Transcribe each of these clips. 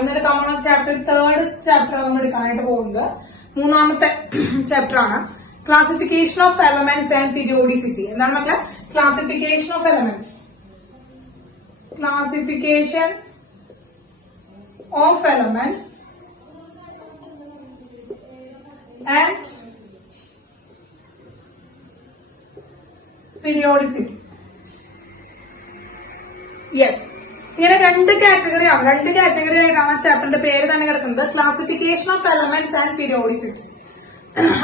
ഇന്നലെ നമ്മൾ chapter 3rd chapter നമ്മൾ എടുക്കാനായിട്ട് പോകുന്നത്. മൂന്നാമത്തെ ചാപ്റ്റർ ആണ് classification of elements and periodicity. എന്താണ് മക്കളെ? Classification of elements. Classification of elements and periodicity. Yes, ഇങ്ങനെ രണ്ട് കാറ്റഗറി ആയിട്ടാണ് ചാപ്റ്ററിന്റെ പേര് തന്നെ കിടക്കുന്നത്, classification of elements and periodicity.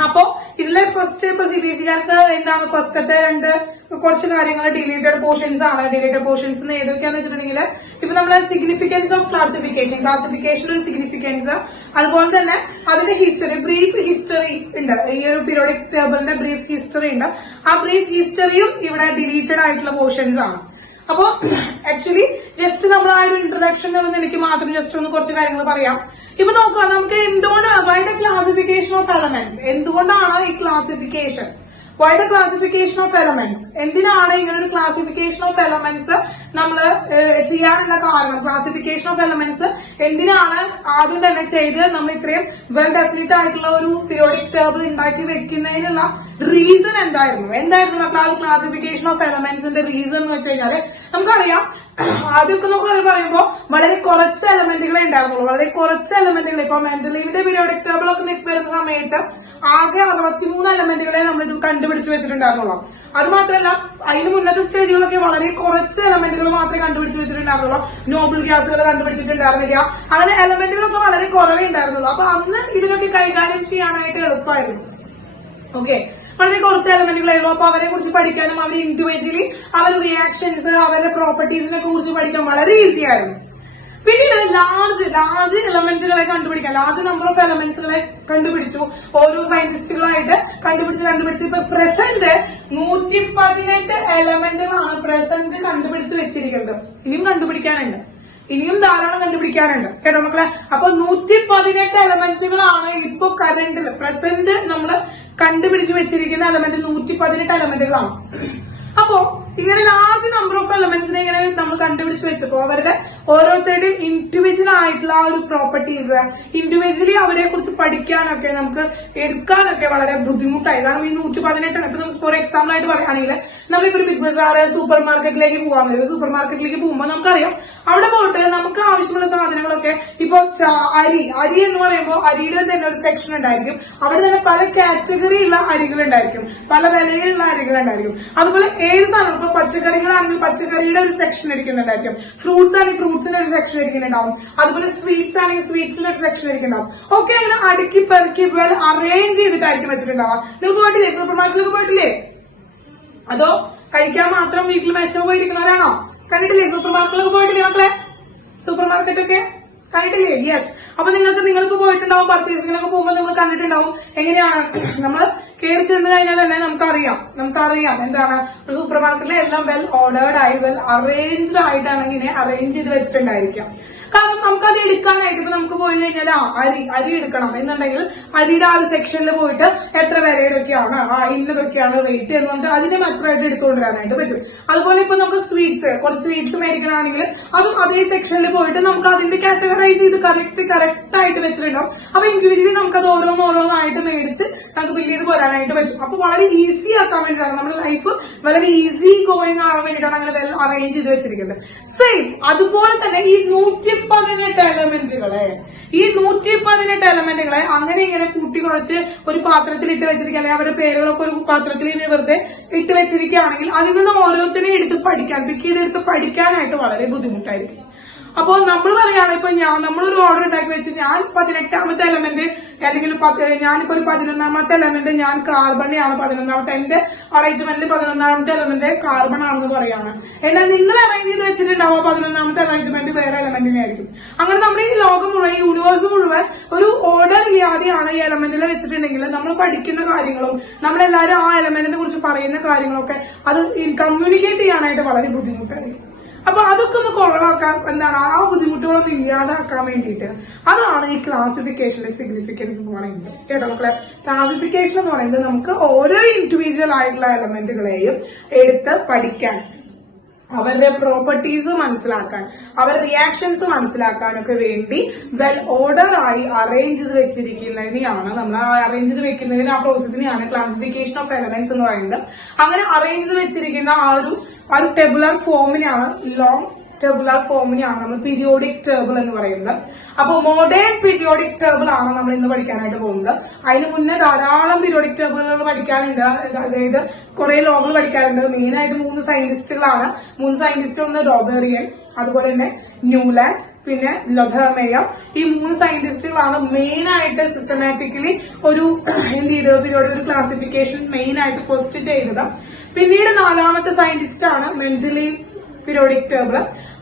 അപ്പോ ഇതിലെ ഫസ്റ്റ് ഇപ്പൊ CBSE-കാർക്ക് എന്താണ് ഫസ്റ്റത്തെ കുറച്ച് കാര്യങ്ങൾ ഡിലീറ്റഡ് പോർഷൻസ് ആണ്. ഡിലീറ്റഡ് പോർഷൻസ് ഏതൊക്കെയാന്ന് വെച്ചിട്ടുണ്ടെങ്കിൽ ഇപ്പൊ നമ്മളെ സിഗ്നിഫിക്കൻസ് ഓഫ് ക്ലാസിഫിക്കേഷൻ ഒരു സിഗ്നിഫിക്കൻസ്, അതുപോലെ തന്നെ അതിന്റെ ഹിസ്റ്ററി, ബ്രീഫ് ഹിസ്റ്ററി ഉണ്ട്. ഈ ഒരു പീരിയോഡിക് ടേബിളിന്റെ ബ്രീഫ് ഹിസ്റ്ററി ഉണ്ട്. ആ ബ്രീഫ് ഹിസ്റ്ററിയും ഇവിടെ ഡിലീറ്റഡ് ആയിട്ടുള്ള പോർഷൻസ് ആണ്. അപ്പോ ആക്ച്വലി ജസ്റ്റ് നമ്മൾ ആ ഒരു ഇൻട്രൊഡക്ഷൻ എനിക്ക് മാത്രം ജസ്റ്റ് ഒന്ന് കുറച്ച് കാര്യങ്ങൾ പറയാം. ഇപ്പൊ നോക്കുക, നമുക്ക് എന്തുകൊണ്ടാണ് why the classification of elements, എന്തുകൊണ്ടാണ് ഈ classification, why the classification of elements, എന്തിനാണ് ഇങ്ങനെ ഒരു ക്ലാസിഫിക്കേഷൻ ഓഫ് എലമെന്റ്സ് നമ്മൾ ചെയ്യാനുള്ള കാരണം, ക്ലാസിഫിക്കേഷൻ ഓഫ് എലമെന്റ്സ് എന്തിനാണ് ആദ്യം തന്നെ ചെയ്ത് നമ്മൾ ഇത്രയും വെൽ ഡെഫിനിറ്റ് ആയിട്ടുള്ള ഒരു പീരിയോഡിക് ടേബിൾ ഉണ്ടാക്കി വെക്കുന്നതിനുള്ള റീസൺ എന്തായിരുന്നു നമ്മൾ ആ ക്ലാസിഫിക്കേഷൻ ഓഫ് എലമെന്റ്സിന്റെ റീസൺ എന്ന് വെച്ച് കഴിഞ്ഞാല് നമുക്കറിയാം ആദ്യമൊക്കെ നമുക്ക് പറയുമ്പോൾ വളരെ കുറച്ച് എലമെന്റുകളെ ഉണ്ടായിരുന്നുള്ളൂ, വളരെ കുറച്ച് എലമെന്റുകൾ. ഇപ്പൊ മെന്റലീവിന്റെ പീരിയോഡിക് ടേബിൾ ഒക്കെ വരുന്ന സമയത്ത് ആകെ 63 എലമെന്റുകളെ നമ്മൾ ഇത് കണ്ടുപിടിച്ച് വെച്ചിട്ടുണ്ടായിരുന്നുള്ളൂ. അത് മാത്രമല്ല അതിന് മുന്നത്തെ സ്റ്റേജുകളൊക്കെ വളരെ കുറച്ച് എലമെന്റുകൾ മാത്രമേ കണ്ടുപിടിച്ച് വെച്ചിട്ടുണ്ടായിരുന്നുള്ളൂ. നോബിൾ ഗ്യാസുകൾ കണ്ടുപിടിച്ചിട്ടുണ്ടായിരുന്നില്ല. അങ്ങനെ എലമെന്റുകളൊക്കെ വളരെ കുറവേ ഉണ്ടായിരുന്നുള്ളൂ. അപ്പൊ അന്ന് ഇതിനൊക്കെ കൈകാര്യം ചെയ്യാനായിട്ട് എളുപ്പമായിരുന്നു. ഓക്കെ, വളരെ കുറച്ച് എലമെന്റുകളായിരുന്നു. അപ്പൊ അവരെ കുറിച്ച് പഠിക്കാനും അവർ ഇൻഡിവിജ്വലി അവരുടെ റിയാക്ഷൻസ്, അവരുടെ പ്രോപ്പർട്ടീസിനെ കുറിച്ച് പഠിക്കാൻ വളരെ ഈസി ആയിരുന്നു. പിന്നീട് ലാർജ് എലമെന്റുകളെ കണ്ടുപിടിക്കാൻ, ലാർജ് നമ്പർ ഓഫ് എലമെന്റ്സുകളെ കണ്ടുപിടിച്ചു. ഓരോ സയന്റിസ്റ്റുകളായിട്ട് കണ്ടുപിടിച്ച് ഇപ്പൊ പ്രസന്റ് 118 എലമെന്റുകളാണ് പ്രസന്റ് കണ്ടുപിടിച്ച് വെച്ചിരിക്കുന്നത്. ഇനിയും കണ്ടുപിടിക്കാനുണ്ട്, ഇനിയും ധാരാളം കണ്ടുപിടിക്കാനുണ്ട് കേട്ടോ മക്കളെ. അപ്പൊ 118 എലമെന്റുകളാണ് ഇപ്പൊ കറന്റ് പ്രസന്റ് നമ്മള് കണ്ടുപിടിച്ച് വെച്ചിരിക്കുന്ന എലമെന്റ്. 118 എലമെന്റുകളാണ്. അപ്പോ ഇങ്ങനെ ലാർജ് നമ്പർ ഓഫ് എലമെന്റ്സിനെ ഇങ്ങനെ നമ്മൾ കണ്ടുപിടിച്ച് വെച്ചപ്പോ അവരുടെ ഓരോരുത്തരുടെയും ഇൻഡിവിജ്വൽ ആയിട്ടുള്ള ആ ഒരു പ്രോപ്പർട്ടീസ്, ഇൻഡിവിജ്വലി അവരെ കുറിച്ച് പഠിക്കാനൊക്കെ നമുക്ക് എടുക്കാനൊക്കെ വളരെ ബുദ്ധിമുട്ടായി. കാരണം ഈ 118 ഇപ്പൊ നമുക്ക് ഫോർ എക്സാമ്പിൾ ആയിട്ട് പറയുകയാണെങ്കിൽ നമ്മളിപ്പോ ഒരു ബിഗ് ബസാറ് സൂപ്പർ മാർക്കറ്റിലേക്ക് പോകാൻ വരും. സൂപ്പർ മാർക്കറ്റിലേക്ക് പോകുമ്പോൾ നമുക്കറിയാം അവിടെ പോയിട്ട് നമുക്ക് ആവശ്യമുള്ള സാധനങ്ങളൊക്കെ ഇപ്പൊ അരി എന്ന് പറയുമ്പോൾ അരിയുടെ തന്നെ ഒരു സെക്ഷൻ ഉണ്ടായിരിക്കും. അവിടെ തന്നെ പല കാറ്റഗറിയുള്ള അരികൾ ഉണ്ടായിരിക്കും, പല വിലയിലുള്ള അരികൾ ഉണ്ടായിരിക്കും. അതുപോലെ ഏത് സാധനം ഇപ്പൊ പച്ചക്കറികളാണെങ്കിൽ പച്ചക്കറിയുടെ ഒരു സെക്ഷൻ ഇരിക്കുന്നുണ്ടായിരിക്കും, ഫ്രൂട്ട്സ് ആണെങ്കിൽ ഫ്രൂട്ട്സിന്റെ ഒരു സെക്ഷൻ ഇരിക്കുന്നുണ്ടാവും, അതുപോലെ സ്വീറ്റ്സ് ആണെങ്കിൽ സ്വീറ്റ്സിന്റെ ഒരു സെക്ഷൻ ഇരിക്കുന്നുണ്ടാവും. ഒക്കെ അങ്ങനെ അടുക്കി പെറുക്കി വെൽ അറേഞ്ച് ചെയ്തിട്ടായിരിക്കും വെച്ചിട്ടുണ്ടാവാം. നിങ്ങൾ പോയിട്ടില്ലേ സൂപ്പർ മാർക്കറ്റിലേക്ക് പോയിട്ടില്ലേ? അതോ കഴിക്കാൻ മാത്രം വീട്ടിൽ മേശ പോയിരിക്കുന്നവരാണോ? കണ്ടിട്ടില്ലേ സൂപ്പർ മാർക്കറ്റിലൊക്കെ പോയിട്ടില്ലേ മക്കളെ? സൂപ്പർ മാർക്കറ്റൊക്കെ കണ്ടിട്ടില്ലേ? യെസ്. അപ്പൊ നിങ്ങൾക്ക് പോയിട്ടുണ്ടാവും, പർച്ചേസിങ്ങിനൊക്കെ പോകുമ്പോൾ നിങ്ങൾ കണ്ടിട്ടുണ്ടാവും. എങ്ങനെയാണ് നമ്മൾ കയറി ചെന്ന് കഴിഞ്ഞാൽ തന്നെ നമുക്കറിയാം എന്താണ് ഒരു സൂപ്പർ മാർക്കറ്റിലെ എല്ലാം വെൽ ഓർഡേർഡ് ആയി വെൽ അറേഞ്ച്ഡ് ആയിട്ടാണ് ഇങ്ങനെ അറേഞ്ച് ചെയ്ത് വെച്ചിട്ടുണ്ടായിരിക്കാം. കാരണം നമുക്കത് എടുക്കാനായിട്ട് ഇപ്പൊ നമുക്ക് പോയി കഴിഞ്ഞാൽ അരി എടുക്കണം എന്നുണ്ടെങ്കിൽ അരിയുടെ ആ ഒരു സെക്ഷനിൽ പോയിട്ട് എത്ര വിലയുടെയൊക്കെയാണ് ഇന്നതൊക്കെയാണ് റേറ്റ് എന്ന് പറഞ്ഞിട്ട് അതിനെ മാത്രമായിട്ട് എടുത്തുകൊണ്ടുവരാനായിട്ട് പറ്റും. അതുപോലെ ഇപ്പൊ നമ്മൾ കുറച്ച് സ്വീറ്റ്സ് മേടിക്കണമെങ്കിൽ അതും അതേ സെക്ഷനിൽ പോയിട്ട് നമുക്ക് അതിന്റെ കാറ്റഗറൈസ് ചെയ്ത് കറക്റ്റ് ആയിട്ട് വെച്ചിട്ടുണ്ടാവും. അപ്പൊ ഇൻഡിവിജ്വലി നമുക്കത് ഓരോന്നായിട്ട് മേടിച്ച് നമുക്ക് ബില്ല് ചെയ്ത് പോരാനായിട്ട് പറ്റും. അപ്പൊ വളരെ ഈസി ആക്കാൻ വേണ്ടിയിട്ടാണ് നമ്മുടെ ലൈഫ് വളരെ ഈസി ഗോയിങ് ആവാൻ വേണ്ടിയിട്ടാണ് അങ്ങനെ വെൽ അറേഞ്ച് ചെയ്ത് വെച്ചിരിക്കുന്നത്. സെയിം അതുപോലെ തന്നെ ഈ 118 എലമെന്റുകളെ അങ്ങനെ ഇങ്ങനെ കൂട്ടി കുറച്ച് ഒരു പാത്രത്തിൽ ഇട്ട് വെച്ചിരിക്കുക, അല്ലെങ്കിൽ അവരുടെ പേരുകളൊക്കെ ഒരു പാത്രത്തിൽ വെറുതെ ഇട്ട് വെച്ചിരിക്കുകയാണെങ്കിൽ അതിൽ നിന്ന് ഓരോരുത്തരെയും എടുത്ത് പിക്ക് ചെയ്തെടുത്ത് പഠിക്കാനായിട്ട് വളരെ ബുദ്ധിമുട്ടായിരിക്കും. അപ്പൊ നമ്മൾ പറയാണ് ഇപ്പൊ നമ്മളൊരു ഓർഡർ ഉണ്ടാക്കി വെച്ച് ഞാൻ 18ാമത്തെ എലമെന്റ് അല്ലെങ്കിൽ ഞാനിപ്പോ ഒരു 11ാമത്തെ എലമെന്റ് ഞാൻ കാർബണെയാണ് 11ാമത്തെ, എന്റെ അറേഞ്ച്മെന്റിൽ 11ാമത്തെ എലമെന്റ് കാർബൺ ആണെന്ന് പറയാണ്. എന്നാൽ നിങ്ങൾ അറേഞ്ച് ചെയ്ത് വെച്ചിട്ടുണ്ടാവുക 11ാമത്തെ അറേഞ്ച്മെന്റ് വേറെ എലമെന്റിനെ ആയിരിക്കും. അങ്ങനെ നമ്മൾ ഈ ലോകം മുഴുവൻ യൂണിവേഴ്സ് മുഴുവൻ ഒരു ഓർഡർ ഇല്ലാതെയാണ് ഈ എലമെന്റിൽ വെച്ചിട്ടുണ്ടെങ്കിൽ നമ്മൾ പഠിക്കുന്ന കാര്യങ്ങളും നമ്മളെല്ലാവരും ആ എലമെന്റിനെ കുറിച്ച് പറയുന്ന കാര്യങ്ങളൊക്കെ അത് കമ്മ്യൂണിക്കേറ്റ് ചെയ്യാനായിട്ട് വളരെ ബുദ്ധിമുട്ടായിരിക്കും. അപ്പൊ അതൊക്കെ ഒന്ന് കുറവാക്കാൻ ആ ബുദ്ധിമുട്ടുകളൊന്നും ഇല്ലാതാക്കാൻ വേണ്ടിയിട്ട് അതാണ് ഈ ക്ലാസിഫിക്കേഷന്റെ സിഗ്നിഫിക്കൻസ് എന്ന് പറയുന്നത് കേട്ടോ മക്കളെ. ക്ലാസിഫിക്കേഷൻ എന്ന് പറയുന്നത് നമുക്ക് ഓരോ ഇൻഡിവിജ്വൽ ആയിട്ടുള്ള എലമെന്റുകളെയും എടുത്ത് പഠിക്കാൻ അവരുടെ പ്രോപ്പർട്ടീസ് മനസ്സിലാക്കാൻ, അവരുടെ റിയാക്ഷൻസ് മനസ്സിലാക്കാനൊക്കെ വേണ്ടി വെൽ ഓർഡർ ആയി അറേഞ്ച് ചെയ്ത് വെച്ചിരിക്കുന്നതിനെയാണ് നമ്മൾ അറേഞ്ച് ചെയ്ത് വെക്കുന്നതിന് ആ പ്രോസസ്സിനെയാണ് ക്ലാസിഫിക്കേഷൻ ഓഫ് എലമെന്റ്സ് എന്ന് പറയുന്നത്. അങ്ങനെ അറേഞ്ച് ചെയ്ത് വെച്ചിരിക്കുന്ന ആ ഒരു ടെബുലർ ഫോമിനെയാണ് ലോങ് ടെബുലർ ഫോമിനെയാണ് നമ്മൾ പീരിയോഡിക് ടേബിൾ എന്ന് പറയുന്നത്. അപ്പൊ മോഡേൺ പീരിയോഡിക് ടേബിൾ ആണ് നമ്മൾ ഇന്ന് പഠിക്കാനായിട്ട് പോകുന്നത്. അതിന് മുന്നേ ധാരാളം പീരിയോഡിക് ടേബിളുകൾ പഠിക്കാനുണ്ട്. അതായത് കുറെ ലോകൾ പഠിക്കാറുണ്ട്. മെയിനായിട്ട് 3 സയന്റിസ്റ്റുകളാണ്. 3 സയന്റിസ്റ്റ് ഒന്ന് ഡോബേറിയൻ, അതുപോലെ തന്നെ ന്യൂലാൻഡ്, പിന്നെ ലൊഥർമേയർ. ഈ 3 സയന്റിസ്റ്റുകളാണ് മെയിൻ ആയിട്ട് സിസ്റ്റമാറ്റിക്കലി ഒരു എന്ത് ചെയ്തത് പീരിയോഡിക് ഒരു ക്ലാസിഫിക്കേഷൻ മെയിൻ ആയിട്ട് ഫസ്റ്റ് ചെയ്തത്. പിന്നീട് 4ാമത്തെ സയന്റിസ്റ്റ് ആണ് Mendeleev periodic table.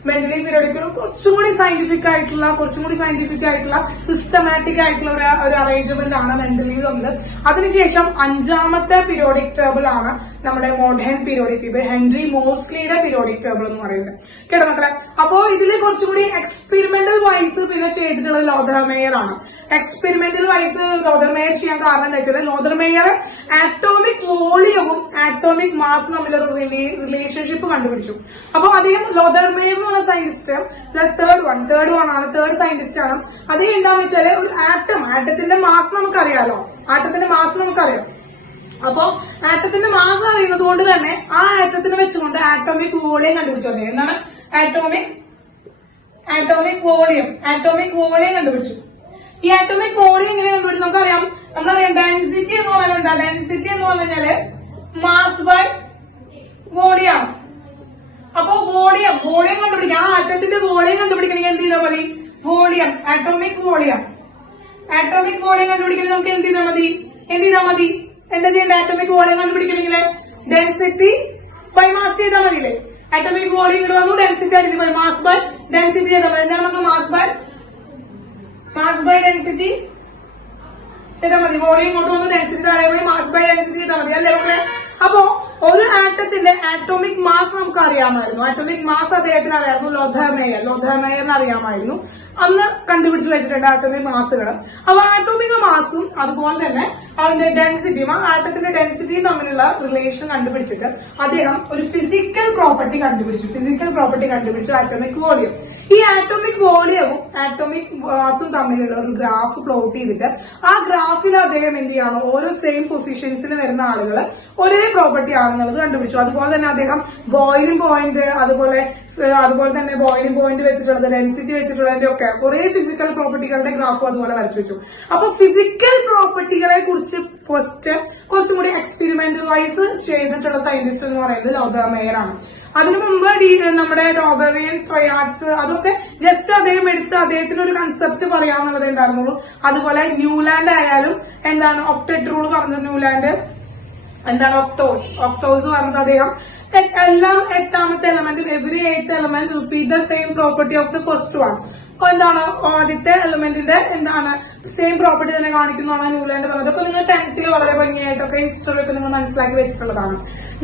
Mentally periodic കുറച്ചും കൂടി സയന്റിഫിക് ആയിട്ടുള്ള സിസ്റ്റമാറ്റിക് ആയിട്ടുള്ള ഒരു അറേഞ്ച്മെന്റ് ആണ് മെന്റലി ഉണ്ട്. അതിനുശേഷം 5ാമത്തെ പീരിയോഡിക് ടേബിൾ ആണ് നമ്മുടെ മോഡേൺ പീരിയോഡിക് ടേബിൾ, ഹെൻറി മോസ്ലിയുടെ പീരിയോഡിക് ടേബിൾ എന്ന് പറയുന്നത്. കേട്ടോ മക്കളെ? അപ്പോ ഇതിൽ കുറച്ചുകൂടി എക്സ്പെരിമെന്റൽ വൈസ് പിന്നെ ചെയ്തിട്ടുള്ളത് ലോഥർമേയർ ആണ്. എക്സ്പെരിമെന്റൽ വൈസ് ലോഥർമേയർ ചെയ്യാൻ കാരണം എന്താ വെച്ചാൽ ലോഥർമേയർ ആറ്റോമിക് വോളിയവും ആറ്റോമിക് മാസും തമ്മിലൊരു റിലേഷൻഷിപ്പ് കണ്ടുപിടിച്ചു. അപ്പൊ അദ്ദേഹം ലോഥർമേയർ എന്ന് പറഞ്ഞ സയന്റിസ്റ്റ് തേർഡ് സയന്റിസ്റ്റ് ആണ്. അത് എന്താന്ന് വെച്ചാല് ഒരു ആറ്റത്തിന്റെ മാസ് നമുക്കറിയാലോ. അപ്പോ ആറ്റത്തിന്റെ മാസ് അറിയുന്നത് കൊണ്ട് തന്നെ ആ ആറ്റത്തിനെ വെച്ചുകൊണ്ട് ആറ്റോമിക് വോളിയം കണ്ടുപിടിച്ചു. എന്താണ് ആറ്റോമിക് വോളിയം കണ്ടുപിടിച്ചു. ഈ ആറ്റോമിക് വോളിയം എങ്ങനെ കണ്ടുപിടിച്ചു നമുക്കറിയാം. നമ്മളറിയാം ഡെൻസിറ്റി എന്ന് പറഞ്ഞാൽ എന്താ? ഡെൻസിറ്റി എന്ന് പറഞ്ഞാല് മാസ് ബൈ വോളിയം. അപ്പൊ വോളിയം കണ്ടുപിടിക്കാം. ആ ആറ്റത്തിന്റെ വോളിയം കണ്ടുപിടിക്കണമെങ്കിൽ എന്ത് ചെയ്താൽ മതി? ആറ്റോമിക് വോളിയം കണ്ടുപിടിക്കണമെങ്കിൽ നമുക്ക് എന്ത് ചെയ്താൽ മതി? എന്താ ചെയ്യേണ്ട? ആറ്റോമിക് വോളിയം കണ്ടുപിടിക്കണമെങ്കിൽ ഡെൻസിറ്റി ബൈ മാസ് ചെയ്താൽ മതിയില്ലേ? ആറ്റോമിക് വോളിയം ഇവിടെ വന്നു, ഡെൻസിറ്റി ആയിട്ട് ബൈ മാസ് ബൈ ഡെൻസിറ്റി ചെയ്താൽ മതി. എന്നാൽ നമുക്ക് മാസ് ബൈ ഡെൻസിറ്റി ചെയ്താൽ മതി. വോളിയം ഇങ്ങോട്ട് വന്നു, ഡെൻസിറ്റി താഴെ പോയി മാസ് ബൈ ഡെൻസിറ്റി ചെയ്താൽ മതി അല്ലേ മക്കളെ? അപ്പോ ഒരു ആറ്റത്തിന്റെ ആറ്റോമിക് മാസ് നമുക്ക് അറിയാമായിരുന്നു. ആറ്റോമിക് മാസ് അദ്ദേഹത്തിന് അറിയാമായിരുന്നു. ലോഥർമേയറിന് അറിയാമായിരുന്നു. അന്ന് കണ്ടുപിടിച്ച് വെച്ചിട്ടുണ്ട് ആറ്റോമിക് മാസുകൾ. അപ്പൊ ആറ്റോമിക് മാസും അതുപോലെ തന്നെ അതിന്റെ ഡെൻസിറ്റിയും ആറ്റത്തിന്റെ ഡെൻസിറ്റിയും തമ്മിലുള്ള റിലേഷൻ കണ്ടുപിടിച്ചിട്ട് അദ്ദേഹം ഒരു ഫിസിക്കൽ പ്രോപ്പർട്ടി കണ്ടുപിടിച്ചു ആറ്റോമിക് വോളിയം. ഈ ആറ്റോമിക് വോളിയവും ആറ്റോമിക് മാസും തമ്മിലുള്ള ഒരു ഗ്രാഫ് പ്ലോട്ട് ചെയ്തിട്ട് ആ ഗ്രാഫിൽ അദ്ദേഹം എന്ത് ചെയ്യണം? ഓരോ സെയിം പൊസിഷൻസിന് വരുന്ന ആളുകൾ ഒരേ പ്രോപ്പർട്ടി ആണെന്നുള്ളത് കണ്ടുപിടിച്ചു. അതുപോലെ തന്നെ അദ്ദേഹം ബോയിലിംഗ് പോയിന്റ് അതുപോലെ തന്നെ ബോയിലിംഗ് പോയിന്റ് വെച്ചിട്ടുള്ളത്, ഡെൻസിറ്റി വെച്ചിട്ടുള്ളതിന്റെ ഒക്കെ കുറെ ഫിസിക്കൽ പ്രോപ്പർട്ടികളുടെ ഗ്രാഫും അതുപോലെ വരച്ചു വെച്ചു. അപ്പൊ ഫിസിക്കൽ പ്രോപ്പർട്ടികളെ കുറിച്ച് ഫസ്റ്റ് കുറച്ചും കൂടി എക്സ്പെരിമെന്റൽ വൈസ് ചെയ്തിട്ടുള്ള സയന്റിസ്റ്റ് എന്ന് പറയുന്നത് ലോഥർമേയർ ആണ്. അതിനു മുമ്പ് നമ്മുടെ ഡോബറിയൻ ട്രയാഡ്സ് അതൊക്കെ ജസ്റ്റ് അദ്ദേഹം എടുത്ത് അദ്ദേഹത്തിന് ഒരു കൺസെപ്റ്റ് പറയാന്നുള്ളതേ ഉണ്ടായിരുന്നുള്ളൂ. അതുപോലെ ന്യൂലാൻഡ് ആയാലും എന്താണ് ഒക്ടറ്റ് റൂൾ പറഞ്ഞ ന്യൂലാൻഡ് എന്താണ് ഒക്ടോസ് പറഞ്ഞത് അദ്ദേഹം എല്ലാം 8ാമത്തെ എലമെന്റിൽ every 8th element repeat the same property of the first one. എന്താണ് ആദ്യത്തെ എലമെന്റിന്റെ എന്താണ് സെയിം പ്രോപ്പർട്ടി തന്നെ കാണിക്കുന്നതാണ് ന്യൂലാൻഡ് പറഞ്ഞത്. അതൊക്കെ നിങ്ങൾ 10th വളരെ ഭംഗിയായിട്ടൊക്കെ ഹിസ്റ്ററി ഒക്കെ നിങ്ങൾ മനസ്സിലാക്കി വെച്ചിട്ടുള്ളതാണ്.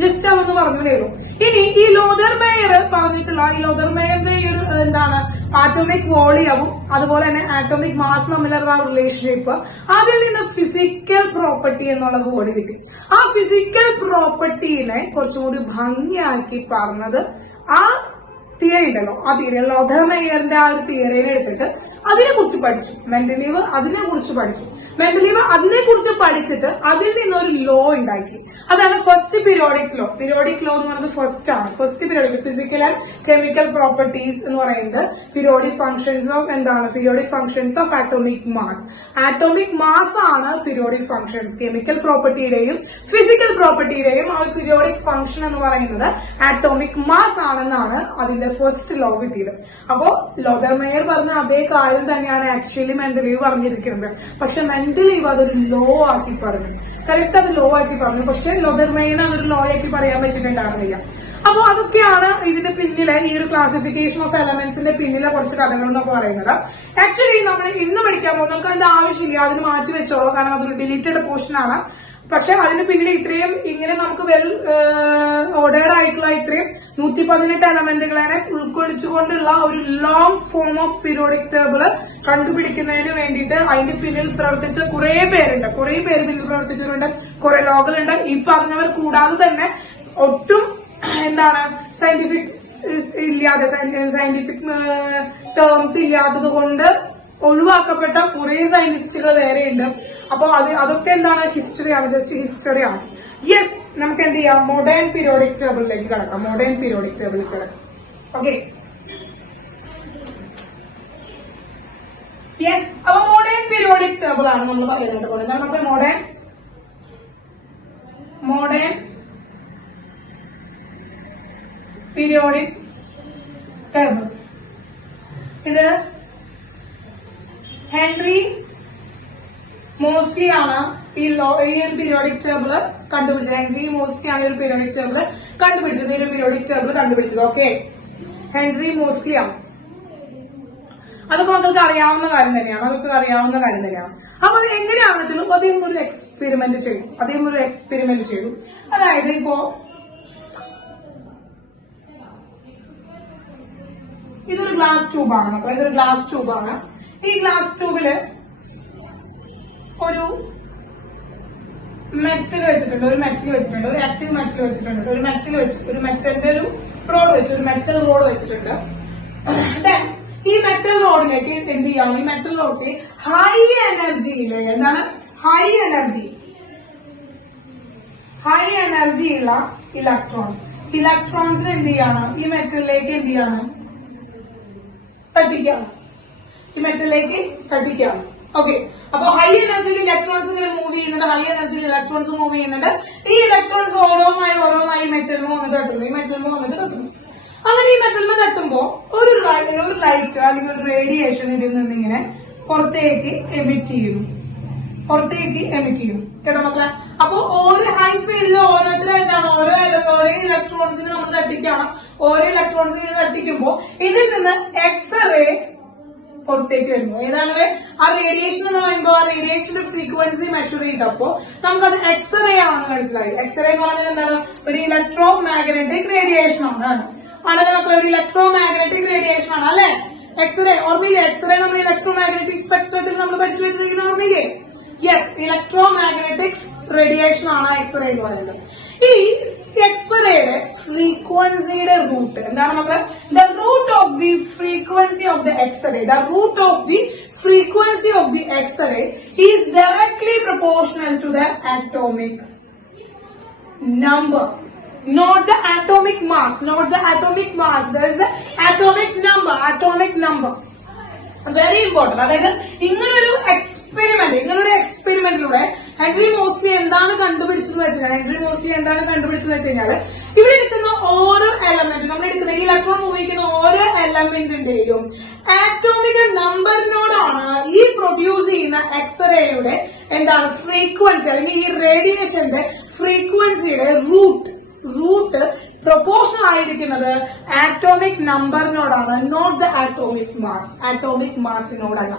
ജസ്റ്റ് അതൊന്ന് പറഞ്ഞതേ ഉള്ളൂ. ഇനി ഈ ലോഥർമേയർ പറഞ്ഞിട്ടുള്ള ലോഥർമേയറിന്റെ ഈ ഒരു എന്താണ് ആറ്റോമിക് വോളിയവും അതുപോലെ തന്നെ ആറ്റോമിക് മാസ് തമ്മിലുള്ള റിലേഷൻഷിപ്പ്, അതിൽ നിന്ന് ഫിസിക്കൽ പ്രോപ്പർട്ടി എന്നുള്ള വേർഡ് കിട്ടി. ആ ഫിസിക്കൽ പ്രോപ്പർട്ടീനെ കുറച്ചും കൂടി ഭംഗിയാക്കി പറഞ്ഞത് ആ തിയറി ഉണ്ടല്ലോ, ആ തിയറി ലോഥർമേയറിന്റെ ആ ഒരു തിയറിനെ എടുത്തിട്ട് അതിനെക്കുറിച്ച് പഠിച്ചു. മെന്റലീവ് അതിനെക്കുറിച്ച് പഠിച്ചിട്ട് അതിൽ നിന്നൊരു ലോ ഉണ്ടാക്കി. അതാണ് ഫസ്റ്റ് പീരിയോഡിക് ലോ എന്ന് പറയുന്നത് first periodic physical and chemical properties എന്ന് പറയുന്നത് periodic functions of atomic mass ആണ് പീരിയോഡിക് ഫംഗ്ഷൻസ്. കെമിക്കൽ പ്രോപ്പർട്ടിയുടെയും ഫിസിക്കൽ പ്രോപ്പർട്ടിയുടെയും ആ പീരിയോഡിക് ഫംഗ്ഷൻ എന്ന് പറയുന്നത് ആറ്റോമിക് മാസ് ആണെന്നാണ് അതിന്റെ ഫസ്റ്റ് ലോ കിട്ടിയത്. അപ്പോ ലോഥർമേയർ പറഞ്ഞ അതേ കാര്യം തന്നെയാണ് ആക്ച്വലി മെന്റലീവ് പറഞ്ഞിരിക്കുന്നത്. പക്ഷെ മെന്റലീവ് അതൊരു ലോ ആക്കി പറഞ്ഞു. കറക്റ്റ് അത് ലോ ആക്കി പറഞ്ഞു. പക്ഷെ ലോഥർമേയറിനെ അതൊരു ലോ ആക്കി പറയാൻ പറ്റിയിട്ടുണ്ടായിരുന്നില്ല. അപ്പൊ അതൊക്കെയാണ് ഇതിന്റെ പിന്നിലെ ഈ ഒരു ക്ലാസിഫിക്കേഷൻ ഓഫ് എലമെന്റ്സിന്റെ പിന്നിലെ കുറച്ച് കഥകൾ എന്നൊക്കെ പറയുന്നത്. ആക്ച്വലി നമ്മൾ ഇന്ന് പഠിക്കാൻ പോകുന്നത് നമുക്ക് അതിന്റെ ആവശ്യമില്ല, അതിന് മാറ്റി വെച്ചോളൂ. കാരണം അതൊരു ഡിലീറ്റഡ് പോർഷൻ ആണ്. പക്ഷെ അതിന് പിന്നിൽ ഇത്രയും ഇങ്ങനെ നമുക്ക് വെൽ ഓർഡേർഡ് ആയിട്ടുള്ള ഇത്രയും 118 എലമെന്റുകളെ ഉൾക്കൊള്ളിച്ചുകൊണ്ടുള്ള ഒരു long form of periodic table കണ്ടുപിടിക്കുന്നതിന് വേണ്ടിയിട്ട് അതിന്റെ പിന്നിൽ പ്രവർത്തിച്ച കുറെ പേര് പിന്നിൽ പ്രവർത്തിച്ചിട്ടുണ്ട്. കുറെ ലോകളുണ്ട്. ഈ പറഞ്ഞവർ കൂടാതെ തന്നെ ഒട്ടും സയന്റിഫിക് ഇല്ലാതെ സയന്റിഫിക് ടേംസ് ഇല്ലാത്തത് കൊണ്ട് ഒഴിവാക്കപ്പെട്ട കുറെ സയന്റിസ്റ്റുകൾ വേറെയുണ്ട്. അപ്പൊ അതൊക്കെ എന്താണ്, ഹിസ്റ്ററിയാണ്, ജസ്റ്റ് ഹിസ്റ്ററിയാണ്. യെസ്, നമുക്ക് എന്ത് ചെയ്യാം, മോഡേൺ പീരിയോഡിക് ടേബിളിലേക്ക് കിടക്കാം. മോഡേൺ പീരിയോഡിക് ടേബിളിൽ കിടക്കാം. Okay, yes. അപ്പൊ മോഡേൺ പീരിയോഡിക് ടേബിൾ ആണ് നമ്മൾ പറയാനായിട്ട് പോകുന്നത്. എന്താണ് നമ്മുടെ മോഡേൺ പീരിയോഡിക് ടേബിൾ? ഇത് ഹെൻറി മോസ്ലി ആണ് ഈ ഒരു പീരിയോഡിക് ടേബിള് കണ്ടുപിടിച്ചത്. ഹെൻറി മോസ്ലി ആണ് ഈ ഒരു പീരിയോഡിക് ടേബിള് കണ്ടുപിടിച്ചത്. ഈ ഒരു പീരിയോഡിക് ടേബിള് കണ്ടുപിടിച്ചത്. ഓക്കെ, ഹെൻറി മോസ്ലി ആണ്. അതൊക്കെ നമുക്ക് അറിയാവുന്ന കാര്യം തന്നെയാണ്. അപ്പൊ അത് എങ്ങനെയാണെന്ന് വെച്ചാൽ അദ്ദേഹം ഒരു എക്സ്പെരിമെന്റ് ചെയ്തു. അതായത് ഇപ്പോ ഇതൊരു ഗ്ലാസ് ട്യൂബാണ്. അപ്പൊ ഇതൊരു ഗ്ലാസ് ട്യൂബാണ്. ഈ ഗ്ലാസ് ട്യൂബില് ഒരു മെറ്റൽ വെച്ചിട്ടുണ്ട്, ഒരു ആക്റ്റീവ് മെറ്റൽ വെച്ചിട്ടുണ്ട്, ഒരു മെറ്റലിന്റെ ഒരു റോഡ് വെച്ചു, ഒരു മെറ്റൽ റോഡ് വെച്ചിട്ടുണ്ട്. ഈ മെറ്റൽ റോഡിലേക്ക് എന്ത് ചെയ്യാണ്, ഈ മെറ്റൽ റോഡിൽ ഹൈ എനർജിയിലെ എന്താണ്, ഹൈ എനർജിയുള്ള ഇലക്ട്രോൺസിന് എന്ത് ചെയ്യാണ്, ഈ മെറ്റലിലേക്ക് എന്ത് ചെയ്യാണ്, തട്ടിക്കുകയാണ്. ഓക്കെ, അപ്പൊ ഹൈ എനർജിയിൽ ഇലക്ട്രോൺസ് ഇങ്ങനെ മൂവ് ചെയ്യുന്നുണ്ട്. ഈ ഇലക്ട്രോൺസ് ഓരോന്നായി മെറ്റലിന് വന്നിട്ട് തട്ടുന്നു. അങ്ങനെ ഈ മെറ്റലിന് തട്ടുമ്പോ ഒരു ലൈറ്റ് അല്ലെങ്കിൽ ഒരു റേഡിയേഷൻ ഇതിൽ നിന്ന് ഇങ്ങനെ പുറത്തേക്ക് എമിറ്റ് ചെയ്യുന്നു. കേട്ടോ മക്കളെ? അപ്പൊ ഓരോ ഹൈ സ്പീഡിൽ ഓരോരുത്തരായിട്ടാണ് ഓരോ ഇലക്ട്രോൺസിന് നമ്മൾ തട്ടിക്കണം. ഓരോ ഇലക്ട്രോൺസിനെ തട്ടിക്കുമ്പോ ഇതിൽ നിന്ന് എക്സ്റേ പുറത്തേക്ക് വരുന്നു. ഏതാണ് ആ റേഡിയേഷൻ എന്ന് പറയുമ്പോൾ ആ റേഡിയേഷന്റെ ഫ്രീക്വൻസി മെഷർ ചെയ്തപ്പോ നമുക്കത് എക്സ്റേ ആണെന്ന് മനസ്സിലായി. എക്സ്റേ എന്ന് പറഞ്ഞാൽ എന്താണ്, ഒരു ഇലക്ട്രോ മാഗ്നറ്റിക് റേഡിയേഷൻ ആണ്. ആണല്ലേ മക്കളെ, ഒരു ഇലക്ട്രോ മാഗ്നറ്റിക് റേഡിയേഷൻ ആണ് അല്ലെ എക്സ്റേ. ഓർമ്മയില്ലേ, എക്സ്റേ നമ്മൾ ഇലക്ട്രോ മാഗ്നറ്റിക് സ്പെക്ട്രത്തിൽ നമ്മൾ പഠിച്ചു വെച്ചിരിക്കുന്ന ഓർമ്മയില്ലേ? യെസ്, ഇലക്ട്രോ മാഗ്നറ്റിക് റേഡിയേഷൻ ആണ് എക്സ്റേ എന്ന് പറയുന്നത്. ഈ എക്സ്റേയുടെ ഫ്രീക്വൻസിയുടെ റൂട്ട് എന്താണ് മക്കളെ? The root of the frequency of the X ray is directly proportional to the atomic number. Not the atomic mass. There is the atomic number. Very important. അതായത് ഇങ്ങനൊരു എക്സ്പെരിമെന്റിലൂടെ ഹെൻറി മോസ്ലി എന്താണ് കണ്ടുപിടിച്ചെന്ന് വെച്ചാൽ ഇവിടെ എടുക്കുന്ന ഓരോ എലമെന്റ്, നമ്മൾ എടുക്കുന്ന ഈ ഇലക്ട്രോൺ ഉപയോഗിക്കുന്ന ഓരോ എലമെന്റിന്റെയും ആറ്റോമിക് നമ്പറിനോടാണ് ഈ പ്രൊഡ്യൂസ് ചെയ്യുന്ന എക്സ്റേയുടെ എന്താണ് ഫ്രീക്വൻസി, അല്ലെങ്കിൽ ഈ റേഡിയേഷന്റെ ഫ്രീക്വൻസിയുടെ റൂട്ട് പ്രൊപ്പോർഷൻ ആയിരിക്കുന്നത് ആറ്റോമിക് നമ്പറിനോടാണ്, നോട്ട് ദ ആറ്റോമിക് മാസിനോടല്ല.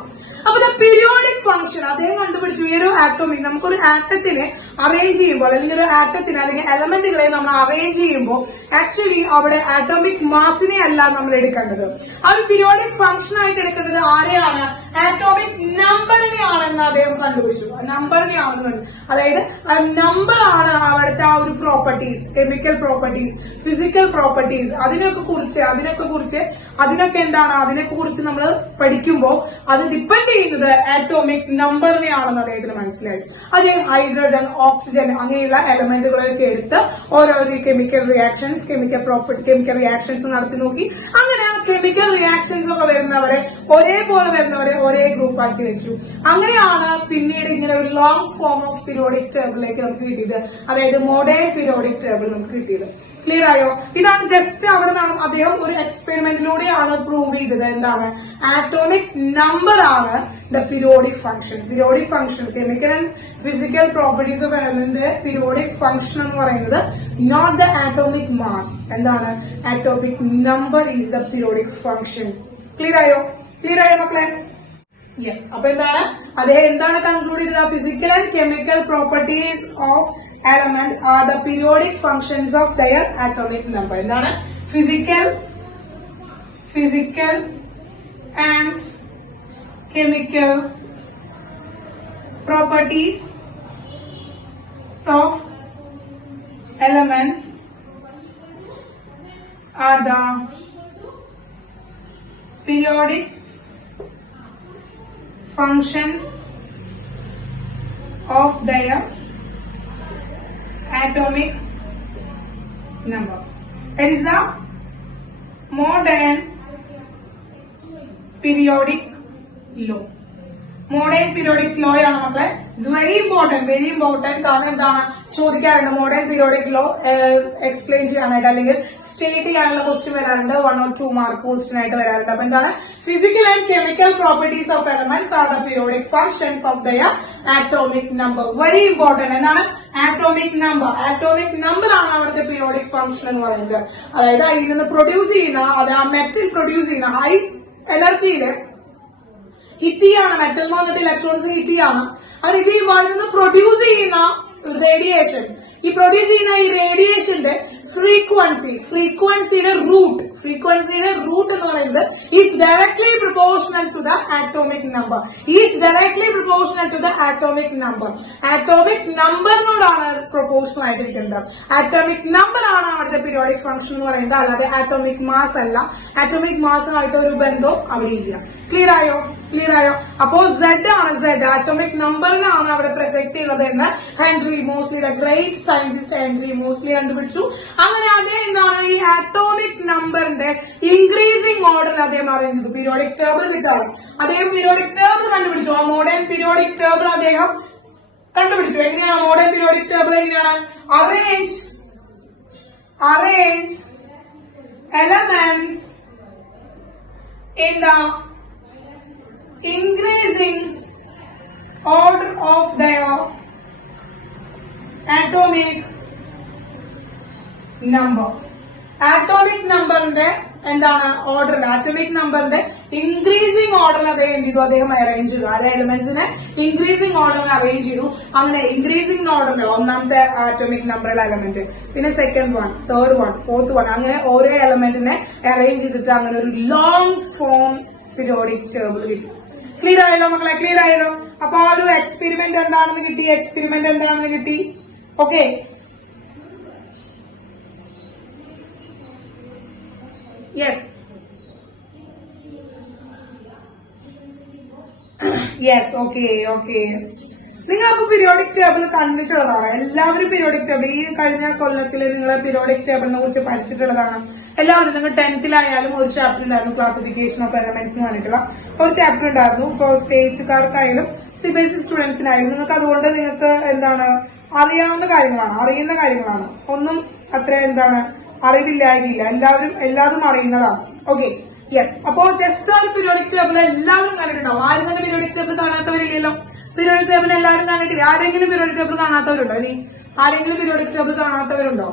അപ്പൊ ദ പീരിയോഡിക് ഫംഗ്ഷൻ അദ്ദേഹം കണ്ടുപിടിച്ചു. ഈ ഒരു ആറ്റോമിക്, നമുക്കൊരു ആറ്റത്തിനെ അറേഞ്ച് ചെയ്യുമ്പോൾ അല്ലെങ്കിൽ ഒരു ആറ്റത്തിന് അല്ലെങ്കിൽ എലമെന്റുകളെ നമ്മൾ അറേഞ്ച് ചെയ്യുമ്പോൾ ആക്ച്വലി അവിടെ ആറ്റോമിക് മാസിനെ അല്ല നമ്മൾ എടുക്കേണ്ടത്. ആ ഒരു പീരിയോഡിക് ഫംഗ്ഷൻ ആയിട്ട് എടുക്കേണ്ടത് ആരെയാണ്? ആറ്റോമിക് നമ്പറിനെയാണെന്ന് അദ്ദേഹം കണ്ടുപിടിച്ചു. നമ്പറിനെയാണെന്ന് കണ്ടു. അതായത് നമ്പർ ആണ് അവിടുത്തെ ആ ഒരു properties, chemical properties, physical properties, അതിനൊക്കെ കുറിച്ച് നമ്മൾ പഠിക്കുമ്പോൾ അത് ഡിപ്പെൻഡ് ചെയ്യുന്നത് ആറ്റോമിക് നമ്പറിനെയാണെന്ന് അദ്ദേഹത്തിന് മനസ്സിലായി. അദ്ദേഹം ഹൈഡ്രജൻ, ഓക്സിജൻ അങ്ങനെയുള്ള എലമെന്റുകളൊക്കെ എടുത്ത് ഓരോ കെമിക്കൽ റിയാക്ഷൻസ് നടത്തി നോക്കി. അങ്ങനെ കെമിക്കൽ റിയാക്ഷൻസ് ഒക്കെ വരുന്നവരെ ഒരേ ഗ്രൂപ്പ് ആക്കി വെച്ചു. അങ്ങനെയാണ് പിന്നീട് ഇങ്ങനെ ഒരു ലോങ് ഫോം ഓഫ് പീരിയോഡിക് ടേബിളിലേക്ക് നമുക്ക് കിട്ടിയത്. അതായത് മോഡേൺ പീരിയോഡിക് ടേബിൾ നമുക്ക് കിട്ടിയത്. ക്ലിയർ ആയോ? ഇതാണ് ജസ്റ്റ് അവിടെ നിന്നാണ് അദ്ദേഹം ഒരു എക്സ്പെരിമെന്റിലൂടെയാണ് പ്രൂവ് ചെയ്തത്. എന്താണ്? ആറ്റോമിക് നമ്പർ ആണ് the periodic function. Chemical and physical properties of element periodic function എന്ന് പറയുന്നത് നോട്ട് ദ ആറ്റോമിക് മാസ്. എന്താണ്? Atomic number is the periodic functions. Clear ആയോ മക്കളെ? യെസ്. അപ്പൊ എന്താണ് കൺക്ലൂഡ് ചെയ്തത്? Physical and chemical properties of element are the periodic functions of their atomic number. എന്താണ്? physical and chemical properties of elements are the periodic functions of their atomic number. That is the modern periodic law. Modern periodic law ആണ് മക്കളെ. It's very important. കാരണം എന്താണ് ചോദിക്കാറുണ്ട് modern periodic law explain ചെയ്യാനായിട്ട് അല്ലെങ്കിൽ state ചെയ്യാനുള്ള question വരാറുണ്ട്. 1 or 2 mark question ആയിട്ട് വരാറുണ്ട്. അപ്പൊ എന്താണ് physical and chemical properties of elements are the periodic functions of their atomic number. Very important. എന്താണ് ആറ്റോമിക് നമ്പർ ആണ് അവിടുത്തെ പീരിയോഡിക് ഫങ്ഷൻ എന്ന് പറയുന്നത്. അതായത് അതിൽ നിന്ന് പ്രൊഡ്യൂസ് ചെയ്യുന്ന അത് ആ മെറ്റൽ പ്രൊഡ്യൂസ് ചെയ്യുന്ന ഹൈ എനർജിയില് ഹിറ്റ് ചെയ്യാണ്. മെറ്റൽ എന്ന് പറഞ്ഞിട്ട് ഇലക്ട്രോൺസ് ഹിറ്റ് ചെയ്യാണ്. അത് ഇത് അതിൽ നിന്ന് പ്രൊഡ്യൂസ് ചെയ്യുന്ന റേഡിയേഷൻ, ഈ പ്രൊഡ്യൂസ് ചെയ്യുന്ന ഈ റേഡിയേഷന്റെ ഫ്രീക്വൻസിയുടെ റൂട്ട് എന്ന് പറയുന്നത് is directly proportional to the atomic number. Atomic നമ്പറിനോടാണ് പ്രൊപ്പോർഷണൽ ആയിട്ടിരിക്കുന്നത്. ആറ്റോമിക് നമ്പർ ആണ് അവിടുത്തെ പീരിയോഡിക് ഫംഗ്ഷൻ എന്ന് പറയുന്നത്. അല്ലാതെ ആറ്റോമിക് മാസ് അല്ല. ആറ്റോമിക് മാസുമായിട്ട് ഒരു ബന്ധവും അവിടെ ഇല്ല. ക്ലിയർ ആയോ? അപ്പോ Z ആണ് ആറ്റോമിക് നമ്പറിനാണ് അവിടെ പ്രസക്തി ഉള്ളത് എന്ന് ഹെൻറി മോസ്ലിയുടെ ഗ്രേറ്റ് സയന്റിസ്റ്റ് ഹെൻറി മോസ്ലി കണ്ടുപിടിച്ചു. അങ്ങനെ അതേ എന്താണ് ഈ ആറ്റോമിക് നമ്പറിന്റെ ഇൻക്രീസിംഗ് ഓർഡർ അദ്ദേഹം അറേഞ്ച് ചെയ്തു. പീരിയോഡിക് ടേബിൾ കിട്ടാണ്. അദ്ദേഹം പീരിയോഡിക് ടേബിൾ കണ്ടുപിടിച്ചു. ആ മോഡേൺ പീരിയോഡിക് ടേബിൾ അദ്ദേഹം കണ്ടുപിടിച്ചു. എങ്ങനെയാണ് മോഡേൺ പീരിയോഡിക് ടേബിൾ? എങ്ങനെയാണ് arrange elements in the increasing order of their atomic number. Atomic നമ്പറിന്റെ എന്താണ് ഓർഡർ, ആറ്റോമിക് നമ്പറിന്റെ ഇൻക്രീസിംഗ് ഓർഡറിൽ അദ്ദേഹം എന്ത് ചെയ്തു? അദ്ദേഹം അറേഞ്ച് ചെയ്തു. അത് എലിമെന്റ്സിനെ ഇൻക്രീസിംഗ് ഓർഡറിൽ അറേഞ്ച് ചെയ്തു. അങ്ങനെ ഇൻക്രീസിംഗ് ഓർഡറിൽ ഒന്നാമത്തെ ആറ്റോമിക് നമ്പറിലെ എലമെന്റ്, പിന്നെ second one, third one, fourth one, അങ്ങനെ ഓരോ എലമെന്റിനെ അറേഞ്ച് ചെയ്തിട്ട് അങ്ങനെ ഒരു ലോങ് ഫോം പീരിയോഡിക് ടേബിൾ കിട്ടി. ക്ലിയർ ആയല്ലോ മക്കളെ? ക്ലിയർ ആയല്ലോ? അപ്പൊ ആ ഒരു എക്സ്പെരിമെന്റ് എന്താണെന്ന് കിട്ടി. Okay, yes okay. നിങ്ങൾ അപ്പൊ പീരിയോഡിക് ടേബിൾ കണ്ടിട്ടുള്ളതാണ്. എല്ലാവരും പീരിയോഡിക് ടേബിൾ ഈ കഴിഞ്ഞ കൊല്ലത്തിൽ നിങ്ങൾ പീരിയോഡിക് ടേബിളിനെ കുറിച്ച് പഠിച്ചിട്ടുള്ളതാണ്. എല്ലാവരും നിങ്ങൾ 10th ഒരു ചാപ്റ്റർ ഉണ്ടായിരുന്നു, ക്ലാസിഫിക്കേഷൻ ഓഫ് എലമെന്റ്സ് എന്ന് പറഞ്ഞിട്ടുള്ള ഒരു ചാപ്റ്റർ ഉണ്ടായിരുന്നു. ഇപ്പോൾ സ്റ്റേറ്റുകാർക്കായാലും CBSE സ്റ്റുഡൻസിനായാലും നിങ്ങൾക്ക് അതുകൊണ്ട് നിങ്ങൾക്ക് എന്താണ് അറിയുന്ന കാര്യങ്ങളാണ്. ഒന്നും അത്ര എന്താണ് അറിവില്ലായ്മയില്ല. എല്ലാതും അറിയുന്നതാണ്. Okay, yes. അപ്പോ ജസ്റ്റ് ഒരു പീരിയോഡിക് ടേബിൾ എല്ലാവരും കണ്ടിട്ടുണ്ടാവും. ആരും തന്നെ പീരിയോഡിക് ടേബിൾ കാണാത്തവരില്ലല്ലോ. പീരിയോഡിക് ടേബിൾ എല്ലാവരും കണ്ടിട്ടില്ല. ആരെങ്കിലും പീരിയോഡിക് ടേബിൾ കാണാത്തവരുണ്ടോ? ആരെങ്കിലും പീരിയോഡിക് ടേബിൾ കാണാത്തവരുണ്ടോ?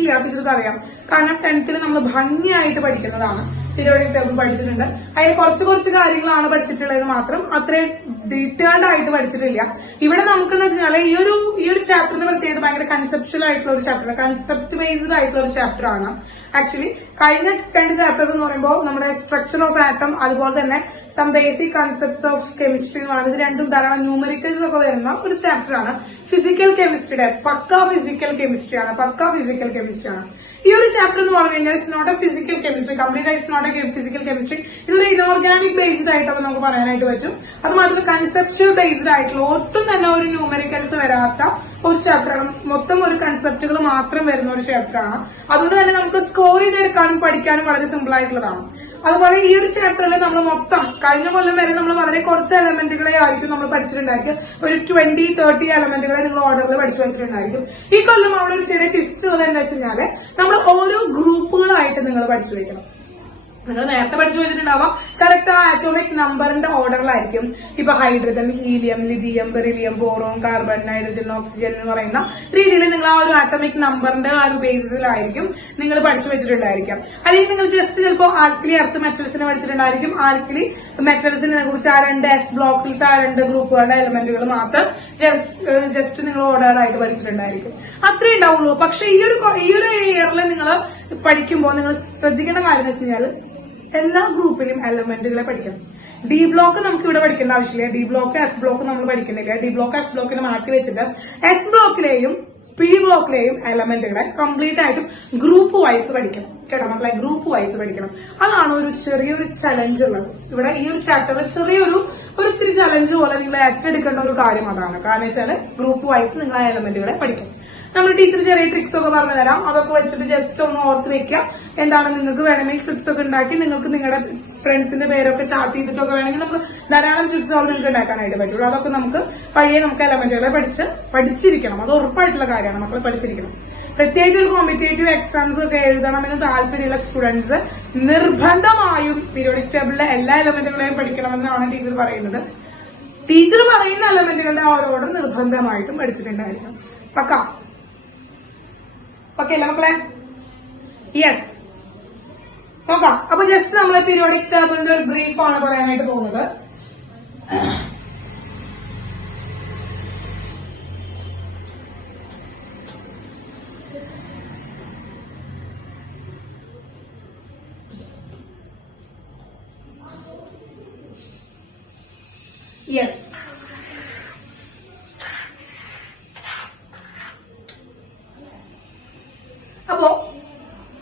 ഇല്ല, ടീച്ചർക്ക് അറിയാം. കാരണം 10th നമ്മൾ ഭംഗിയായിട്ട് പഠിക്കുന്നതാണ്. പീരിയോഡിക് ടേബിൾ പഠിച്ചിട്ടുണ്ട്. അതിൽ കുറച്ച് കാര്യങ്ങളാണ് പഠിച്ചിട്ടുള്ളത് മാത്രം. അത്രയും ഡീറ്റെയിൽഡ് ആയിട്ട് പഠിച്ചിട്ടില്ല. ഇവിടെ നമുക്കെന്ന് വെച്ചാൽ ഈ ഒരു ചാപ്റ്ററിന്റെ പ്രത്യേകത ഭയങ്കര കൺസെപ്ച്വൽ ആയിട്ടുള്ള ഒരു ചാപ്റ്റർ, കൺസെപ്റ്റ് ബേസ്ഡ് ആയിട്ടുള്ള ഒരു ചാപ്റ്റർ ആണ്. ആക്ച്വലി കഴിഞ്ഞ 2 ചാപ്റ്റേഴ്സ് എന്ന് പറയുമ്പോൾ നമ്മുടെ സ്ട്രക്ചർ ഓഫ് ആറ്റം, അതുപോലെ തന്നെ some basic concepts of chemistry എന്ന് പറയുന്നത് രണ്ടും ധാരാളം ന്യൂമറിക്കൽസ് ഒക്കെ വരുന്ന ഒരു ചാപ്റ്റർ ആണ്. ഫിസിക്കൽ കെമിസ്ട്രിയുടെ പക്കാ ഫിസിക്കൽ കെമിസ്ട്രിയാണ്. ഈ ഒരു ചാപ്റ്റർ എന്ന് പറഞ്ഞു കഴിഞ്ഞാൽ it's not a physical chemistry, complete it's not a physical chemistry. ഇതൊരു ഇനോർഗാനിക് ബേസ്ഡ് ആയിട്ടൊക്കെ നമുക്ക് പറയാനായിട്ട് പറ്റും. അത് മാത്രമല്ല കൺസെപ്ച്വൽ ബേസ്ഡ് ആയിട്ടുള്ള ഒട്ടും തന്നെ ഒരു ന്യൂമറിക്കൽസ് വരാത്ത ഒരു ചാപ്റ്ററാണ്. മൊത്തം ഒരു കൺസെപ്റ്റുകൾ മാത്രം വരുന്ന ഒരു ചാപ്റ്ററാണ്. അതുകൊണ്ട് തന്നെ നമുക്ക് സ്കോർ ചെയ്തെടുക്കാനും പഠിക്കാനും വളരെ സിമ്പിൾ ആയിട്ടുള്ളതാണ്. അതുപോലെ ഈ ഒരു ചാപ്റ്ററിൽ നമ്മൾ മൊത്തം കഴിഞ്ഞ കൊല്ലം വരെ നമ്മൾ വളരെ കുറച്ച് എലമെന്റുകളെ ആയിരിക്കും നമ്മൾ പഠിച്ചിട്ടുണ്ടായിരിക്കും. ഒരു 20-30 എലമെന്റുകളെ നിങ്ങൾ ഓർഡറിൽ പഠിച്ചു വെച്ചിട്ടുണ്ടായിരിക്കും. ഈ കൊല്ലം അവിടെ ഒരു ചെറിയ ട്വിസ്റ്റ് ഉള്ളത് എന്താ വെച്ച് കഴിഞ്ഞാല് നമ്മൾ ഓരോ ഗ്രൂപ്പുകളായിട്ട് നിങ്ങൾ പഠിച്ചു വെക്കണം. നിങ്ങൾ നേരത്തെ പഠിച്ചു വെച്ചിട്ടുണ്ടാവാം കറക്റ്റ് ആ ആറ്റോമിക് നമ്പറിന്റെ ഓർഡറിലായിരിക്കും. ഇപ്പൊ hydrogen, helium, lithium, beryllium, boron, carbon, nitrogen, oxygen എന്ന് പറയുന്ന രീതിയിൽ നിങ്ങൾ ആ ഒരു ആറ്റോമിക് നമ്പറിന്റെ ആ ഒരു ബേസിസിലായിരിക്കും നിങ്ങൾ പഠിച്ചു വെച്ചിട്ടുണ്ടായിരിക്കാം. അല്ലെങ്കിൽ നിങ്ങൾ ജസ്റ്റ് ചിലപ്പോൾ ആൽക്കലി എർത്ത് മെറ്റൽസിനെ പഠിച്ചിട്ടുണ്ടായിരിക്കും. ആൽക്കലി മെറ്റൽസിനെ കുറിച്ച് ആ 2 S ബ്ലോക്കിലത്തെ ആ 2 ഗ്രൂപ്പുകളുടെ എലമെന്റുകൾ മാത്രം ജസ്റ്റ് നിങ്ങൾ ഓർഡറായിട്ട് പഠിച്ചിട്ടുണ്ടായിരിക്കും. അത്രേ ഉണ്ടാവുള്ളൂ. പക്ഷെ ഈ ഒരു ഇയറിൽ നിങ്ങൾ പഠിക്കുമ്പോൾ നിങ്ങൾ ശ്രദ്ധിക്കേണ്ട കാര്യം എന്ന് വെച്ച് കഴിഞ്ഞാൽ എല്ലാ ഗ്രൂപ്പിലും എലമെന്റുകളെ പഠിക്കണം. ഡി ബ്ലോക്ക് നമുക്ക് ഇവിടെ പഠിക്കേണ്ട ആവശ്യമില്ല. ഡി ബ്ലോക്ക്, F ബ്ലോക്ക് നമ്മൾ പഠിക്കുന്നില്ല. ഡി ബ്ലോക്ക്, F ബ്ലോക്കിനെ മാറ്റി വെച്ചിട്ട് S ബ്ലോക്കിലെയും പി ബ്ലോക്കിലെയും എലമെന്റുകളെ കംപ്ലീറ്റ് ആയിട്ടും ഗ്രൂപ്പ് വൈസ് പഠിക്കണം കേട്ടോ മക്കളെ. ഗ്രൂപ്പ് വൈസ് പഠിക്കണം. അതാണ് ഒരു ചെറിയൊരു ചലഞ്ച് ഉള്ളത് ഇവിടെ ഈ ഒരു ചാപ്റ്ററിൽ. ചെറിയൊരു ഒത്തിരി ചലഞ്ച് പോലെ നിങ്ങൾ ഏറ്റെടുക്കേണ്ട ഒരു കാര്യം അതാണ്. കാരണം വെച്ചാൽ ഗ്രൂപ്പ് വൈസ് നിങ്ങൾ ആ എലമെന്റുകളെ പഠിക്കണം. നമ്മൾ ടീച്ചർ ചെറിയ ട്രിക്സ് ഒക്കെ പറഞ്ഞു തരാം. അതൊക്കെ വെച്ചിട്ട് ജസ്റ്റ് ഒന്ന് ഓർത്ത് വെക്കുക. എന്താണ് നിങ്ങൾക്ക് വേണമെങ്കിൽ ട്രിക്സ് ഒക്കെ ഉണ്ടാക്കി നിങ്ങൾക്ക് നിങ്ങളുടെ ഫ്രണ്ട്സിന്റെ പേരൊക്കെ ചാർട്ട് ചെയ്തിട്ടൊക്കെ വേണമെങ്കിൽ നമുക്ക് ധാരാളം ട്രിക്സുകൾ നിങ്ങൾക്ക് ഉണ്ടാക്കാനായിട്ട് പറ്റുള്ളൂ. അതൊക്കെ നമുക്ക് പഴയ നമുക്ക് എലമെന്റുകളെ പഠിച്ചിരിക്കണം. അത് ഉറപ്പായിട്ടുള്ള കാര്യമാണ്. മക്കൾ പഠിച്ചിരിക്കണം. പ്രത്യേകിച്ച് ഒരു കോമ്പറ്റേറ്റീവ് എക്സാംസ് ഒക്കെ എഴുതണമെന്ന് താല്പര്യമുള്ള സ്റ്റുഡൻസ് നിർബന്ധമായും പീരിയോഡിക് ടേബിളിലെ എല്ലാ എലമെന്റുകളെയും പഠിക്കണമെന്നാണ് ടീച്ചർ പറയുന്നത്. ടീച്ചർ പറയുന്ന എലമെന്റുകളുടെ ആ ഒരു ഓർഡർ നിർബന്ധമായിട്ടും പഠിച്ചിട്ടുണ്ടായിരിക്കണം. പക്ക ഓക്കെ അല്ലേ മക്കളെ? യെസ്, നോക്കാം. അപ്പൊ ജസ്റ്റ് നമ്മളെ പീരിയോഡിക് ടേബിളിന്റെ ഒരു ബ്രീഫ് ആണ് പറയാനായിട്ട് പോകുന്നത്. യെസ്, അപ്പോ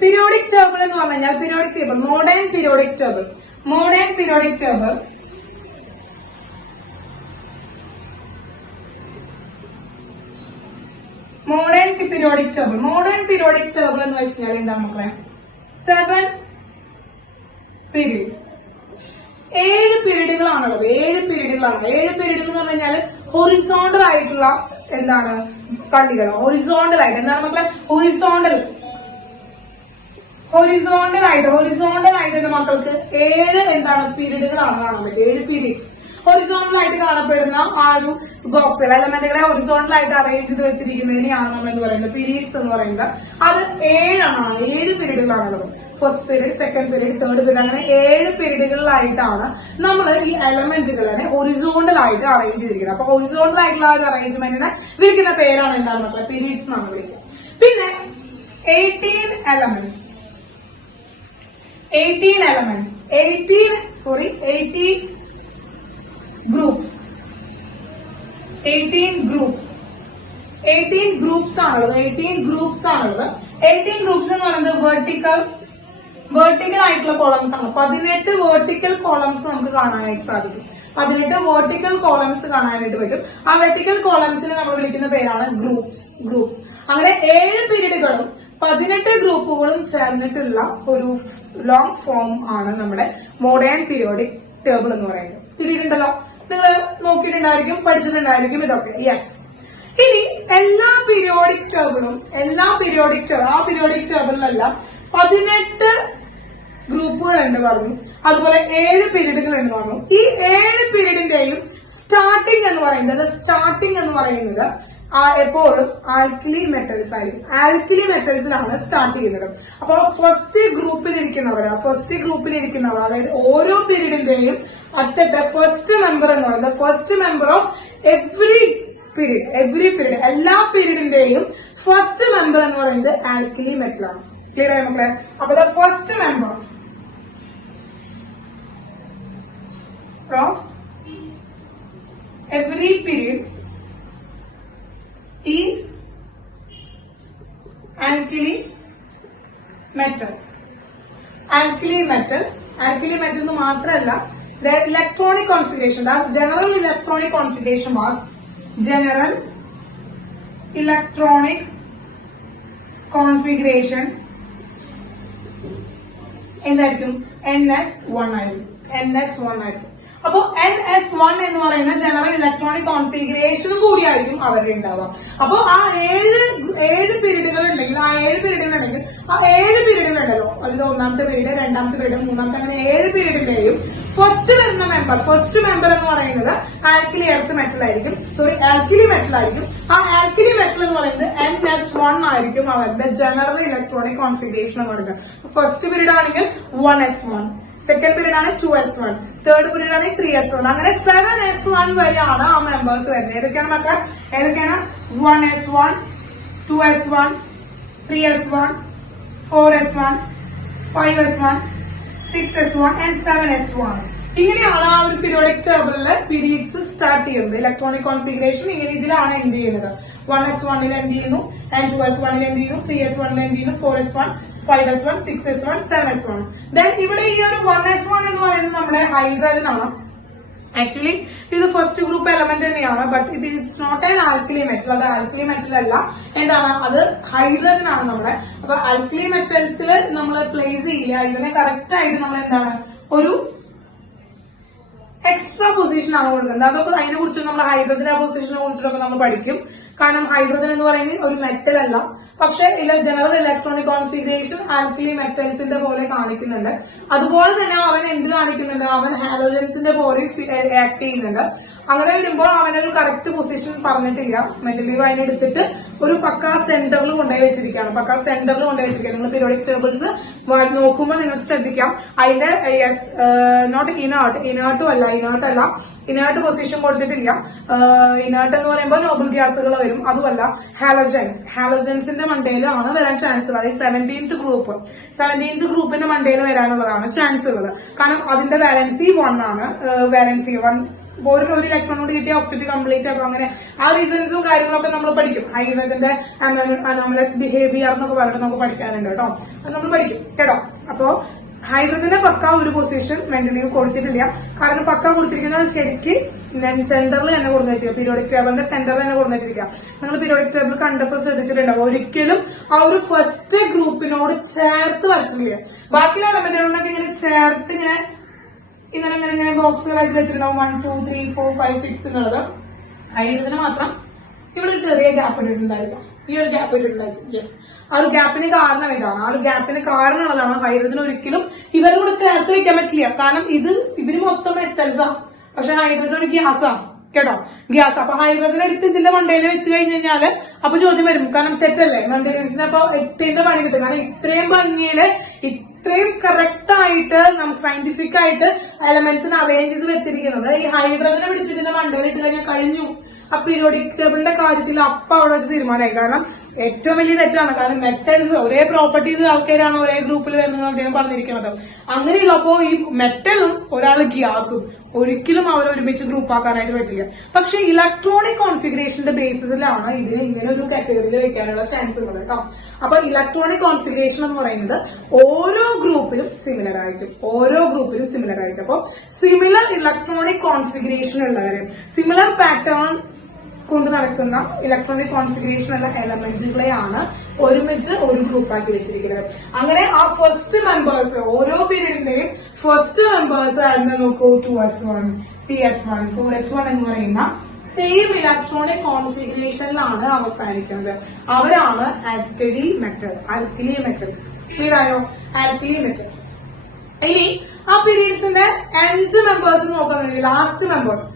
പീരിയോഡിക് ടേബിൾ എന്ന് പറഞ്ഞു കഴിഞ്ഞാൽ periodic table modern periodic table modern periodic table modern periodic table modern periodic table എന്ന് വെച്ച് കഴിഞ്ഞാൽ എന്താണ് മക്കളെ? 7 പീരീഡ്സ്. 7 പീരീഡുകളാണുള്ളത്. 7 പീരീഡുകളാണ്. 7 പീരീഡ് എന്ന് പറഞ്ഞു കഴിഞ്ഞാൽ ഹൊറിസോണ്ടൽ ആയിട്ടുള്ള എന്താണ് കള്ളികൾ. ഹൊറിസോണ്ടൽ ആയിട്ട് എന്താണ് മക്കളെ? ഹൊറിസോണ്ടൽ ആയിട്ട് മക്കൾക്ക് 7 എന്താണ് പീരീഡുകളാണ് കാണാൻ പറ്റുക. 7 പീരീഡ്സ് ഹൊറിസോണ്ടൽ ആയിട്ട് കാണപ്പെടുന്ന ആ ഒരു ബോക്സിൽ എലമെന്റുകളെ ഹൊറിസോണ്ടൽ ആയിട്ട് അറേഞ്ച് ചെയ്ത് വെച്ചിരിക്കുന്നതിനെയാണ് നമ്മൾ എന്ന് പറയുന്നത് പീരീഡ്സ് എന്ന് പറയുന്നത്. അത് 7 പീരീഡുകളാണുള്ളത്. First period, second period, third period, അങ്ങനെ 7 പീരീഡുകളിലായിട്ടാണ് നമ്മൾ ഈ എലമെന്റുകളെ ഹൊറിസോണ്ടൽ ആയിട്ട് അറേഞ്ച് ചെയ്തിരിക്കുന്നത്. അപ്പൊ ഹൊറിസോണ്ടൽ ആയിട്ടുള്ള ഒരു അറേഞ്ച്മെന്റിനെ വിളിക്കുന്ന പേരാണ് എന്താണ് മക്കളെ? പീരീഡ്സ് എന്നാണ് വിളിക്കുന്നത്. പിന്നെ 18 elements 18 groups 18 groups ആണുള്ളത്. 18 groups എന്ന് പറയുന്നത് വെർട്ടിക്കൽ ആയിട്ടുള്ള കോളംസ് ആണ്. 18 വെർട്ടിക്കൽ കോളംസ് നമുക്ക് കാണാനായിട്ട് സാധിക്കും. 18 വെർട്ടിക്കൽ കോളംസ് കാണാനായിട്ട് പറ്റും. ആ വെർട്ടിക്കൽ കോളംസിനെ നമ്മൾ വിളിക്കുന്ന പേരാണ് ഗ്രൂപ്പ്സ്. അങ്ങനെ 7 പീരീഡുകളും 18 ഗ്രൂപ്പുകളും ചേർന്നിട്ടുള്ള ഒരു ലോങ് ഫോം ആണ് നമ്മുടെ മോഡേൺ പീരിയോഡിക് ടേബിൾ എന്ന് പറയുന്നത്. തിരിയിട്ടുണ്ടല്ലോ, നിങ്ങൾ നോക്കിയിട്ടുണ്ടായിരിക്കും, പഠിച്ചിട്ടുണ്ടായിരിക്കും ഇതൊക്കെ. യെസ്. ഇനി എല്ലാ പീരിയോഡിക് ടേബിളും ആ പീരിയോഡിക് ടേബിളിലെല്ലാം 18 ഗ്രൂപ്പുകൾ എന്ന് പറഞ്ഞു. അതുപോലെ 7 പീരീഡുകൾ എന്ന് പറഞ്ഞു. ഈ 7 പീരീഡിന്റെയും സ്റ്റാർട്ടിംഗ് എന്ന് പറയുന്നത് എപ്പോഴും ആൽക്കലി മെറ്റൽസ് ആയിരിക്കും. ആൽക്കലി മെറ്റൽസിലാണ് സ്റ്റാർട്ട് ചെയ്യുന്നത്. അപ്പൊ ഫസ്റ്റ് ഗ്രൂപ്പിലിരിക്കുന്നവർ അതായത് ഓരോ പീരീഡിന്റെയും അറ്റത്തെ ഫസ്റ്റ് മെമ്പർ എന്ന് പറയുന്നത് first member of every period എല്ലാ പീരീഡിന്റെയും ഫസ്റ്റ് മെമ്പർ എന്ന് പറയുന്നത് ആൽക്കലി മെറ്റലാണ്. ക്ലിയർ ആയി മക്കളെ? അപ്പൊ first member of every period is alkali metal എന്ന് മാത്രമല്ല, the electronic configuration, the general electronic configuration was എന്തായിരിക്കും? NS1 ആയിരിക്കും. അപ്പോ NS1 എന്ന് പറയുന്ന ജനറൽ ഇലക്ട്രോണിക് കോൺഫിഗറേഷനും കൂടിയായിരിക്കും അവരുടെ ഉണ്ടാവുക. അപ്പോ ആ 7 പീരീഡുകൾ ഉണ്ടെങ്കിൽ ആ 7 പീരീഡുകൾ ഉണ്ടല്ലോ, അതിൽ ഒന്നാമത്തെ പീരീഡ്, രണ്ടാമത്തെ പീരീഡ്, മൂന്നാമത്തെ, അങ്ങനെ 7 പീരീഡിന്റെയും ഫസ്റ്റ് മെമ്പർ എന്ന് പറയുന്നത് ആൽക്കലി മെറ്റൽ ആയിരിക്കും. ആ ആൽക്കലി മെറ്റൽ എന്ന് പറയുന്നത് NS1 ആയിരിക്കും അവരുടെ ജനറൽ ഇലക്ട്രോണിക് കോൺഫിഗറേഷൻ എന്ന് പറയുന്നത്. ഫസ്റ്റ് പീരീഡ് ആണെങ്കിൽ 1S1, സെക്കൻഡ് പീരീഡ് ആണ് 2S1, തേർഡ് പീരീഡ് ആണ് 3S1, അങ്ങനെ 7S1 വരെയാണ് ആ മെമ്പേഴ്സ് വരുന്നത്. ഏതൊക്കെയാണ് മക്കളെ? 1S1, 2S1, 3S1, 4S1, 5S1, 6S1 and 7S1. ഇങ്ങനെയാണ് ആ ഒരു പീരിയോഡിക് ടേബിളിലെ പീരീഡ്സ് സ്റ്റാർട്ട് ചെയ്യുന്നത്. ഇലക്ട്രോണിക് കോൺഫിഗറേഷൻ ഇതിലാണ് എൻഡ് ചെയ്യുന്നത്. 1s1 എന്ത് ചെയ്യുന്നു, and 2s1 എന്ത് ചെയ്യുന്നു, 3s1 എന്ത് ചെയ്യുന്നു, 4s1, 5s1, 6s1, 7s1. Then ഇവിടെ ഈ ഒരു 1s1 എന്ന് പറയുന്നത് നമ്മുടെ ഹൈഡ്രജൻ ആണ്. ആക്ച്വലി ഇത് ഫസ്റ്റ് ഗ്രൂപ്പ് എലമെന്റ് തന്നെയാണ്, ബട്ട് ഇത് it's not an alkali metal. അത് ആൽക്കലി മെറ്റൽ അല്ല, എന്താണ് അത് ഹൈഡ്രജൻ ആണ് നമ്മുടെ. അപ്പൊ ആൽക്കലി മെറ്റൽസിൽ നമ്മൾ പ്ലേസ് ചെയ്യില്ല, ഇതിനെ കറക്റ്റ് ആയിട്ട് നമ്മൾ എന്താണ് ഒരു എക്സ്ട്രാ പൊസിഷൻ ആണ് കൊടുക്കുന്നത്. അതൊക്കെ അതിനെ കുറിച്ച് നമ്മൾ ഹൈഡ്രജൻ പൊസിഷനെ കുറിച്ചിട്ടൊക്കെ നമ്മൾ പഠിക്കും. കാരണം ഹൈഡ്രജൻ എന്ന് പറയുന്നത് ഒരു മെറ്റൽ അല്ല, പക്ഷെ ജനറൽ ഇലക്ട്രോണിക് കോൺഫിഗറേഷൻ ആൽക്കലി മെറ്റൽസിന്റെ പോലെ കാണിക്കുന്നുണ്ട്. അതുപോലെ തന്നെ അവൻ എന്ത് കാണിക്കുന്നുണ്ട്, അവൻ ഹാലോജൻസിന്റെ പോലെ ആക്ട് ചെയ്യുന്നുണ്ട്. അങ്ങനെ വരുമ്പോൾ അവനൊരു കറക്റ്റ് പൊസിഷൻ പറഞ്ഞിട്ടില്ല. മെറ്റലീവ് അതിനെടുത്തിട്ട് ഒരു പക്കാ സെന്ററിൽ കൊണ്ടുപോയി വെച്ചിരിക്കുകയാണ്. പക്കാ സെന്ററിൽ കൊണ്ടുപോയി വെച്ചിരിക്കുകയാണ്. നിങ്ങൾ പീരിയോഡിക് ടേബിൾസ് നോക്കുമ്പോൾ നിങ്ങൾ ശ്രദ്ധിക്കാം, അതിന്റെ നോട്ട് ഇനേർട്ടും അല്ല, ഇനേർട്ട് പൊസിഷൻ കൊടുത്തിട്ടില്ല. ഇനേർട്ട് എന്ന് പറയുമ്പോൾ നോബിൾ ഗ്യാസുകൾ വരും, അതുമല്ല ഹാലോജൻസിന്റെ മണ്ടയിലാണ് വരാൻ ചാൻസ് ഉള്ളത്. 17th ഗ്രൂപ്പിന്റെ മണ്ടയിൽ വരാനുള്ളതാണ് ചാൻസ് ഉള്ളത്. കാരണം അതിന്റെ വാലൻസി 1 ആണ്. വാലൻസി 1 ഒരു ഇലക്ട്രോണോട് കിട്ടിയ ഒക്ടറ്റ് കംപ്ലീറ്റ് ആക്കും. അങ്ങനെ ആ റീസൺസും കാര്യങ്ങളൊക്കെ നമ്മൾ പഠിക്കും. ഹൈഡ്രജന്റെ അനോമലസ് ബിഹേവിയർ എന്നൊക്കെ പറഞ്ഞിട്ട് നമുക്ക് പഠിക്കാനുണ്ട് കേട്ടോ, അത് നമ്മൾ പഠിക്കും കേട്ടോ. അപ്പോ ഹൈഡ്രജന് പക്ക ഒരു പൊസിഷൻ മെന്റലീവ് കൊടുത്തിട്ടില്ല. കാരണം പക്ക കൊടുത്തിരിക്കുന്നത് ശരിക്ക് സെന്ററിൽ തന്നെ കൊടുത്തു വെച്ചിരിക്കുക, പീരിയോഡിക് ടേബിളിന്റെ സെന്ററിൽ തന്നെ കൊടുത്തു വെച്ചിരിക്കുക. നിങ്ങൾ പീരിയോഡിക് ടേബിൾ കണ്ടപ്പോൾ ശ്രദ്ധിച്ചിട്ടുണ്ടാവും, ഒരിക്കലും ആ ഒരു ഫസ്റ്റ് ഗ്രൂപ്പിനോട് ചേർത്ത് വരച്ചിട്ടില്ല. ബാക്കിയുള്ള എലമെന്റുകളിലൊക്കെ ഇങ്ങനെ ചേർത്ത് ഇങ്ങനെ ഇങ്ങനെ ഇങ്ങനെ ഇങ്ങനെ ബോക്സുകളായിട്ട് വെച്ചിട്ടുണ്ടാവും. 1 2 3 4 5 6 എന്നുള്ളത്. ഹൈഡ്രജന് മാത്രം ഇവിടെ ഒരു ചെറിയ ഗ്യാപ്പ് ഇട്ടിട്ടുണ്ടായിരിക്കും, ഈ ഒരു ഗ്യാപ്പ് ഇട്ടിട്ടുണ്ടായിരിക്കും. യെസ്, ആ ഒരു ഗ്യാപ്പിന് കാരണം ഇതാണ്. ആ ഒരു ഗ്യാപ്പിന് കാരണമുള്ളതാണ്. ഹൈഡ്രജൻ ഒരിക്കലും ഇവരും കൂടെ ചേർത്ത് വെക്കാൻ പറ്റില്ല. കാരണം ഇവര് മൊത്തം മെറ്റൽസാ, പക്ഷെ ഹൈഡ്രജൻ ഒരു ഗ്യാസാ കേട്ടോ, ഗ്യാസ്. അപ്പൊ ഹൈഡ്രജൻ എടുത്ത് ഇതിന്റെ മണ്ടയിൽ വെച്ച് കഴിഞ്ഞാല് അപ്പൊ ചോദ്യം വരും, കാരണം തെറ്റല്ലേ മെന്റലിയൻസിന്. അപ്പൊ 8ന്റെ പണി കിട്ടും. കാരണം ഇത്രയും ഭംഗിയില് ഇത്രയും കറക്റ്റ് ആയിട്ട് നമുക്ക് സയന്റിഫിക് ആയിട്ട് എലമെന്റ്സിന് അറേഞ്ച് ചെയ്ത് വെച്ചിരിക്കുന്നത്. ഈ ഹൈഡ്രജനെ പിടിച്ച് ഇതിന്റെ മണ്ടയിൽ ഇട്ട് കഴിഞ്ഞാൽ കഴിഞ്ഞു. ആ പീരിയോഡിക് ടേബിളിന്റെ കാര്യത്തിൽ അപ്പൊ അവിടെ വെച്ച് തീരുമാനമായി. കാരണം ഏറ്റവും വലിയ തെറ്റാണ്. കാരണം മെറ്റൽസ് ഒരേ പ്രോപ്പർട്ടീസ് ആൾക്കാരാണ് ഒരേ ഗ്രൂപ്പിൽ വരുന്നത് അദ്ദേഹം പറഞ്ഞിരിക്കുന്നത്. അങ്ങനെയുള്ളപ്പോ ഈ മെറ്റലും ഒരാൾ ഗ്യാസും ഒരിക്കലും അവർ ഒരുമിച്ച് ഗ്രൂപ്പ് ആക്കാനായിട്ട് പറ്റില്ല. പക്ഷെ ഇലക്ട്രോണിക് കോൺഫിഗറേഷന്റെ ബേസിസിലാണ് ഇതിനെ ഇങ്ങനെ ഒരു കാറ്റഗറിയിൽ വെക്കാനുള്ള ചാൻസ് ഉള്ളത് കേട്ടോ. അപ്പൊ ഇലക്ട്രോണിക് കോൺഫിഗറേഷൻ എന്ന് പറയുന്നത് ഓരോ ഗ്രൂപ്പിലും സിമിലർ ആയിരിക്കും. അപ്പൊ സിമിലർ ഇലക്ട്രോണിക് കോൺഫിഗറേഷൻ ഉള്ളവര്, സിമിലർ പാറ്റേൺ കൊണ്ട് നടക്കുന്ന ഇലക്ട്രോണിക് കോൺഫിഗറേഷൻ ഉള്ള എലമെന്റുകളെയാണ് ഒരുമിച്ച് ഒരു ഗ്രൂപ്പാക്കി വെച്ചിരിക്കുന്നത്. അങ്ങനെ ആ ഫസ്റ്റ് മെമ്പേഴ്സ് ഓരോ പീരീഡിന്റെയും ഫസ്റ്റ് മെമ്പേഴ്സ് ആയിരുന്നു നോക്കൂ, 2s1 3s1 4s1 എന്ന് പറയുന്ന സെയിം ഇലക്ട്രോണിക് കോൺഫിഗറേഷനിലാണ് അവസാനിക്കുന്നത്. അവരാണ് ആൽക്കലി മെറ്റൽ. ക്ലിയറായോ? Alkali metal. ഇനി ആ പീരീഡ്സിന്റെ എൻഡ് മെമ്പേഴ്സ് നോക്കുന്നത് ലാസ്റ്റ് മെമ്പേഴ്സ്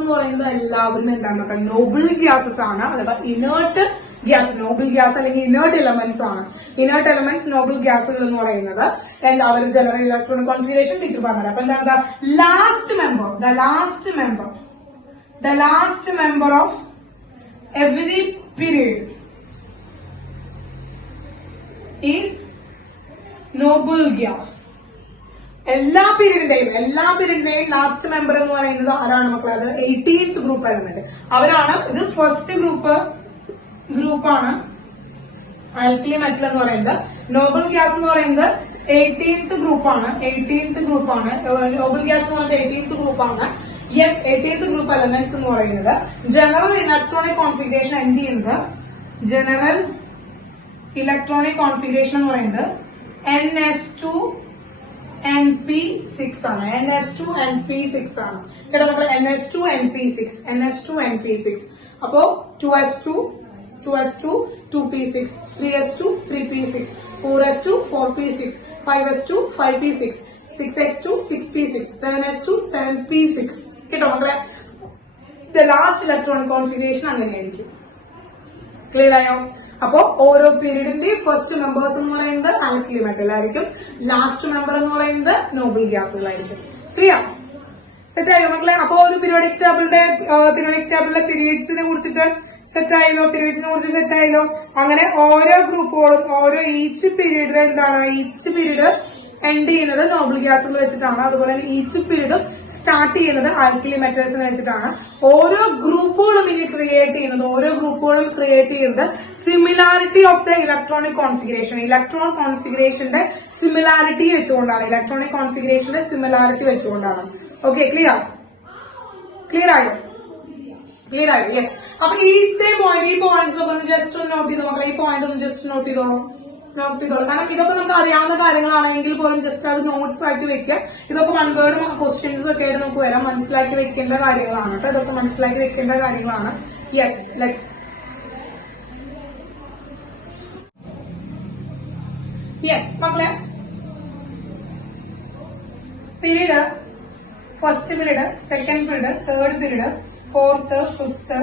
എന്ന് പറയുന്നത് എല്ലാവരും എന്താണ് നോബിൾ ഗ്യാസസ് ആണ്. അഥവാ ഇനേർട്ട് ഗ്യാസ്, നോബിൾ ഗ്യാസ് അല്ലെങ്കിൽ ഇനേർട്ട് എലമെന്റ്സ് ആണ്. ഇനേർട്ട് എലമെന്റ്സ് നോബിൾ ഗ്യാസുകൾ എന്ന് പറയുന്നത് അവർ ജനറൽ ഇലക്ട്രോണിക് കോൺഫിഗറേഷൻ ടീച്ചർ പറഞ്ഞത്. അപ്പൊ എന്താ last member of every period is noble gas. എല്ലാ പീരീഡിന്റെയും ലാസ്റ്റ് മെമ്പർ എന്ന് പറയുന്നത് ആരാണ് മക്കളെ? അത് 18th ഗ്രൂപ്പ് എലമെന്റ്. അവരാണ്. ഇത് ഫസ്റ്റ് ഗ്രൂപ്പാണ് ആൽക്കലി മെറ്റൽ എന്ന് പറയുന്നത്. നോബിൾ ഗ്യാസ് എന്ന് പറയുന്നത് 18th ഗ്രൂപ്പാണ്. നോബിൾ ഗ്യാസ് എന്ന് പറയുന്നത് 18th ഗ്രൂപ്പാണ്. യെസ്, 18th ഗ്രൂപ്പ് എലമെന്റ്സ് എന്ന് പറയുന്നത് ജനറൽ ഇലക്ട്രോണിക് കോൺഫിഗറേഷൻ എന്ത് ചെയ്യുന്നത്, ജനറൽ ഇലക്ട്രോണിക് കോൺഫിഗറേഷൻ എന്ന് പറയുന്നത് NS2NP6 ആണ്. NS2NP6 ആണ് കേട്ടോ മക്കളെ. NS2NP6. അപ്പോ 2s2 2p6, 3s2 3p6, 4s2 4p6, 5s2 5p6, 6x2 6p6, 7s2 7p6 കേട്ടോ മക്കളെ. ലാസ്റ്റ് ഇലക്ട്രോണിക് കോൺഫിഗറേഷൻ അങ്ങനെയായിരിക്കും. ക്ലിയർ ആയോ? അപ്പോ ഓരോ പീരീഡിന്റെ ഫസ്റ്റ് മെമ്പേഴ്സ് എന്ന് പറയുന്നത് ആൽക്കലി മെറ്റൽ ആയിരിക്കും. ലാസ്റ്റ് മെമ്പർ എന്ന് പറയുന്നത് നോബിൾ ഗ്യാസുകളായിരിക്കും. ക്ലിയർ? സെറ്റായോ മക്കളെ? അപ്പോ ഒരു പീരിയോഡിക് ടേബിളിലെ പീരീഡ്സിനെ കുറിച്ചിട്ട് സെറ്റായല്ലോ, പീരീഡിനെ കുറിച്ച് സെറ്റായല്ലോ. അങ്ങനെ ഓരോ ഗ്രൂപ്പുകളും ഈച്ച് പീരീഡിൽ എന്താണ്, ഈച്ച് പീരീഡ് എൻഡ് ചെയ്യുന്നത് നോബിൾ ഗ്യാസുകൾ വെച്ചിട്ടാണ്. അതുപോലെ തന്നെ ഈച്ച് പീരീഡും സ്റ്റാർട്ട് ചെയ്യുന്നത് ആൽക്കലി മെറ്റൽസിനെ വെച്ചിട്ടാണ്. ഓരോ ഗ്രൂപ്പുകളും ഇനി ക്രിയേറ്റ് ചെയ്യുന്നത് similarity of the electronic configuration, electron കോൺഫിഗറേഷന്റെ സിമിലാരിറ്റി വെച്ചുകൊണ്ടാണ്. ഓക്കെ, ക്ലിയർ ആയോ? യെസ്. അപ്പൊ ഈ പോയിന്റ്സ് ഒക്കെ ഒന്ന് ജസ്റ്റ് ഒന്ന് നോട്ട് ചെയ്ത് നോക്കാം. ഈ പോയിന്റ് ഒന്ന് ജസ്റ്റ് നോട്ട് ചെയ്തോളൂ. കാരണം ഇതൊക്കെ നമുക്ക് അറിയാവുന്ന കാര്യങ്ങളാണെങ്കിൽ പോലും ജസ്റ്റ് അത് നോട്ട്സ് ആക്കി വെക്കുക. ഇതൊക്കെ വൺ വേർഡും ക്വസ്റ്റ്യൻസും ഒക്കെ ആയിട്ട് നമുക്ക് വരാം. മനസ്സിലാക്കി വെക്കേണ്ട കാര്യങ്ങളാണ് കേട്ടോ. ഇതൊക്കെ മനസ്സിലാക്കി വെക്കേണ്ട കാര്യങ്ങളാണ്. Yes, let's. യെസ് മക്കളെ, period first period, second period, third period, fourth, fifth,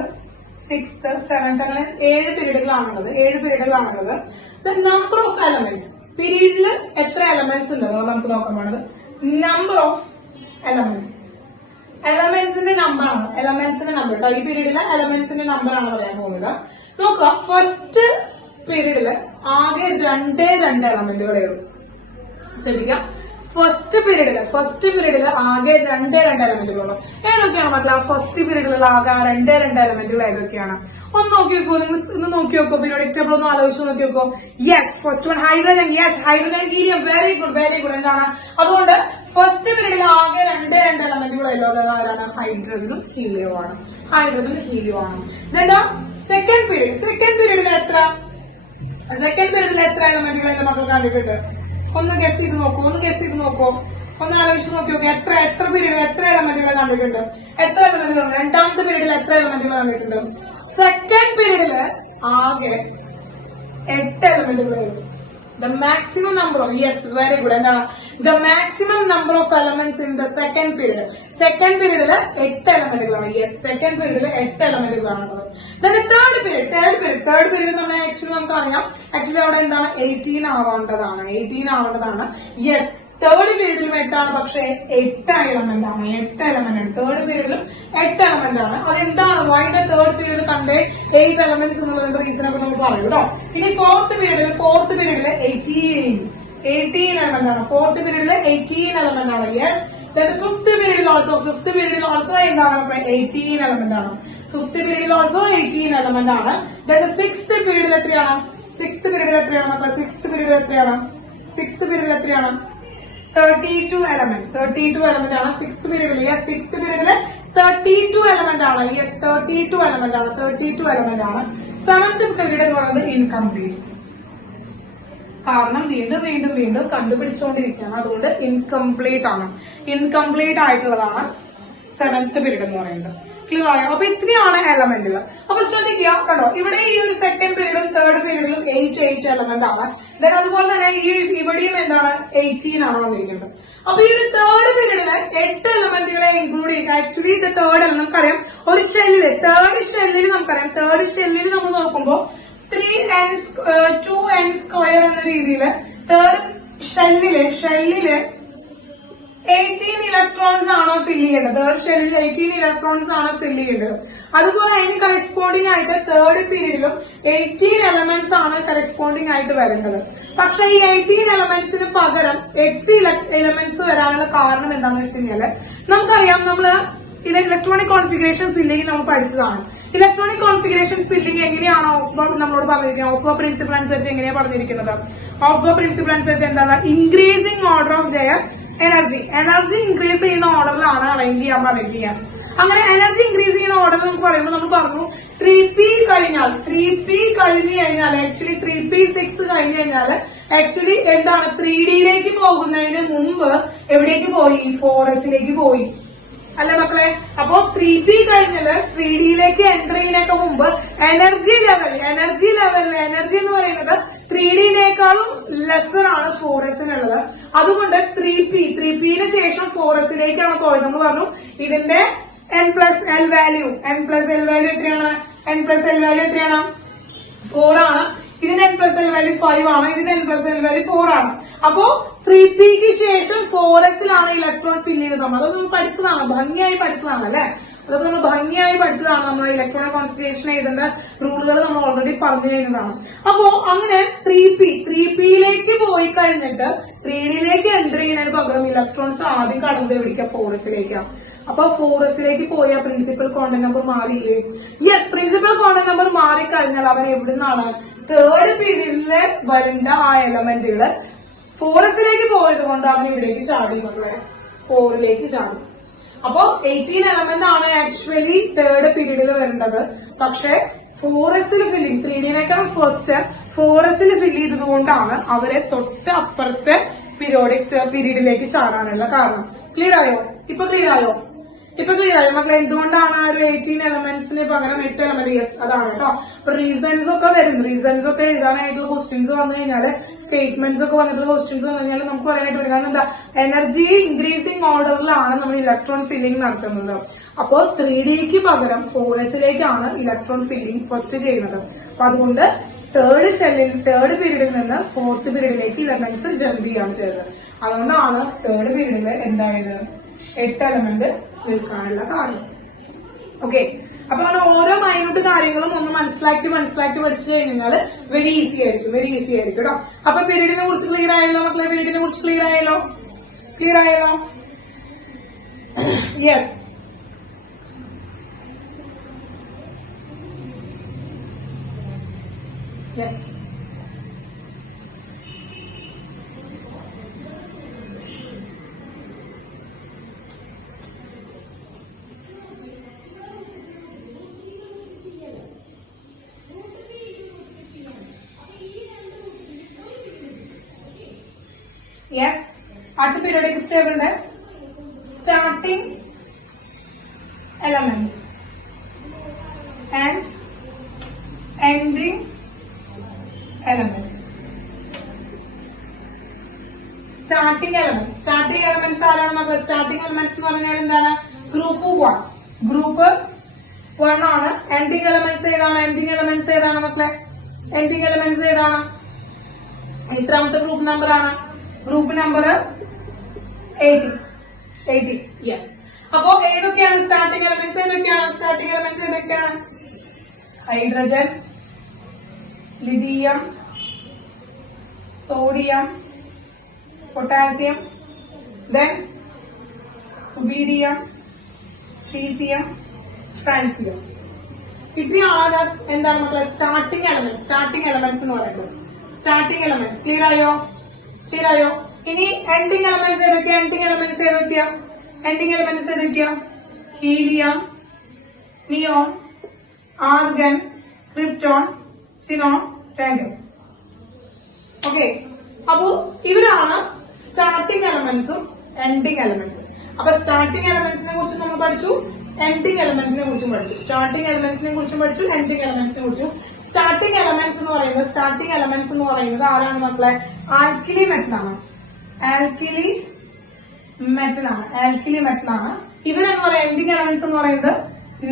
sixth, seventh, അങ്ങനെ 7 പീരീഡുകളാണുള്ളത്. ദ നമ്പർ ഓഫ് എലമെന്റ്സ്, പീരീഡിൽ എത്ര എലമെന്റ്സ് ഉണ്ടോ നമുക്ക് നോക്കാൻ പോണത്. നമ്പർ ഓഫ് എലമെന്റ്സിന്റെ നമ്പറാണ്. കേട്ടോ. ഈ പീരീഡിലെ എലമെന്റ്സിന്റെ നമ്പറാണ് പറയാൻ പോകുന്നത്. നോക്കുക, ഫസ്റ്റ് പീരീഡില് ആകെ 2 എലമെന്റുകളേ ഉള്ളൂ. ശ്രദ്ധിക്കാം, ഫസ്റ്റ് പീരീഡിൽ ആകെ 2 എലമെന്റുകളുള്ളൂ. ഏതൊക്കെയാണ് മക്കളെ ഫസ്റ്റ് പീരീഡിലുള്ള ആകെ 2 എലമെന്റുകൾ ഏതൊക്കെയാണ്? ഒന്ന് നോക്കി നോക്കൂ. നിങ്ങൾ ഇന്ന് നോക്കി നോക്കൂ. പീരിയോഡിക് ടേബിൾ ഒന്ന് ആലോചിച്ച് നോക്കി നോക്കൂ. Yes, first one hydrogen. Yes, hydrogen, helium. Very good. എന്താണ്? അതുകൊണ്ട് ഫസ്റ്റ് പീരീഡിൽ ആകെ 2 എലമെന്റുകളല്ലോ. ആരാണ്? ഹൈഡ്രജനും ഹീലിയവുമാണ്. സെക്കൻഡ് പീരീഡിൽ എത്ര എലമെന്റുകൾ എന്റെ മക്കൾ കണ്ടിട്ടുണ്ട്? ഒന്ന് ഗസ് ചെയ്ത് നോക്കൂ. ഒന്ന് ആലോചിച്ച് നോക്കി നോക്കി. എത്ര പീരീഡ് എത്ര എലമെന്റുകളെ കണ്ടിട്ടുണ്ട്? എത്ര എലമെന്റുകൾ? രണ്ടാമത്തെ പീരീഡിൽ എത്ര എലമെന്റുകൾ കണ്ടിട്ടുണ്ട്? സെക്കൻഡ് പീരീഡില് ആകെ 8 എലമെന്റുകളേ ഉള്ളൂ. The maximum number of, yes, very good. എന്താണ്? The maximum number of elements in the second period. Second പീരീഡില് 8 എലമെന്റുകളാണ്. യെസ്, സെക്കൻഡ് പീരീഡില് 8 എലമെന്റുകളാണ്. തേർഡ് പീരീഡ് നമ്മൾ നമുക്ക് അറിയാം. ആക്ച്വലി അവിടെ എന്താണ്? 18 ആവേണ്ടതാണ്. യെസ്, തേർഡ് പീരീഡിലും 8 പക്ഷേ 8 എലമെന്റ് ആണ്. തേർഡ് പീരീഡിലും 8 എലമെന്റ് ആണ്. അതെന്താണ്? വൈ ദ തേർഡ് പീരീഡ് കണ്ടേ 8 എലമെന്റ്സ് എന്നുള്ളതിന്റെ റീസൺ ഒക്കെ നമുക്ക് പറയൂ കേട്ടോ. ഇനി ഫോർത്ത് പീരീഡിൽ 18 എലമെന്റ് ആണ്. ഫോർത്ത് പീരീഡിൽ 18 എലമെന്റ് ആണ്. യെസ്. ഫിഫ്ത് പീരീഡിൽ ഓൾസോ എന്താണ്? 18 എലമെന്റ് ആണ്. ഫിഫ്ത് പീരീഡിൽ ഓൾസോ 18 എലമെന്റ് ആണ്. സിക്സ്ത് പീരീഡിൽ എത്രയാണ്? സിക്സ്ത് പീരീഡിൽ എത്രയാണ്? 32 എലമെന്റ് ആണ്. സിക്സ്ത് പീരീഡിൽ. യെസ്, സിക്സ്ത് പീരീഡില് 32 എലമെന്റ് ആണ്. യെസ്, 32 എലമെന്റ് ആണ്. സെവൻത് പീരീഡ് എന്ന് പറയുന്നത് ഇൻകംപ്ലീറ്റ്. കാരണം വീണ്ടും കണ്ടുപിടിച്ചുകൊണ്ടിരിക്കുകയാണ്. അതുകൊണ്ട് ഇൻകംപ്ലീറ്റ് ആയിട്ടുള്ളതാണ് സെവൻത് പീരീഡ് എന്ന് പറയുന്നത്. ക്ലിയർ ആയോ? അപ്പൊ ഇത്രയാണ് എലമെന്റുകൾ. അപ്പൊ ശ്രദ്ധിക്കുക കണ്ടോ, ഇവിടെ ഈ ഒരു സെക്കൻഡ് പീരീഡിലും തേർഡ് പീരീഡിലും 8 എലമെന്റ് ആണ്. ദെൻ അതുപോലെ തന്നെ ഈ ഇവിടെയും എന്താണ്? 18 ആണ് വന്നിരിക്കുന്നത്. അപ്പൊ ഈ ഒരു തേർഡ് പീരീഡില് 8 എലമെന്റുകളെ ഇൻക്ലൂഡ് ചെയ്യും. ആക്ച്വലി ഇത് തേർഡ് എലമെന്റ് നമുക്കറിയാം. ഒരു ഷെല്ലില് തേർഡ് ഷെല്ലിൽ നമ്മൾ നോക്കുമ്പോൾ 2n² എന്ന രീതിയിൽ തേർഡ് ഷെല്ലില് 18 ഇലക്ട്രോൺസ് ആണ് ഫില്ല് ചെയ്യേണ്ടത്. തേർഡ് ഷെല്ലിൽ 18 ഇലക്ട്രോൺസ് ആണ് ഫില്ല് ചെയ്യേണ്ടത്. അതുപോലെ അതിന് കറസ്പോണ്ടിങ് ആയിട്ട് തേർഡ് പീരീഡിലും 18 എലമെന്റ്സ് ആണ് കറസ്പോണ്ടിങ് ആയിട്ട് വരേണ്ടത്. പക്ഷെ ഈ 18 എലമെന്റ്സിന് പകരം 8 എലമെന്റ്സ് വരാനുള്ള കാരണം എന്താണെന്ന് വെച്ച് കഴിഞ്ഞാല് നമുക്കറിയാം, നമ്മള് ഇത് ഇലക്ട്രോണിക് കോൺഫിഗറേഷൻ ഫില്ലിംഗ് നമ്മൾ പഠിച്ചതാണ്. ഇലക്ട്രോണിക് കോൺഫിഗറേഷൻ ഫില്ലിംഗ് എങ്ങനെയാണ് നമ്മളോട് പറഞ്ഞിരിക്കുന്നത്? ഓഫ് പ്രിൻസിപ്പിൾ അനുസരിച്ച് എങ്ങനെയാണ് പറഞ്ഞിരിക്കുന്നത്? ഓഫ് പ്രിൻസിപ്പിൾ അനുസരിച്ച് എന്താണ്? Increasing order of their energy increase ചെയ്യുന്ന ഓർഡറിലാണ് അറേഞ്ച് ചെയ്യാൻ പറഞ്ഞിരിക്കുന്നത്. അങ്ങനെ എനർജി ഇൻക്രീസ് ചെയ്യുന്ന ഓർഡർ നമുക്ക് പറയുമ്പോൾ നമ്മൾ പറഞ്ഞു 3p കഴിഞ്ഞ് കഴിഞ്ഞാൽ ആക്ച്വലി 3p6 കഴിഞ്ഞ് കഴിഞ്ഞാൽ ആക്ച്വലി എന്താണ്? 3Dയിലേക്ക് പോകുന്നതിന് മുമ്പ് എവിടേക്ക് പോയി? 4sലേക്ക് പോയി. അല്ലെ മക്കളെ? അപ്പോ 3p കഴിഞ്ഞാല് 3Dയിലേക്ക് എൻ്റർ ചെയ്യുന്നതിനൊക്കെ മുമ്പ് എനർജി എന്ന് പറയുന്നത് 3Dയിലേക്കാളും ലെസർ ആണ് 4sനുള്ളത്. അതുകൊണ്ട് 3pന് ശേഷം 4sലേക്കാണ് പോയത്. നമ്മൾ പറഞ്ഞു ഇതിന്റെ n+l വാല്യൂ എത്രയാണ്? n+l 4 ആണ്. ഇതിന് n+l വാല്യൂ 5 ആണ്. ഇതിന് n+l വാല്യൂ 4 ആണ്. അപ്പോ 3pക്ക് ശേഷം 4sലാണ് ഇലക്ട്രോൺ ഫില്ല് ചെയ്തത്. അതൊന്നും പഠിച്ചതാണ്, ഭംഗിയായി പഠിച്ചതാണ് അല്ലെ? അതൊക്കെ നമ്മൾ ഭംഗിയായി പഠിച്ചതാണ്. നമ്മൾ ഇലക്ട്രോണിക് കോൺഫിഗറേഷൻ എഴുതുന്ന റൂളുകൾ നമ്മൾ ഓൾറെഡി പറഞ്ഞു കഴിഞ്ഞതാണ്. അപ്പോ അങ്ങനെ 3Pയിലേക്ക് പോയി കഴിഞ്ഞിട്ട് 3Dയിലേക്ക് എൻ്റർ ചെയ്യുന്നതിന് പകരം ഇലക്ട്രോൺസ് ആദ്യം കടന്നത് എവിടേക്കാ? 4sലേക്കാണ്. അപ്പൊ 4sലേക്ക് പോയ പ്രിൻസിപ്പൽ ക്വാണ്ടം നമ്പർ മാറിയില്ലേ? യെസ്, പ്രിൻസിപ്പൽ ക്വാണ്ടം നമ്പർ മാറിക്കഴിഞ്ഞാൽ അവർ എവിടെ നിന്നാണ്? തേർഡ് പീരീഡിലെ വരേണ്ട ആ എലമെന്റുകള് 4sലേക്ക് പോയത് കൊണ്ട് അവൻ ഇവിടേക്ക് ചാടി, മക്കളെ 4ലേക്ക് ചാടി. അപ്പൊ 18 എലമെന്റ് ആണ് ആക്ച്വലി തേർഡ് പീരീഡിൽ വരേണ്ടത്. പക്ഷെ 4sൽ ഫില്ലിംഗ് 3Dനേക്കാൾ ഫസ്റ്റ് 4sൽ ഫില്ല് ചെയ്തതുകൊണ്ടാണ് അവരെ തൊട്ട് അപ്പുറത്തെ പീരീഡിലേക്ക് ചാടാനുള്ള കാരണം. ക്ലിയർ ആയോ? ഇപ്പൊ ക്ലിയർ ആയോ മക്കളെ? എന്തുകൊണ്ടാണ് ആ ഒരു 18 എലമെന്റ്സിന് പകരം 8 എലമെന്റ്? യെസ്, അതാണ് കേട്ടോ. അപ്പൊ റീസൺസ് ഒക്കെ വരും. റീസൺസ് ഒക്കെ എഴുതാനായിട്ടുള്ള ക്വസ്റ്റ്യൻസ് വന്നു കഴിഞ്ഞാല്, സ്റ്റേറ്റ്മെന്റ്സ് ഒക്കെ വന്നിട്ടുള്ള ക്വസ്റ്റ്യൻസ് വന്നു കഴിഞ്ഞാൽ നമുക്ക് പറയാനായിട്ട് വരും. കാരണം എന്താ? എനർജി ഇൻക്രീസിംഗ് ഓർഡറിലാണ് നമ്മൾ ഇലക്ട്രോൺ ഫില്ലിംഗ് നടത്തുന്നത്. അപ്പോ 3Dക്ക് പകരം 4sലേക്കാണ് ഇലക്ട്രോൺ ഫില്ലിംഗ് ഫസ്റ്റ് ചെയ്യുന്നത്. അപ്പൊ അതുകൊണ്ട് തേർഡ് പീരീഡിൽ നിന്ന് 4th പീരീഡിലേക്ക് എലമെന്റ്സ് ജമ്പ് ചെയ്യാണ് ചെയ്തത്. അതുകൊണ്ടാണ് തേർഡ് പീരീഡില് എന്തായത് 8 എലമെന്റ് നിൽക്കാനുള്ള കാരണം. ഓക്കെ, അപ്പൊ അങ്ങനെ ഓരോ മൈന്യൂട്ട് കാര്യങ്ങളും ഒന്ന് മനസ്സിലാക്കി പഠിച്ചു കഴിഞ്ഞാൽ വെരി ഈസി ആയിരിക്കും കേട്ടോ. അപ്പൊ പീരീഡിനെ കുറിച്ച് ക്ലിയർ ആയല്ലോ മക്കളെ? പീരീഡിനെ കുറിച്ച് ക്ലിയർ ആയല്ലോ? യെസ്. യെസ്, അടുത്ത പീരിയോഡിക് ടേബിളിന്റെ starting elements and ending elements. Starting elements ആരാണ് നമുക്ക്? സ്റ്റാർട്ടിംഗ് എലമെന്റ്സ് എന്ന് പറഞ്ഞാൽ എന്താണ്? ഗ്രൂപ്പ് 1 ആണ്. എൻഡിങ് എലമെന്റ്സ് ഏതാണ് മക്കളെ? എൻഡിങ് എലമെന്റ്സ് ഏതാണ്? എത്രാമത്തെ ഗ്രൂപ്പ് നമ്പർ ആണ്? Group number 80. യെസ്. അപ്പോ ഏതൊക്കെയാണ് സ്റ്റാർട്ടിംഗ് എലമെന്റ്സ്? ഏതൊക്കെയാണ്? Hydrogen, lithium, sodium, potassium, then rubidium, caesium, francium. ഇത്രയാണ് എന്താണ് മക്കളെ സ്റ്റാർട്ടിംഗ് എലമെന്റ്സ് എന്ന് പറയുന്നത്. സ്റ്റാർട്ടിംഗ് എലമെന്റ്സ് ക്ലിയർ ആയോ? ഇനി എൻഡിങ് എലമെന്റ്സ് ഏതൊക്കെയാ? Helium, neon, argon, krypton, xenon, tandem. Okay, അപ്പോ ഇവരാണ് സ്റ്റാർട്ടിംഗ് എലമെന്റ്സും എൻഡിങ് എലമെന്റ്സും. അപ്പൊ സ്റ്റാർട്ടിംഗ് എലമെന്റ്സിനെ കുറിച്ച് നമ്മൾ പഠിച്ചു, എൻഡിങ് എലമെന്റ്സിനെ കുറിച്ചും പഠിച്ചു. സ്റ്റാർട്ടിംഗ് എലമെന്റ്സിനെ കുറിച്ചും പഠിച്ചു, എൻഡിങ് എലമെന്റ്സിനെ കുറിച്ചും. സ്റ്റാർട്ടിംഗ് എലമെന്റ്സ് എന്ന് പറയുന്നത് ആരാണ് മക്കളെ? ആൽക്കിലി മെറ്റൽ ആണ്. ഇവരെന്ന് പറയുന്നത് എൻഡിങ് എലമെന്റ്സ് എന്ന് പറയുന്നത്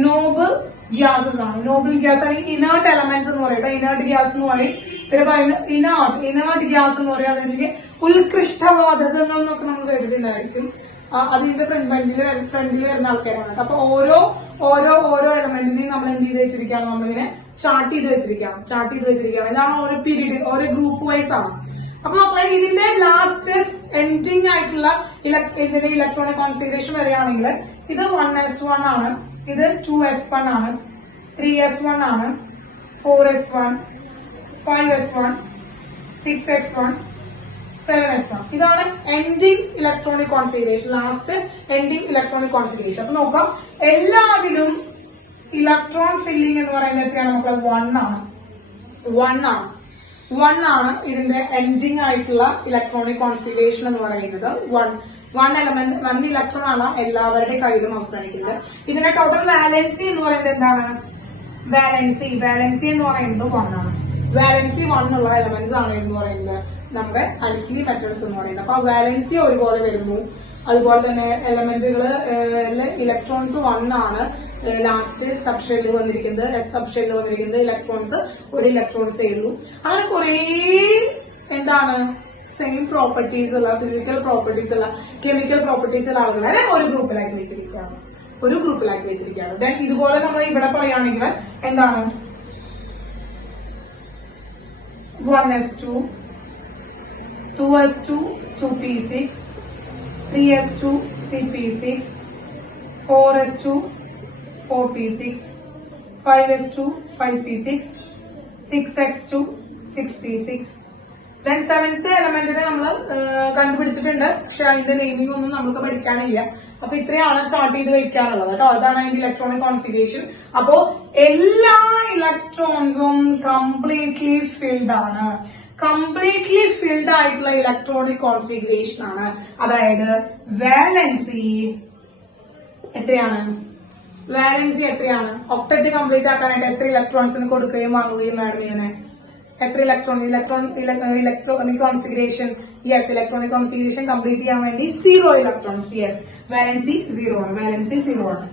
നോബിൾ ഗ്യാസസ് ആണ്. അല്ലെങ്കിൽ ഇനേർട്ട് എലമെന്റ്സ് എന്ന് പറയുന്നത് ഇനേർട്ട് ഗ്യാസ് എന്ന് പറയും. പിന്നെ പറയുന്നത് ഇനേർട്ട് ഗ്യാസ് എന്ന് പറയുന്നത് അതിന്റെ ഉത്കൃഷ്ടവാതകങ്ങൾ എന്നൊക്കെ നമ്മൾ കേട്ടിട്ടുണ്ടായിരിക്കും. അതിന്റെ ഫ്രണ്ടിൽ വരുന്ന ആൾക്കാരാണ്. അപ്പൊ ഓരോ എലമെന്റിനെയും നമ്മൾ എന്ത് ചെയ്ത് വെച്ചിരിക്കുകയാണ്? നമ്മളിങ്ങനെ ചാർട്ട് ചെയ്ത് വെച്ചിരിക്കുകയാണ്. ഇതാണ് ഓരോ പീരീഡ്, ഓരോ ഗ്രൂപ്പ് വൈസ് ആണ്. അപ്പൊ മക്കളെ ഇതിന്റെ ലാസ്റ്റ് എൻഡിങ് ആയിട്ടുള്ള ഇതിന്റെ ഇലക്ട്രോണിക് കോൺഫിഗറേഷൻ വരികയാണെങ്കിൽ ഇത് 1s1 ആണ്, ഇത് 2s1 ആണ്, 3s1 ആണ്, 4s1, 5s1, 6s1, 7s1. ഇതാണ് ending electronic configuration. Last ending electronic configuration. അപ്പൊ നോക്കാം, എല്ലാത്തിലും ഇലക്ട്രോൺ ഫില്ലിംഗ് എന്ന് പറയുന്നത് എത്രയാണ് മക്കളെ? 1 ആണ് ഇതിന്റെ എൻഡിങ് ആയിട്ടുള്ള ഇലക്ട്രോണിക് കോൺഫിഗറേഷൻ എന്ന് പറയുന്നത്. 1 ഇലക്ട്രോൺ ആണ് എല്ലാവരുടെ കയ്യിലും അവസാനിക്കുന്നത്. ഇതിന്റെ ടോട്ടൽ വാലൻസി എന്ന് പറയുന്നത് എന്താണ്? വാലൻസി എന്ന് പറയുന്നത് 1 ആണ്. വാലൻസി 1 ഉള്ള എലമെന്റ്സ് ആണ് എന്ന് പറയുന്നത് നമ്മുടെ അൽക്കിലി മെറ്റൽസ് എന്ന് പറയുന്നത്. അപ്പൊ വാലൻസി ഒരുപോലെ വരുന്നു. അതുപോലെ തന്നെ എലമെന്റുകള് ഇലക്ട്രോൺസ് 1 ആണ്. ലാസ്റ്റ് സബ്ഷെല്ലിൽ വന്നിരിക്കുന്നത്, സബ്ഷെല്ലിൽ വന്നിരിക്കുന്നത് ഇലക്ട്രോൺസ്, ഒരു ഇലക്ട്രോൺസേ ഉള്ളൂ. അങ്ങനെ കുറേ സെയിം പ്രോപ്പർട്ടീസ് ഉള്ള, ഫിസിക്കൽ പ്രോപ്പർട്ടീസ് ഉള്ള, കെമിക്കൽ പ്രോപ്പർട്ടീസ് ഉള്ള ആളുകളെ ഒരു ഗ്രൂപ്പിലാക്കി വെച്ചിരിക്കുകയാണ്. ഒരു ഗ്രൂപ്പിലാക്കി വെച്ചിരിക്കുകയാണ്. ദെൻ ഇതുപോലെ നമ്മൾ ഇവിടെ പറയുകയാണെങ്കിൽ എന്താണ് 1s2, 2s2, 2p6, 3s2, 3p6, 4s2, 4p6, 5s2, 5p6, 6x2, 6p6. Then seventh എലമെന്റിനെ നമ്മൾ കണ്ടുപിടിച്ചിട്ടുണ്ട്. പക്ഷെ അതിന്റെ നെയിമിംഗ് ഒന്നും നമുക്ക് പഠിക്കാനില്ല. അപ്പൊ ഇത്രയാണ് ചാർട്ട് ചെയ്ത് വെക്കാനുള്ളത് കേട്ടോ. അതാണ് അതിന്റെ ഇലക്ട്രോണിക് കോൺഫിഗറേഷൻ. അപ്പോ എല്ലാ ഇലക്ട്രോൺസും കംപ്ലീറ്റ്ലി ഫിൽഡ് ആണ്. കംപ്ലീറ്റ്ലി ഫിൽഡ് ആയിട്ടുള്ള ഇലക്ട്രോണിക് കോൺഫിഗറേഷൻ ആണ്. അതായത് വാലൻസി എത്രയാണ്? വാലൻസി എത്രയാണ്? ഒക്ടറ്റ് കംപ്ലീറ്റ് ആക്കാനായിട്ട് എത്ര ഇലക്ട്രോൺസിന് കൊടുക്കുകയും വാങ്ങുകയും വേണം ഇങ്ങനെ? എത്ര electronic configuration? Yes, electronic configuration complete ചെയ്യാൻ വേണ്ടി 0 ഇലക്ട്രോൺസ്. യെസ്, വാലൻസി 0 ആണ്. വാലൻസി 0 ആണ്.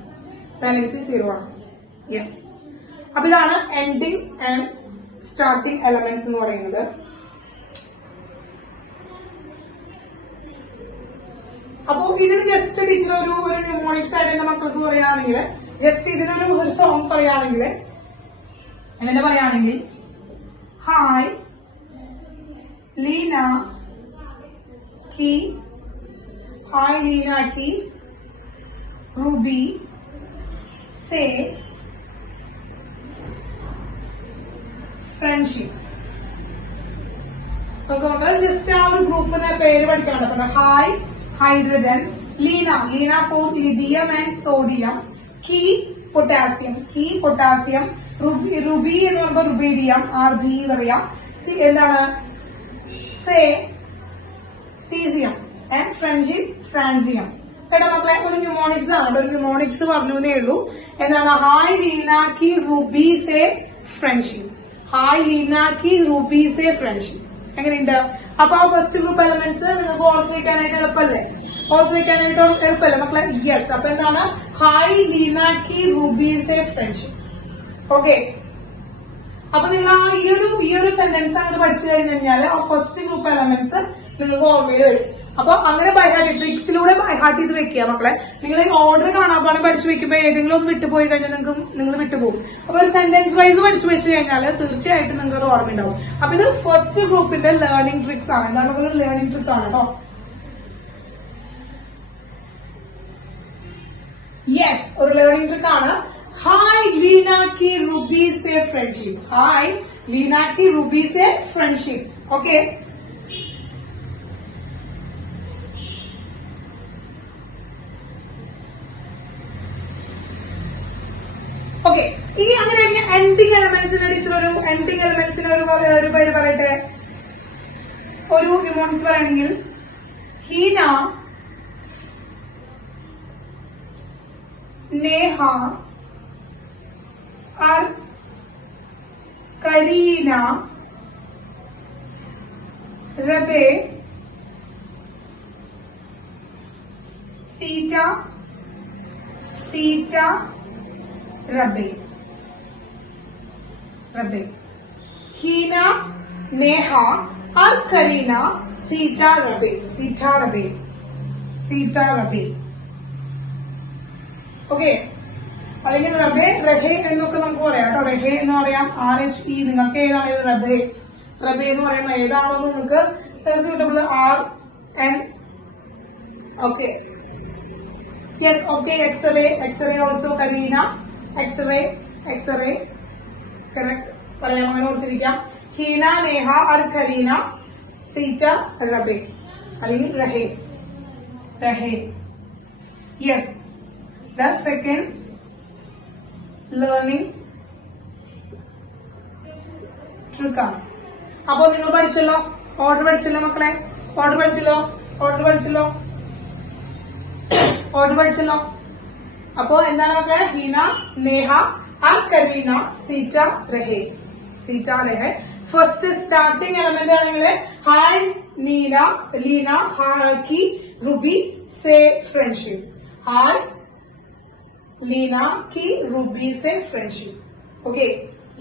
വാലൻസി 0 ആണ്. യെസ്. അപ്പൊ ഇതാണ് എൻഡിങ് ആൻഡ് സ്റ്റാർട്ടിംഗ് എലമെന്റ്സ് എന്ന് പറയുന്നത്. അപ്പോ ഇതിന് ജസ്റ്റ് ടീച്ചർ ഒരു ന്യൂമോണിക്സ് ആയിട്ട് എന്റെ മക്കൾക്ക് പറയുകയാണെങ്കിൽ, ജസ്റ്റ് ഇതിനൊരു സോങ് പറയുകയാണെങ്കിൽ, എങ്ങനെ പറയുകയാണെങ്കിൽ, ഹായ് ലീന की, हाय लीना की रूबी से ഫ്രണ്ട്ഷിപ്പ്. നമുക്ക് മക്കളെ ജസ്റ്റ് ആ ഒരു ഗ്രൂപ്പിന്റെ പേര് പഠിക്കാണ്. Hi hydrogen, Leena for lithium and sodium, കീ പൊട്ടാസ്യം, റുബി എന്ന് പറയുമ്പോൾ റുബീഡിയം, RB പറയാം. എന്താണ് സീസിയം ആൻഡ് ഫ്രണ്ട്ഷിപ്പ് ഫ്രാൻസിയം. കേട്ടോ മക്കളെ, ഒരു ന്യൂമോണിക്സ് ആണ്. ഒരു ന്യൂമോണിക്സ് പറഞ്ഞേ ഉള്ളൂ. എന്താണ്? ഹായ് ലീന की रूबी से ഫ്രണ്ട്ഷിപ്പ്. ഹായ് ലീന की रूबी से ഫ്രണ്ട്ഷിപ്പ്. എങ്ങനെയുണ്ട്? അപ്പൊ ആ ഫസ്റ്റ് ഗ്രൂപ്പ് എലമെന്റ്സ് നിങ്ങൾക്ക് ഓർത്ത് വെക്കാനായിട്ട് എളുപ്പമല്ലേ? മക്കളെ? യെസ്. അപ്പൊ എന്താണ്? ഹായ് ലീന की रूबी से ഫ്രണ്ട്ഷിപ്പ്. ഓക്കെ. അപ്പൊ നിങ്ങൾ ഈ ഒരു സെന്റൻസ് അങ്ങോട്ട് പഠിച്ചു കഴിഞ്ഞാൽ ആ ഫസ്റ്റ് ഗ്രൂപ്പ് എലമെന്റ്സ് നിങ്ങൾക്ക് ഓർമ്മയിൽ വരും. അപ്പൊ അങ്ങനെ ബൈഹാർട്ട് ട്രിക്സിലൂടെ ബൈഹാർട്ട് ചെയ്ത് വെക്കുക മക്കളെ. നിങ്ങൾ ഓർഡർ കാണാപ്പാടെ പഠിച്ചു വെക്കുമ്പോ ഏതെങ്കിലും ഒന്ന് വിട്ടുപോയി കഴിഞ്ഞാൽ നിങ്ങൾ വിട്ടുപോകും. അപ്പൊ ഒരു സെന്റൻസ് വൈസ് പഠിച്ചു വെച്ച് കഴിഞ്ഞാൽ തീർച്ചയായിട്ടും നിങ്ങൾക്ക് ഓർമ്മ ഉണ്ടാവും. അപ്പൊ ഇത് ഫസ്റ്റ് ഗ്രൂപ്പിന്റെ ലേണിംഗ് ട്രിക്സ് ആണ്. എന്താണ്? ഒരു ലേണിംഗ് ട്രിക്ക് ആണ് കേട്ടോ. യെസ്, ഒരു ലേണിംഗ് ട്രിക്ക് ആണ്. ഹായ് ലീന की रूबी से फ्रेंडशिप. ഹായ് ലീന की रूबी से फ्रेंडशिप. ഓക്കെ. ഓക്കെ. ഇനി അങ്ങനെ എൻഡിങ് എലമെന്റ്സിന് ഒരു പേര് പറയട്ടെ. ഒരു ന്യൂമോണിക്സ് പറയണമെങ്കിൽ ഹീന, നേഹ, കരീന, റബേ, സീറ്റ, റബേ. ഹീന, നേഹ, കരീന, സീറ്റ, റബേ. ഓക്കെ. അല്ലെങ്കിൽ റബേ, റഹേ എന്നൊക്കെ നമുക്ക് പറയാം കേട്ടോ. റഹേ എന്ന് പറയാം. RHE. നിങ്ങൾക്ക് ഏതാണ് റബേ എന്ന് പറയുമ്പോൾ ഏതാണോ നിങ്ങൾക്ക് suitable? RN. Okay. Yes. Okay. X ray also Kareena. X ray correct പറയാം. അങ്ങനെ ഓർത്തിരിക്കാം. ഹീന, നേഹ, കരീന, സീറ്റ, റബേ അല്ലെങ്കിൽ റഹേ. Yes. The second learning trick ആണ്. അപ്പോ നിങ്ങൾ പഠിച്ചല്ലോ, ഓർഡർ പഠിച്ചല്ലോ മക്കളെ. ഓർഡർ പഠിച്ചല്ലോ. അപ്പോ എന്താണ് മക്കളെ? ഹീന, നേഹ, കരീന, സീറ്റ, റഹേ. ഫസ്റ്റ് സ്റ്റാർട്ടിംഗ് എലമെന്റ് ആണെങ്കിൽ ഹായ് ലീന की रूबी से फ्रेंडशिप. ഹായ് ലീന की रूबी से फ्रेंडशिप. ഓക്കെ.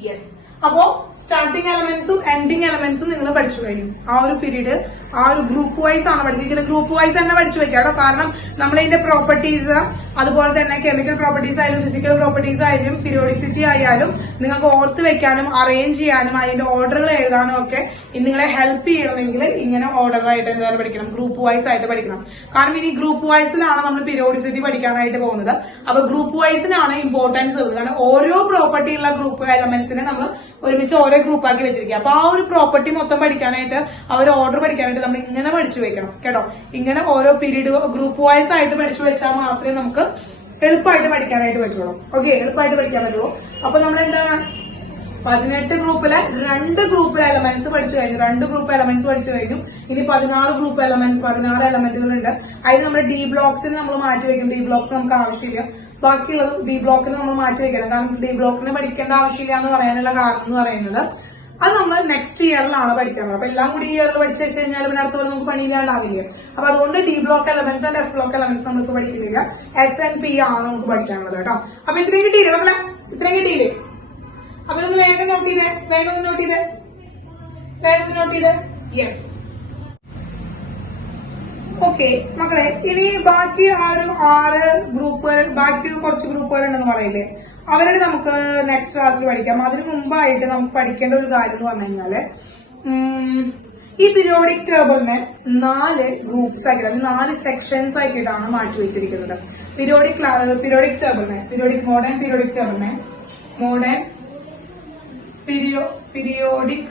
യെസ്. അപ്പോ സ്റ്റാർട്ടിംഗ് എലമെന്റ്സും എൻഡിങ് എലമെന്റ്സും നിങ്ങൾ പഠിച്ചു കഴിഞ്ഞു. ആ ഒരു പീരീഡ് ആ ഒരു ഗ്രൂപ്പ് വൈസ് ആണ് പഠിച്ചിരിക്കുന്നത്. ഗ്രൂപ്പ് വൈസ് തന്നെ പഠിച്ചു വെക്കാം കേട്ടോ. കാരണം നമ്മൾ ഇതിന്റെ പ്രോപ്പർട്ടീസ് അതുപോലെ തന്നെ കെമിക്കൽ പ്രോപ്പർട്ടീസ് ആയാലും ഫിസിക്കൽ പ്രോപ്പർട്ടീസ് ആയാലും പീരിയോഡിസിറ്റി ആയാലും നിങ്ങൾക്ക് ഓർത്ത് വെക്കാനും അറേഞ്ച് ചെയ്യാനും അതിന്റെ ഓർഡറുകൾ എഴുതാനും ഒക്കെ നിങ്ങളെ ഹെൽപ്പ് ചെയ്യണമെങ്കിൽ ഇങ്ങനെ ഓർഡർ ആയിട്ട് എന്താണ് പഠിക്കണം, ഗ്രൂപ്പ് വൈസ് ആയിട്ട് പഠിക്കണം. കാരണം ഇനി ഗ്രൂപ്പ് വൈസിലാണ് നമ്മൾ പീരിയോഡിസിറ്റി പഠിക്കാനായിട്ട് പോകുന്നത്. അപ്പൊ ഗ്രൂപ്പ് വൈസിനാണ് ഇമ്പോർട്ടൻസ് ഉള്ളത്. കാരണം ഓരോ പ്രോപ്പർട്ടി ഉള്ള ഗ്രൂപ്പ് എലമെന്റ്സിനെ നമ്മൾ ഒരുമിച്ച് ഓരോ ഗ്രൂപ്പ് ആക്കി വെച്ചിരിക്കുക. അപ്പൊ ആ ഒരു പ്രോപ്പർട്ടി മൊത്തം പഠിക്കാനായിട്ട് അവർ ഓർഡർ പഠിക്കാനായിട്ട് നമ്മൾ ഇങ്ങനെ പഠിച്ചു വെക്കണം കേട്ടോ. ഇങ്ങനെ ഓരോ പീരീഡ് ഗ്രൂപ്പ് വൈസ് ആയിട്ട് പഠിച്ചു വെച്ചാൽ മാത്രമേ നമുക്ക് എളുപ്പമായിട്ട് പഠിക്കാനായിട്ട് പറ്റുള്ളൂ. ഓക്കെ, എളുപ്പമായിട്ട് പഠിക്കാൻ പറ്റുള്ളൂ. അപ്പൊ നമ്മൾ എന്താണ് 18 ഗ്രൂപ്പിലെ 2 ഗ്രൂപ്പ് എലമെന്റ്സ് പഠിച്ചു കഴിഞ്ഞു. 2 ഗ്രൂപ്പ് എലമെന്റ്സ് പഠിച്ചു കഴിഞ്ഞു. ഇനി 16 ഗ്രൂപ്പ് എലമെന്റ്സ്, 16 എലമെന്റുകളുണ്ട്. അതിന് നമ്മുടെ ഡി ബ്ലോക്സിന് നമ്മൾ മാറ്റി വെക്കും. ഡി ബ്ലോക്സ് നമുക്ക് ആവശ്യമില്ല. ബാക്കിയുള്ളതും ഡി ബ്ലോക്കിന് നമ്മൾ മാറ്റി വെക്കണം. കാരണം ഡി ബ്ലോക്കിന് പഠിക്കേണ്ട ആവശ്യമില്ല എന്ന് പറയാനുള്ള കാരണം എന്ന് പറയുന്നത് അത് നമ്മൾ നെക്സ്റ്റ് ഇയറിലാണ് പഠിക്കുന്നത്. അപ്പൊ എല്ലാം കൂടി ഈ ഇയറിൽ പഠിച്ചു വെച്ച് കഴിഞ്ഞാൽ പിന്നെ അടുത്ത നമുക്ക് പണിയില്ലാണ്ടാവില്ല. അപ്പൊ അതുകൊണ്ട് D block elements and F block elements നമുക്ക് പഠിക്കുന്നില്ല. എസ് ആൻഡ് പി ആണ് നമുക്ക് പഠിക്കാനുള്ളത് കേട്ടോ. അപ്പൊ ഇത്രയും കിട്ടിയില്ലേ മക്കളെ? ഇത്രയും കിട്ടിയില്ലേ? അപ്പൊ ഇതൊന്ന് വേഗം നോട്ട് ചെയ്തേ, വേഗം നോട്ട് ചെയ്തേ, വേഗം നോട്ട് ചെയ്തേ. യെസ്, ഓക്കെ മക്കളെ. ഇനി ബാക്കി ആ ഒരു 6 ഗ്രൂപ്പുകൾ, ബാക്കി കുറച്ച് ഗ്രൂപ്പുകൾ ഉണ്ടെന്ന് പറയില്ലേ, അവരുടെ നമുക്ക് നെക്സ്റ്റ് ക്ലാസ്സിൽ പഠിക്കാം. അതിന് മുമ്പായിട്ട് നമുക്ക് പഠിക്കേണ്ട ഒരു കാര്യം എന്ന് പറഞ്ഞു കഴിഞ്ഞാല് ഈ പീരിയോഡിക് ടേബിളിനെ 4 ഗ്രൂപ്പ്സ് ആക്കിയിട്ട്, അല്ലെങ്കിൽ 4 സെക്ഷൻസ് ആക്കിയിട്ടാണ് മാറ്റി വെച്ചിരിക്കുന്നത്. പീരിയോഡിക് ടേബിളിനെ, മോഡേൺ പീരിയോഡിക് ടേബിളിനെ, മോഡേൺ പീരിയോഡിക്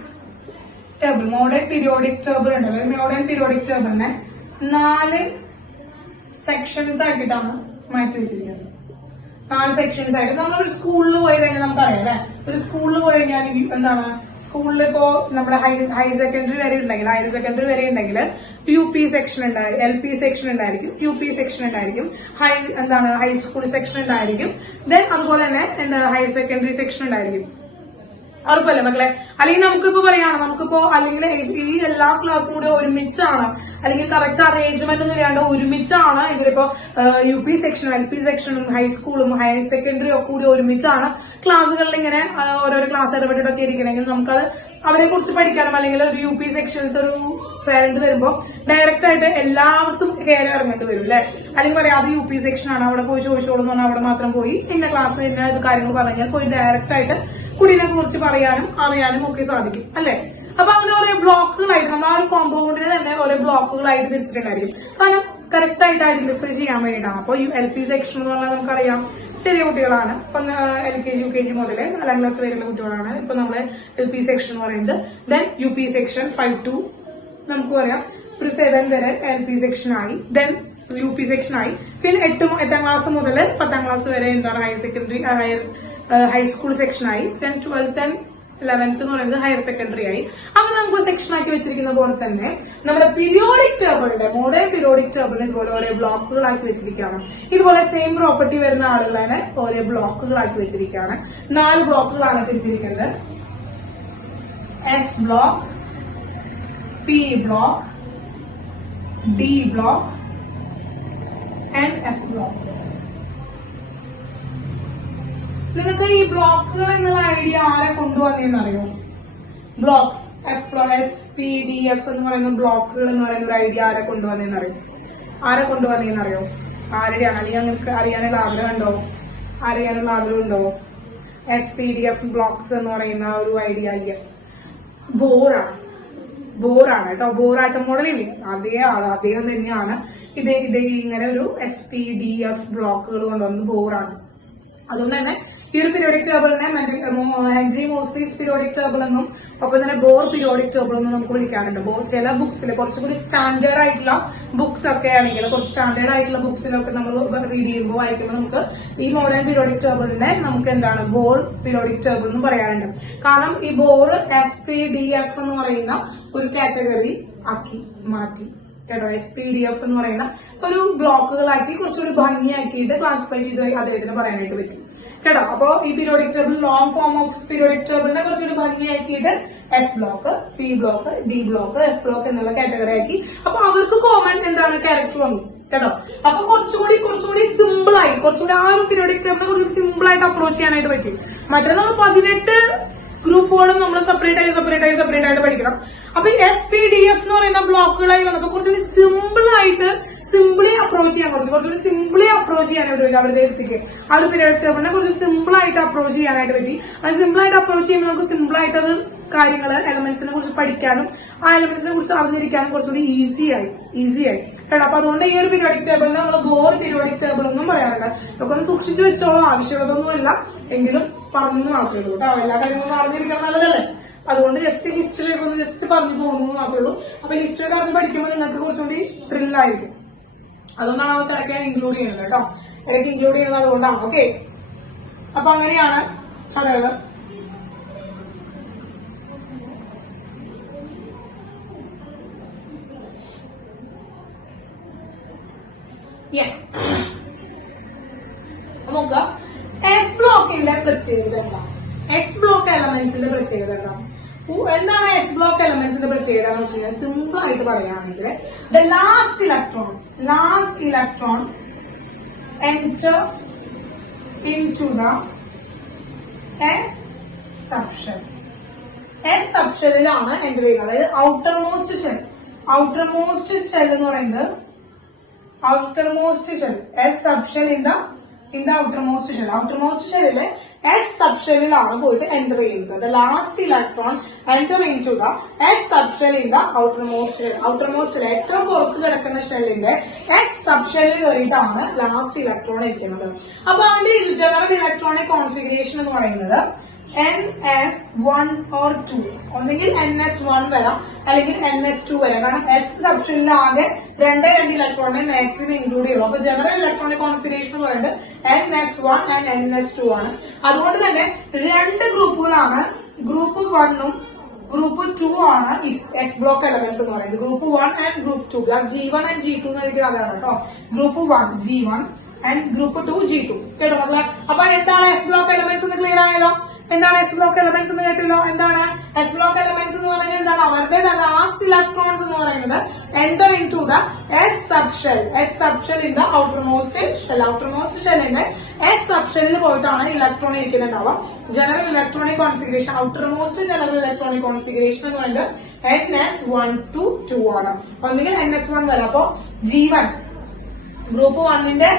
ടേബിൾ ഉണ്ടല്ലോ, മോഡേൺ പീരിയോഡിക് ടേബിളിനെ 4 സെക്ഷൻസ് ആക്കിയിട്ടാണ് മാറ്റി വെച്ചിരിക്കുന്നത്. 4 സെക്ഷൻസ് ആയിട്ട് നമ്മളൊരു സ്കൂളിൽ പോയി കഴിഞ്ഞാൽ നമുക്കറിയാം അല്ലെ, ഒരു സ്കൂളിൽ പോയി കഴിഞ്ഞാൽ എന്താണ്, സ്കൂളിൽ ഇപ്പോ നമ്മുടെ ഹയർ സെക്കൻഡറി വരെ ഉണ്ടെങ്കിൽ UP സെക്ഷൻ ഉണ്ടായിരിക്കും, LP സെക്ഷൻ ഉണ്ടായിരിക്കും, UP സെക്ഷൻ ഉണ്ടായിരിക്കും, ഹൈസ്കൂൾ സെക്ഷൻ ഉണ്ടായിരിക്കും, ദെൻ അതുപോലെ തന്നെ ഹയർ സെക്കൻഡറി സെക്ഷൻ ഉണ്ടായിരിക്കും. ഉറപ്പല്ലേ മക്കളെ? അല്ലെങ്കിൽ നമുക്കിപ്പോ പറയാണ്, അല്ലെങ്കിൽ ഈ എല്ലാ ക്ലാസ്സും കൂടി ഒരുമിച്ചാണ്, അല്ലെങ്കിൽ കറക്റ്റ് അറേഞ്ച്മെന്റ് ഒന്നും ഇല്ലാണ്ട് ഒരുമിച്ചാണ് ഇതിലിപ്പോ UP സെക്ഷനും LP സെക്ഷനും ഹൈസ്കൂളും ഹയർ സെക്കൻഡറിയും ഒക്കെ കൂടി ഒരുമിച്ചാണ് ക്ലാസ്സുകളിൽ ഇങ്ങനെ ഓരോരോ ക്ലാസ് ഇടപെട്ടിട്ടൊക്കെ ഇരിക്കണമെങ്കിൽ നമുക്കത് അവരെ കുറിച്ച് പഠിക്കാനും, അല്ലെങ്കിൽ ഒരു UP സെക്ഷനിലത്തെ ഒരു പേരന്റ് വരുമ്പോ ഡയറക്റ്റ് ആയിട്ട് എല്ലാവർക്കും കയറി ഇറങ്ങേണ്ടി വരും അല്ലെ. അല്ലെങ്കിൽ പറയാം അത് UP സെക്ഷൻ ആണ്, അവിടെ പോയി ചോദിച്ചോളൂ എന്ന് പറഞ്ഞാൽ അവിടെ മാത്രം പോയി ഇന്ന ക്ലാസ് ഇന്ന ഇത് കാര്യങ്ങൾ പറഞ്ഞാൽ പോയി ഡയറക്റ്റ് ആയിട്ട് കുടീനെ കുറിച്ച് പറയാനും അറിയാനും ഒക്കെ സാധിക്കും അല്ലെ. അപ്പൊ അങ്ങനെ ഓരോ ബ്ലോക്കുകളായിട്ട് നമ്മൾ ആ ഒരു കോമ്പൗണ്ടിനെ തന്നെ ഓരോ ബ്ലോക്കുകളായിട്ട് തിരിച്ചിട്ടുണ്ടായിരിക്കും. കാരണം കറക്റ്റ് ആയിട്ട് ഐഡന്റിഫൈ ചെയ്യാൻ വേണ്ടിയിട്ടാണ്. അപ്പൊ LP സെക്ഷൻ എന്ന് പറഞ്ഞാൽ നമുക്കറിയാം ചെറിയ കുട്ടികളാണ്. ഇപ്പൊ LKG UKG മുതൽ 4ാം ക്ലാസ് വരെയുള്ള കുട്ടികളാണ് ഇപ്പൊ നമ്മള് LP സെക്ഷൻ എന്ന് പറയുന്നത്. ദെൻ UP സെക്ഷൻ 5 to നമുക്ക് പറയാം ഒരു 7 വരെ LP സെക്ഷൻ ആയി. ദെൻ UP സെക്ഷൻ ആയി. പിന്നെ 8ാം ക്ലാസ് മുതൽ 10ാം ക്ലാസ് വരെ എന്താണ് ഹയർ സെക്കൻഡറി ഹൈസ്കൂൾ സെക്ഷൻ ആയി. ദെൻ 12th and 11th എന്ന് പറയുന്നത് ഹയർ സെക്കൻഡറി ആയി. അങ്ങനെ നമുക്ക് സെക്ഷൻ ആക്കി വെച്ചിരിക്കുന്ന പോലെ തന്നെ നമ്മുടെ പീരിയോഡിക് ടേബിളിന്റെ, മോഡേൺ പീരിയോഡിക് ടേബിളിന് ഇതുപോലെ ഓരോ ബ്ലോക്കുകളാക്കി വെച്ചിരിക്കുകയാണ്. ഇതുപോലെ സെയിം പ്രോപ്പർട്ടി വരുന്ന ആളുകളെ ഓരോ ബ്ലോക്കുകളാക്കി വെച്ചിരിക്കുകയാണ്. 4 ബ്ലോക്കുകളാണ് തിരിച്ചിരിക്കുന്നത്. S block, P block, D block and F block. നിങ്ങൾക്ക് ഈ ബ്ലോക്കുകൾ എന്നുള്ള ഐഡിയ ആരെ കൊണ്ടുവന്നേന്ന് അറിയോ? ബ്ലോക്സ് SPDF എന്ന് പറയുന്ന ബ്ലോക്കുകൾ എന്ന് പറയുന്ന ഒരു ഐഡിയ ആരെ കൊണ്ടുവന്നേന്ന് അറിയോ? ആരുടെയാണ്? അല്ലെങ്കിൽ നിങ്ങൾക്ക് അറിയാനുള്ള ആഗ്രഹം ഉണ്ടോ? SPDF ബ്ലോക്സ് എന്ന് പറയുന്ന ഒരു ഐഡിയ. യെസ്, ബോറാണ് കേട്ടോ. ബോറായിട്ട് മോഡലില്ലേ അതേ ആള്, അദ്ദേഹം തന്നെയാണ് ഇത് ഇങ്ങനെ ഒരു SPDF ബ്ലോക്കുകൾ കൊണ്ടുവന്ന് ബോറാണ്. അതുകൊണ്ട് തന്നെ ഈ ഒരു പീരിയോഡിക് ടേബിളിനെ ഹെൻറി മോസ്ലീസ് പീരിയോഡിക് ടേബിൾ എന്നും ഒപ്പം തന്നെ ബോർ പീരിയോഡിക് ടേബിൾ എന്നും നമുക്ക് വിളിക്കാറുണ്ട്. ചില ബുക്സിൽ കുറച്ചുകൂടി സ്റ്റാൻഡേർഡ് ആയിട്ടുള്ള ബുക്സ് ഒക്കെ ആണെങ്കിൽ, കുറച്ച് സ്റ്റാൻഡേർഡ് ആയിട്ടുള്ള ബുക്സിലൊക്കെ നമ്മൾ റീഡ് ചെയ്യുമ്പോൾ വായിക്കുമ്പോൾ നമുക്ക് ഈ മോഡേൺ പീരിയോഡിക് ടേബിളിനെ നമുക്ക് എന്താണ് ബോർ പീരിയോഡിക് ടേബിൾ എന്ന് പറയാറുണ്ട്. കാരണം ഈ ബോർ SPDF എന്ന് പറയുന്ന ഒരു കാറ്റഗറി ആക്കി മാറ്റി കേട്ടോ. SPDF എന്ന് പറയുന്ന ഒരു ബ്ലോക്കുകളാക്കി കുറച്ചുകൂടി ഭംഗിയാക്കിയിട്ട് ക്ലാസിഫൈ ചെയ്ത് അദ്ദേഹത്തിന് പറയാനായിട്ട് പറ്റും കേട്ടോ. അപ്പോ ഈ periodic table, long form of periodic ടേബിളിനെ കുറച്ചുകൂടി ഭംഗിയാക്കിയിട്ട് S block, P block, D block, F block എന്നുള്ള കാറ്റഗറി ആക്കി. അപ്പൊ അവർക്ക് കോമൺ എന്താണ് ക്യാരക്ടർ വന്നു കേട്ടോ. അപ്പൊ കുറച്ചുകൂടി സിമ്പിൾ ആയി, കുറച്ചുകൂടി ആ ഒരു പീരിയോഡിക് ടേബിളിനെ കുറച്ചുകൂടി സിമ്പിൾ ആയിട്ട് അപ്രോച്ച് ചെയ്യാനായിട്ട് പറ്റി. മറ്റേ നമ്മൾ 18 ഗ്രൂപ്പുകളും നമ്മൾ സെപ്പറേറ്റ് ആയിട്ട് പഠിക്കണം. അപ്പൊ SPDF എന്ന് പറയുന്ന ബ്ലോക്കുകളായി വന്നപ്പോ കുറച്ചുകൂടി സിമ്പിൾ സിംപിളി അപ്രോച്ച് ചെയ്യാൻ കുറച്ചുകൂടി സിംപിളി അപ്രോച്ച് ചെയ്യാനായിട്ട് പറ്റും അവരുടെ അടുത്തേക്ക്. ആ ഒരു പീരിയോഡിക് ടേബിളിനെ കുറച്ച് സിമ്പിൾ ആയിട്ട് അപ്രോച്ച് ചെയ്യാനായിട്ട് പറ്റി. അത് സിമ്പിൾ ആയിട്ട് അപ്രോച്ച് ചെയ്യുമ്പോൾ നമുക്ക് സിമ്പിൾ ആയിട്ട് അത് കാര്യങ്ങള് എലമെന്റ്സിനെ കുറിച്ച് പഠിക്കാനും ആ എലമെന്റ്സിനെ കുറിച്ച് അറിഞ്ഞിരിക്കാനും കുറച്ചുകൂടി ഈസി ആയി കേട്ടോ. അപ്പൊ അതുകൊണ്ട് ഈ ഒരു പീരിയോഡിക് ടേബിളിനെ നമ്മൾ ബോർ പീരിയോഡിക് ടേബിൾ ഒന്നും പറയാറില്ല. ഇതൊക്കെ ഒന്ന് സൂക്ഷിച്ചു വെച്ചോളാം, ആവശ്യമുള്ളതൊന്നുമല്ല, എങ്കിലും പറഞ്ഞു മാത്രമേ ഉള്ളൂ കേട്ടോ. എല്ലാ കാര്യങ്ങളും അറിഞ്ഞിരിക്കണം നല്ലതല്ലേ. അതുകൊണ്ട് ജസ്റ്റ് ഹിസ്റ്ററിയൊക്കെ ഒന്ന് ജസ്റ്റ് പറഞ്ഞു പോകുന്നു മാത്രമേ ഉള്ളൂ. അപ്പൊ ഹിസ്റ്ററി കാരണം പഠിക്കുമ്പോൾ നിങ്ങൾക്ക് കുറച്ചുകൂടി ത്രില്ലായിരിക്കും. അതുകൊണ്ടാണ് അവർക്ക് ഇടയ്ക്ക് ഇൻക്ലൂഡ് ചെയ്യുന്നത് കേട്ടോ. ഇടയ്ക്ക് ഇൻക്ലൂഡ് ചെയ്യുന്നത് അതുകൊണ്ടാണ്. ഓക്കെ, അപ്പൊ അങ്ങനെയാണ് കഥകള്. യെസ്, നമുക്ക് എസ് ബ്ലോക്കിന്റെ പ്രത്യേകത എന്താ? എസ് ബ്ലോക്ക് എലമെന്റ്സിന്റെ പ്രത്യേകത എന്താ? എന്താണ് എസ് ബ്ലോക്ക് എലമെന്റ്സിന്റെ പ്രത്യേകത എന്ന് വെച്ച് കഴിഞ്ഞാൽ സിമ്പിൾ ആയിട്ട് പറയുകയാണെങ്കിൽ the last electron enter into the S subshell. S സബ്ഷെല്ലിലാണ് എൻറ്റർ ചെയ്യുന്നത്. അതായത് ഔട്ടർ മോസ്റ്റ് ഷെൽ എന്ന് പറയുന്നത് outermost shell, S subshell in the outermost shell. Outermost shell S subshell ആണ് പോയിട്ട് എൻ്റർ ചെയ്യുന്നത്. The last electron enter into the S subshell in the outermost shell. outermost shell ഏറ്റവും പുറത്ത് കിടക്കുന്ന ഷെല്ലിന്റെ S subshell കയറിയിട്ടാണ് ലാസ്റ്റ് ഇലക്ട്രോൺ ഇരിക്കുന്നത്. അപ്പൊ അതിന്റെ ജനറൽ ഇലക്ട്രോണിക് കോൺഫിഗറേഷൻ എന്ന് പറയുന്നത് NS1 or 2, ഒന്നെങ്കിൽ NS1 വരാം അല്ലെങ്കിൽ NS2 വരാം. കാരണം എസ് സബ്ഷെല്ലിൽ ആകെ രണ്ട് ഇലക്ട്രോണിനെ മാക്സിമം ഇൻക്ലൂഡ് ചെയ്യുള്ളൂ. അപ്പൊ ജനറൽ ഇലക്ട്രോണിക് കോൺഫിഗറേഷൻ എന്ന് പറയുന്നത് NS1 ആൻഡ് NS2 ആണ്. അതുകൊണ്ട് തന്നെ രണ്ട് ഗ്രൂപ്പുകളാണ്, ഗ്രൂപ്പ് 1ഉം ഗ്രൂപ്പ് 2 ആണ് എസ് ബ്ലോക്ക് എലമെന്റ്സ് എന്ന് പറയുന്നത്. Group 1 and group 2, G1 and G2 എന്ന് അതാണ് കേട്ടോ. Group 1 G1 and group 2 G2 കേട്ടോ മക്കളെ. അപ്പൊ എന്താണ് എസ് ബ്ലോക്ക് എലമെന്റ്സ് എന്ന് ക്ലിയർ ആയല്ലോ. എന്താണ് എസ് ബ്ലോക്ക് എലമെന്റ്സ് എന്ന് കേട്ടല്ലോ. എന്താണ് എസ് ബ്ലോക്ക് എലമെന്റ്സ് എന്ന് പറയുന്നത്? എന്താണ് അവരുടെ ലാസ്റ്റ് ഇലക്ട്രോൺസ് എന്ന് പറയുന്നത് enter into the S subshell. S subshell in the outermost shell. Outermost ഷെല്ലിന്റെ എസ് സബ്ഷെല്ലിൽ പോയിട്ടാണ് ഇലക്ട്രോൺ ഇരിക്കുന്നുണ്ടാവുക. General electronic configuration, outermost general electronic configuration എന്ന് പറയുന്നത് NS1 to 2 ആണ്. ഒന്നുകിൽ NS1 വരാം. അപ്പോ G1 ഗ്രൂപ്പ് 1ന്റെ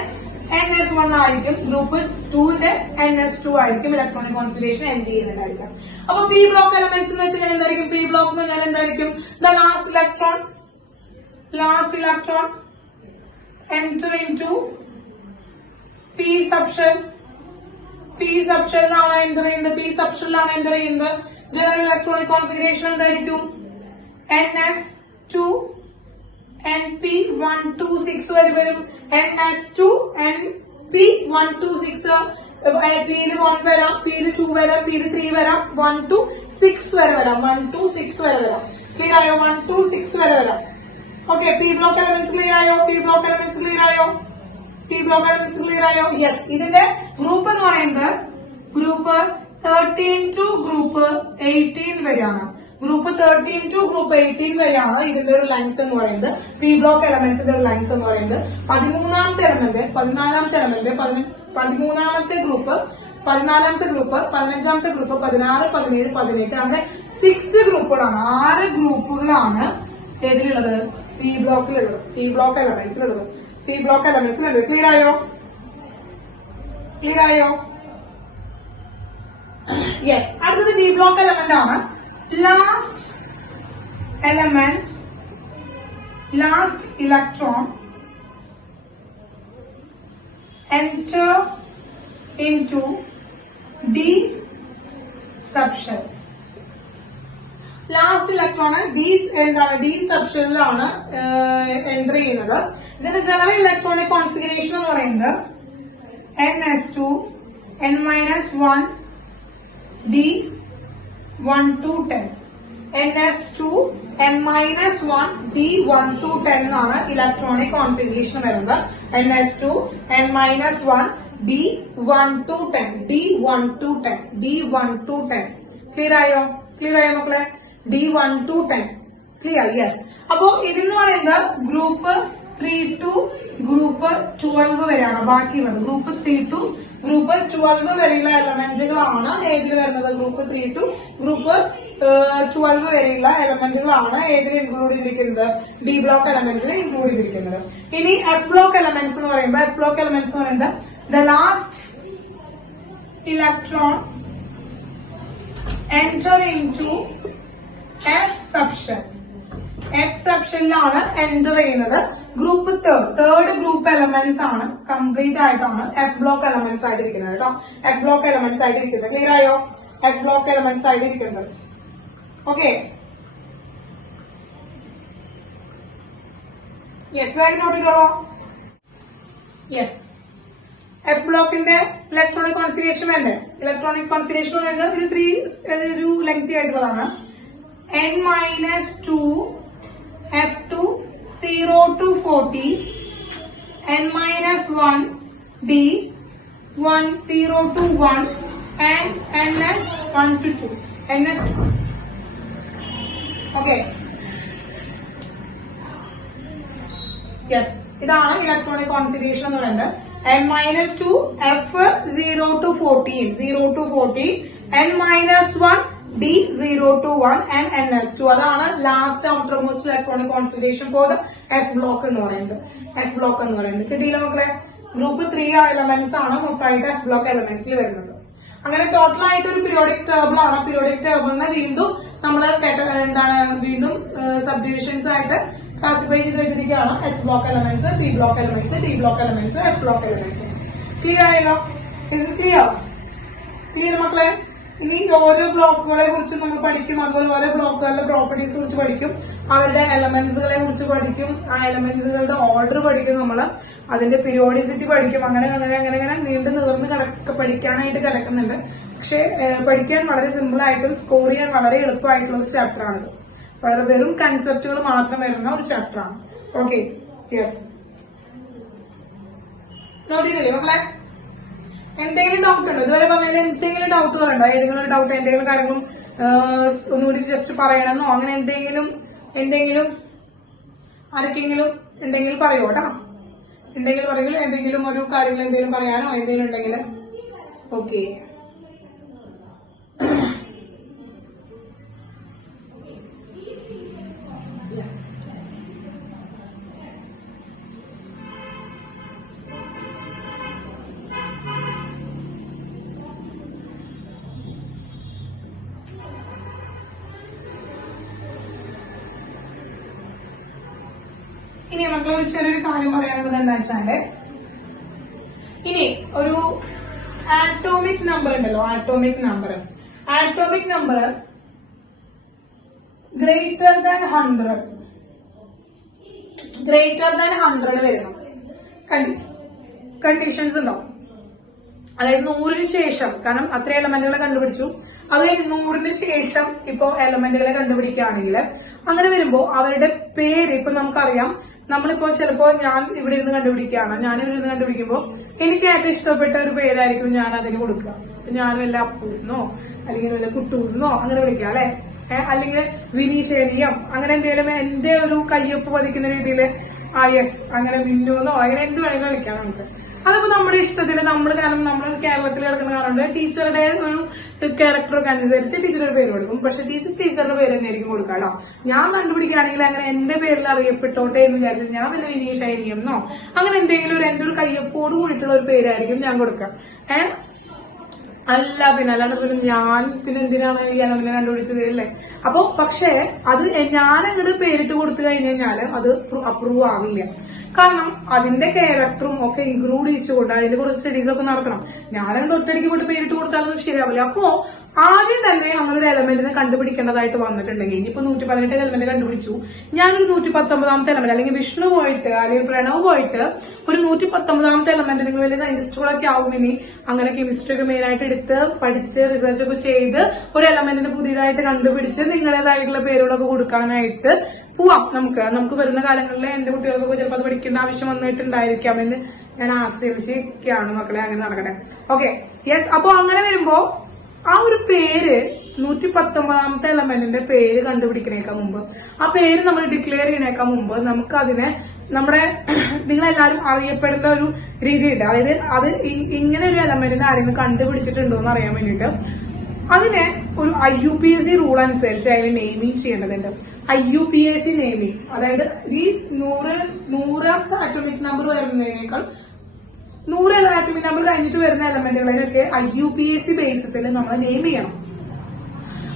NS1 ആയിരിക്കും, ഗ്രൂപ്പ് 2ന്റെ NS2 ആയിരിക്കും ഇലക്ട്രോണിക് കോൺഫിഗറേഷൻ എൻഡ് ചെയ്യുന്നുണ്ടായിരിക്കും. അപ്പൊ പി ബ്ലോക്ക് എലമെന്റ്സ് എന്ന് വെച്ചാൽ എന്തായിരിക്കും? പി ബ്ലോക്ക് എന്ന് പറഞ്ഞാൽ എന്തായിരിക്കും? The last electron enter into P subshell. P സബ്ഷെല്ലാണ് എൻറ്റർ ചെയ്യുന്നത്. ജനറൽ ഇലക്ട്രോണിക് കോൺഫിഗറേഷൻ എന്തായിരിക്കും? NS2 NP126 വരും. NS2 NP126, പിയിൽ 1 വരാം, പിയിൽ 2 വരാം, പിയിൽ 3 വരാം, 1 to 6 വരെ വരാം. 1 to 6 വരെ വരാം. ക്ലിയർ ആയോ? 1 to 6 വരെ വരാം. Okay, P block elements clear ആയോ? യെസ്. ഇതിന്റെ ഗ്രൂപ്പ് എന്ന് പറയുന്നത് ഗ്രൂപ്പ് 13 to ഗ്രൂപ്പ് 18 വരെയാണ്. ഗ്രൂപ്പ് 13 to ഗ്രൂപ്പ് 18 വരെയാണ് ഇതിന്റെ ഒരു ലെങ്ത് എന്ന് പറയുന്നത്. പി ബ്ലോക്ക് എലമെന്റ്സിന്റെ ഒരു ലെങ്ത് എന്ന് പറയുന്നത് 13ാമത്തെ എലമെന്റ്, 14ാമത്തെ എലമെന്റ്, 13ാമത്തെ ഗ്രൂപ്പ്, 14ാമത്തെ ഗ്രൂപ്പ്, 15ാമത്തെ ഗ്രൂപ്പ്, 16, 17, 18 അങ്ങനെ 6 ഗ്രൂപ്പുകളാണ്. 6 ഗ്രൂപ്പുകളാണ് ഏതിലുള്ളത്? പി ബ്ലോക്കിലുള്ളത്, പി ബ്ലോക്ക് എലമെന്റ്സിലുള്ളത്. ക്ലിയർ ആയോ? യെസ്. അടുത്തത് ഡി ബ്ലോക്ക് എലമെന്റ് ആണ്. last electron enter into D subshell. Last electron D സബ്ഷെല്ലിലാണ് എൻ്റർ ചെയ്യുന്നത്. ഇതിന്റെ ജനറൽ ഇലക്ട്രോണിക് കോൺഫിഗറേഷൻ എന്ന് പറയുന്നത് NS2 N-1 D1 to 10. NS2 N-1 D1 to 10 ആണ് ഇലക്ട്രോണിക് കോൺഫിഗറേഷൻ വരുന്നത്. NS2 N-1 D1 to 10. D1 to 10. Clear ആയോ മക്കളെ? D1 to 10. ക്ലിയർ? യെസ്. അപ്പോ ഇതെന്ന് പറയുന്നത് ഗ്രൂപ്പ് 3 to ഗ്രൂപ്പ് 12 വരെയാണ് ബാക്കിയുള്ളത്. ഗ്രൂപ്പ് 3 to ഗ്രൂപ്പ് 12 വരെയുള്ള എലമെന്റുകളാണ് ഏതിൽ വരുന്നത്? ഗ്രൂപ്പ് 3 to ഗ്രൂപ്പ് 12 വരെയുള്ള എലമെന്റുകളാണ് ഏതിൽ ഇൻക്ലൂഡ് ചെയ്തിരിക്കുന്നത്, ഡി ബ്ലോക്ക് എലമെന്റ്സിൽ ഇൻക്ലൂഡ് ചെയ്തിരിക്കുന്നത്. ഇനി എഫ് ബ്ലോക്ക് എലമെന്റ്സ് എന്ന് പറയുമ്പോൾ എഫ് ബ്ലോക്ക് എലമെന്റ്സ് എന്ന് പറയുന്നത് the last electron enter into F subshell. F സബ്ഷനിലാണ് എൻറ്റർ ചെയ്യുന്നത്. ഗ്രൂപ്പ് തേർഡ് ഗ്രൂപ്പ് എലമെന്റ്സ് ആണ് കംപ്ലീറ്റ് ആയിട്ടാണ് എഫ് ബ്ലോക്ക് എലമെന്റ്സ് ആയിട്ടിരിക്കുന്നത് കേട്ടോ. എഫ് ബ്ലോക്ക് എലമെന്റ്സ് ആയിട്ടിരിക്കുന്നത് ക്ലിയർ ആയോ? എഫ് ബ്ലോക്ക് എലമെന്റ്സ് ആയിട്ടിരിക്കുന്നത്. ഓക്കെ, യെസ്, വേഗം നോട്ട് ചെയ്തോളൂ. യെസ്, എഫ് ബ്ലോക്കിന്റെ ഇലക്ട്രോണിക് കോൺഫിഗറേഷൻ വേണ്ടേ? ഇലക്ട്രോണിക് കോൺഫിഗറേഷൻ പറയുന്നത് ഒരു ലെങ്തി ആയിട്ടുള്ളതാണ്. n-2 F2 0 to 40 n-1 D 1 0 to 1 and ns 1 to 2 ns 2. Okay, yes, ഇതാണ് ഇലക്ട്രോണിക് കോൺഫിഗറേഷൻ എന്ന് പറയുന്നത്. n-2 F 0 to 40 n-1 D 0 to 1 and ns2. അതാണ് last outer most electronic configuration for the F block എന്ന് പറയുന്നത്. F block എന്ന് പറയുന്നത് കിട്ടിയില്ല മക്കളെ? ഗ്രൂപ്പ് 3 എലമെന്റ്സ് ആണ് മൊത്തമായിട്ട് എഫ് ബ്ലോക്ക് എലമെന്റ്സിൽ വരുന്നത്. അങ്ങനെ ടോട്ടൽ ആയിട്ട് ഒരു പീരിയോഡിക് ടേബിൾ ആണ്. പീരിയോഡിക് ടേബിളിനെ വീണ്ടും നമ്മൾ വീണ്ടും സബ് ഡിവിഷൻസ് ആയിട്ട് ക്ലാസിഫൈ ചെയ്ത് വെച്ചിരിക്കുകയാണ്. S block elements, P block elements, T block elements, F block elements. Clear ആയല്ലോ? ക്ലിയർ മക്കളെ? ഇനി ഓരോ ബ്ലോക്കുകളെ കുറിച്ച് നമ്മൾ പഠിക്കും. അതുപോലെ ഓരോ ബ്ലോക്കുകളുടെ പ്രോപ്പർട്ടീസ് കുറിച്ച് പഠിക്കും. അവരുടെ എലമെന്റ്സുകളെ കുറിച്ച് പഠിക്കും. ആ എലമെന്റ്സുകളുടെ ഓർഡർ പഠിക്കും. നമ്മള് അതിന്റെ പീരിയോഡിസിറ്റി പഠിക്കും. അങ്ങനെ നീണ്ടു നിവർന്ന് പഠിക്കാനായിട്ട് കിടക്കുന്നുണ്ട്. പക്ഷെ പഠിക്കാൻ വളരെ സിമ്പിൾ ആയിട്ടും സ്കോർ ചെയ്യാൻ വളരെ എളുപ്പമായിട്ടുള്ള ഒരു ചാപ്റ്റർ ആണിത്. വളരെ വെറും കൺസെപ്റ്റുകൾ മാത്രം വരുന്ന ഒരു ചാപ്റ്റർ ആണ്. ഓക്കെ, യെസ്, നോട്ട് ചെയ്തില്ലേ മക്കളെ? എന്തെങ്കിലും ഡൗട്ട് ഉണ്ടോ? ഇതുവരെ പറഞ്ഞതിൽ എന്തെങ്കിലും ഡൗട്ടുകളുണ്ടോ? ഏതെങ്കിലും ഒരു ഡൗട്ട്, എന്തെങ്കിലും കാര്യങ്ങളും ഒന്നുകൂടി ജസ്റ്റ് പറയണമെന്നോ അങ്ങനെ എന്തെങ്കിലും ആർക്കെങ്കിലും എന്തെങ്കിലും പറയുമോ കേട്ടോ? എന്തെങ്കിലും പറയെങ്കിൽ എന്തെങ്കിലും ഒരു കാര്യങ്ങൾ എന്തെങ്കിലും പറയാനോ എന്തെങ്കിലും ഉണ്ടെങ്കിൽ ഓക്കെ. ഇനി മക്കളെ ചെറിയൊരു കാര്യം പറയാനുള്ളത് എന്താ വെച്ചാല്, ഇനി ഒരു ആറ്റോമിക് നമ്പർ ഉണ്ടല്ലോ, ആറ്റോമിക് നമ്പർ ഗ്രേറ്റർ ദാൻ 100 വരണം. കണ്ടീഷൻസ് ഉണ്ടാവും. അതായത് 100-ന് ശേഷം, കാരണം അത്ര എലമെന്റുകളെ കണ്ടുപിടിച്ചു, അത് കഴിഞ്ഞ് 100-ന് ശേഷം ഇപ്പോ എലമെന്റുകളെ കണ്ടുപിടിക്കുകയാണെങ്കിൽ അങ്ങനെ വരുമ്പോ അവരുടെ പേര് ഇപ്പൊ നമുക്കറിയാം. നമ്മളിപ്പോ ചിലപ്പോ ഞാൻ ഇവിടെ ഇരുന്ന് കണ്ടുപിടിക്കുകയാണ്. ഞാൻ ഇവിടെ ഇരുന്ന് കണ്ടുപിടിക്കുമ്പോ എനിക്ക് ഏറ്റവും ഇഷ്ടപ്പെട്ട ഒരു പേരായിരിക്കും ഞാൻ അതിന് കൊടുക്കുക. ഞാൻ വല്ല അപ്പൂസിനോ അല്ലെങ്കിൽ വല്ല കുട്ടൂസിനോ അങ്ങനെ വിളിക്കാം അല്ലെ, അല്ലെങ്കിൽ വിനീഷേനിയം അങ്ങനെ എന്തെങ്കിലും എന്റെ ഒരു കയ്യൊപ്പ് പതിക്കുന്ന രീതിയിൽ യെസ് അങ്ങനെ മിന്നുന്നോ അങ്ങനെ എന്ത് വേണമെങ്കിലും വിളിക്കാം നമുക്ക്. അതിപ്പോ നമ്മുടെ ഇഷ്ടത്തിന് കാരണം നമ്മൾ കേരളത്തിൽ കിടക്കുന്ന കാരണം ടീച്ചറുടെ ഒരു ക്യാരക്ടറൊക്കെ അനുസരിച്ച് ടീച്ചറുടെ പേര് കൊടുക്കും. പക്ഷെ ടീച്ചറുടെ പേര് തന്നെ ആയിരിക്കും കൊടുക്കാട്ടോ. ഞാൻ കണ്ടുപിടിക്കുകയാണെങ്കിൽ അങ്ങനെ എന്റെ പേരിൽ അറിയപ്പെട്ടോട്ടെ എന്ന് വിചാരിച്ചു ഞാൻ വല്ല വിനീഷൈനിയെന്നോ അങ്ങനെ എന്തെങ്കിലും എന്റെ ഒരു കയ്യൊപ്പോട് കൂടിയിട്ടുള്ള ഒരു പേരായിരിക്കും ഞാൻ കൊടുക്കുക. അല്ല അല്ലാണ്ട് ഞാൻ എന്തിനാണ് ഈ എലമെന്റിനെ കണ്ടുപിടിച്ചത് അല്ലേ? അപ്പൊ പക്ഷെ അത് ഞാൻ അങ്ങോട്ട് പേരിട്ട് കൊടുത്തു കഴിഞ്ഞു കഴിഞ്ഞാല് അത് അപ്രൂവ് ആവില്ല. കാരണം അതിന്റെ ക്യാരക്ടറും ഒക്കെ ഇൻക്ലൂഡ് ചെയ്തുകൊണ്ട് അതിന്റെ കുറച്ച് സ്റ്റഡീസ് ഒക്കെ നടത്തണം. ഞാനങ്ങോട്ട് ഒറ്റടിക്ക് പോയിട്ട് പേരിട്ട് കൊടുത്താലൊന്നും ശരിയാവില്ല. അപ്പോ ആദ്യം തന്നെ നമ്മളൊരു എലമെന്റിനെ കണ്ടുപിടിക്കേണ്ടതായിട്ട് വന്നിട്ടുണ്ടെങ്കിൽ ഇനിയിപ്പോ 118 എലമെന്റ് കണ്ടുപിടിച്ചു, ഞാനൊരു 119ാമത്തെ എലമെന്റ് അല്ലെങ്കിൽ വിഷ്ണു പോയിട്ട് അല്ലെങ്കിൽ പ്രണവ് പോയിട്ട് ഒരു 119ാമത്തെ എലമെന്റ് നിങ്ങൾ വലിയ സയന്റിസ്റ്റുകളൊക്കെ ആവും ഇനി അങ്ങനെ കെമിസ്ട്രി ഒക്കെ മെയിൻ ആയിട്ട് എടുത്ത് പഠിച്ച് റിസർച്ച് ഒക്കെ ചെയ്ത് ഒരു എലമെന്റിന് പുതിയതായിട്ട് കണ്ടുപിടിച്ച് നിങ്ങളുടേതായിട്ടുള്ള പേരുകളൊക്കെ കൊടുക്കാനായിട്ട് പോവാം. നമുക്ക് വരുന്ന കാലങ്ങളിൽ എന്റെ കുട്ടികൾക്കൊക്കെ ചിലപ്പോൾ അത് പഠിക്കേണ്ട ആവശ്യം വന്നിട്ടുണ്ടായിരിക്കാം എന്ന് ഞാൻ ആശ്രയിച്ചിരിക്കുകയാണ് മക്കളെ. അങ്ങനെ നടക്കട്ടെ. Okay, yes. അപ്പൊ അങ്ങനെ വരുമ്പോ ആ ഒരു പേര് 119ാമത്തെ എലമെന്റിന്റെ പേര് കണ്ടുപിടിക്കണേക്കാൾ മുമ്പ്, ആ പേര് നമ്മൾ ഡിക്ലെയർ ചെയ്യണേക്കാൾ മുമ്പ് നമുക്ക് അതിനെ നമ്മുടെ നിങ്ങളെല്ലാരും അറിയപ്പെടേണ്ട ഒരു രീതിയുണ്ട്. അതായത് അത് ഇങ്ങനെ ഒരു എലമെന്റിനെ ആരെങ്കിലും കണ്ടുപിടിച്ചിട്ടുണ്ടോ എന്ന് അറിയാൻ വേണ്ടിയിട്ട് അതിനെ ഒരു IUPAC റൂൾ അനുസരിച്ച് അതിന് നെയിമിങ് ചെയ്യേണ്ടതുണ്ട്. IUPAC നെയിമിങ്, അതായത് ഈ 100ാമത്തെ ആറ്റോമിക് നമ്പർ വരുന്നതിനേക്കാൾ 100 ആറ്റോമിക് നമ്പർ കഴിഞ്ഞിട്ട് വരുന്ന എലമെന്റുകളിലൊക്കെ IUPAC ബേസിസിൽ നമ്മൾ നെയിം ചെയ്യണം.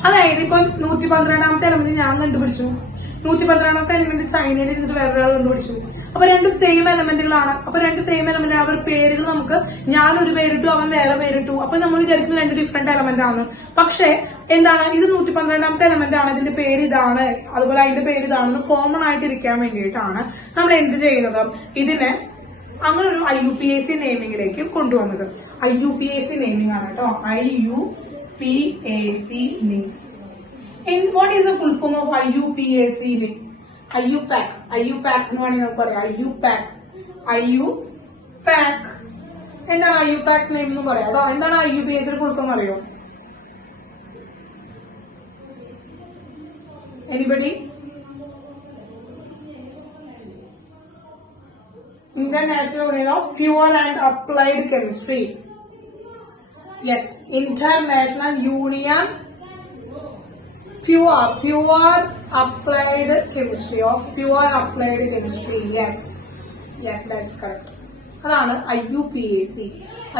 അതായത് ഇപ്പൊ 112ാമത്തെ എലമെന്റ് ഞാൻ കണ്ടുപിടിച്ചു, 112ാമത്തെ എലമെന്റ് ചൈനയിൽ ഇരുന്നിട്ട് വേറൊരാൾ കണ്ടുപിടിച്ചു. അപ്പൊ രണ്ടും സെയിം എലമെന്റുകളാണ്. അപ്പൊ രണ്ട് സെയിം എലമെന്റ് അവർ പേരുകൾ നമുക്ക് ഞാൻ ഒരു പേരിട്ടു, അവൻ വേറെ പേരിട്ടു. അപ്പൊ നമ്മൾ വിചാരിക്കുന്ന രണ്ട് ഡിഫറെന്റ് എലമെന്റ് ആണ്. പക്ഷെ എന്താണ്, ഇത് 112ാമത്തെ എലമെന്റ് ആണ്, ഇതിന്റെ പേര് ഇതാണ്, അതുപോലെ അതിന്റെ പേര് ഇതാണെന്ന് കോമൺ ആയിട്ട് ഇരിക്കാൻ വേണ്ടിയിട്ടാണ് നമ്മൾ എന്ത് ചെയ്യുന്നത്, ഇതിനെ അങ്ങനെ ഒരു IUPAC നെയിമിംഗിലേക്ക് കൊണ്ടുവന്നത്. IUPAC നെയിമിംഗ് ആണ് കേട്ടോ, IUPAC name. What is the full form of IUPAC name? IUPAC എന്ന് വേണമെങ്കിൽ നമുക്ക് പറയാം. IUPAC എന്താണ് IUPAC നെയിം എന്ന് പറയാം. അതോ എന്താണ് IUPAC ഫുൾ ഫോം അറിയോ? Anybody? International Union of Pure and Applied Chemistry. Yes, International Union Pure Applied Chemistry of Pure Applied Chemistry. Yes, that's correct. അതാണ് IUPAC.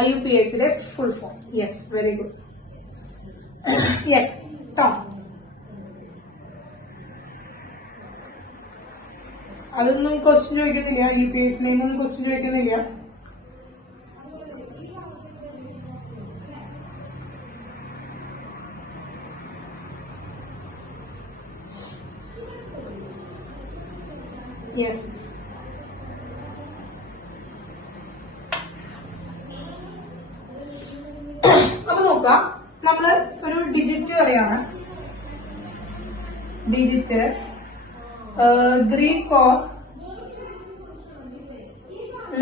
IUPACയുടെ full form. Yes, very good. Yes, Tom. അതൊന്നും question ചോദിക്കുന്നില്ല, IUPAC name ഒന്നും question ചോദിക്കുന്നില്ല. Yes, അപ്പൊ നോക്കാം, നമ്മള് ഒരു ഡിജിറ്റ് പറയാണ്. Digit Greek or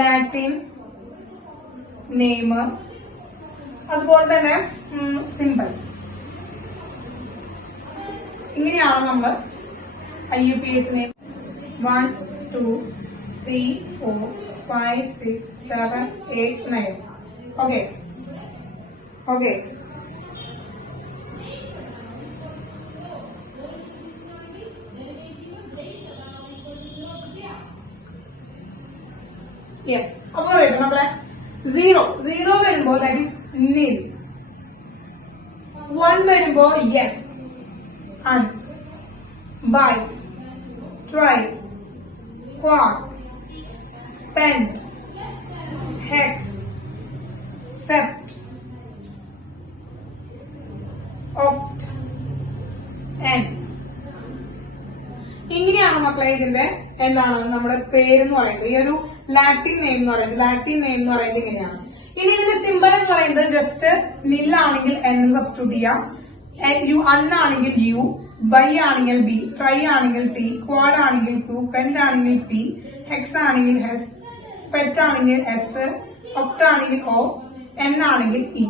Latin name, അതുപോലെ തന്നെ സിമ്പിൾ. ഇങ്ങനെയാണ് നമ്മൾ IUPAC നെയിം. 1, 2, 3, 4, 5, 6, 7, 8, 9. Okay. യെസ്, അപ്പൊ പറയട്ടെ നമ്മളെ 0 വരുമ്പോ ദാറ്റ് ഈസ് നിൽ. 1 വരുമ്പോ yes, un, bi, tri, quad, pent, hex, sept, oct, n. ഇങ്ങനെയാണ് മക്കളെ ഇതിന്റെ എന്താണ് നമ്മുടെ പേരെന്ന് പറയുന്നത്. ഈ ഒരു ലാറ്റിൻ നെയിം എന്ന് പറയുന്നത് ഇങ്ങനെയാണ്. ഇനി ഇതിന്റെ സിമ്പിൾ എന്ന് പറയുന്നത് ജസ്റ്റ് നില്ലാണെങ്കിൽ n സബ്സ്റ്റിറ്റ്യൂട്ട് ചെയ്യാം, അണ്ണാണെങ്കിൽ u, ബൈ ആണെങ്കിൽ ബി, ട്രൈ ആണെങ്കിൽ ടി, ക്വാഡ് ആണെങ്കിൽ 2, പെന്റ് ആണെങ്കിൽ പി, ഹെക്സ് ആണെങ്കിൽ എസ്, സ്പെറ്റ് ആണെങ്കിൽ എസ്, ഒക്ട് ആണെങ്കിൽ ഒ, എൻ ആണെങ്കിൽ ഇ.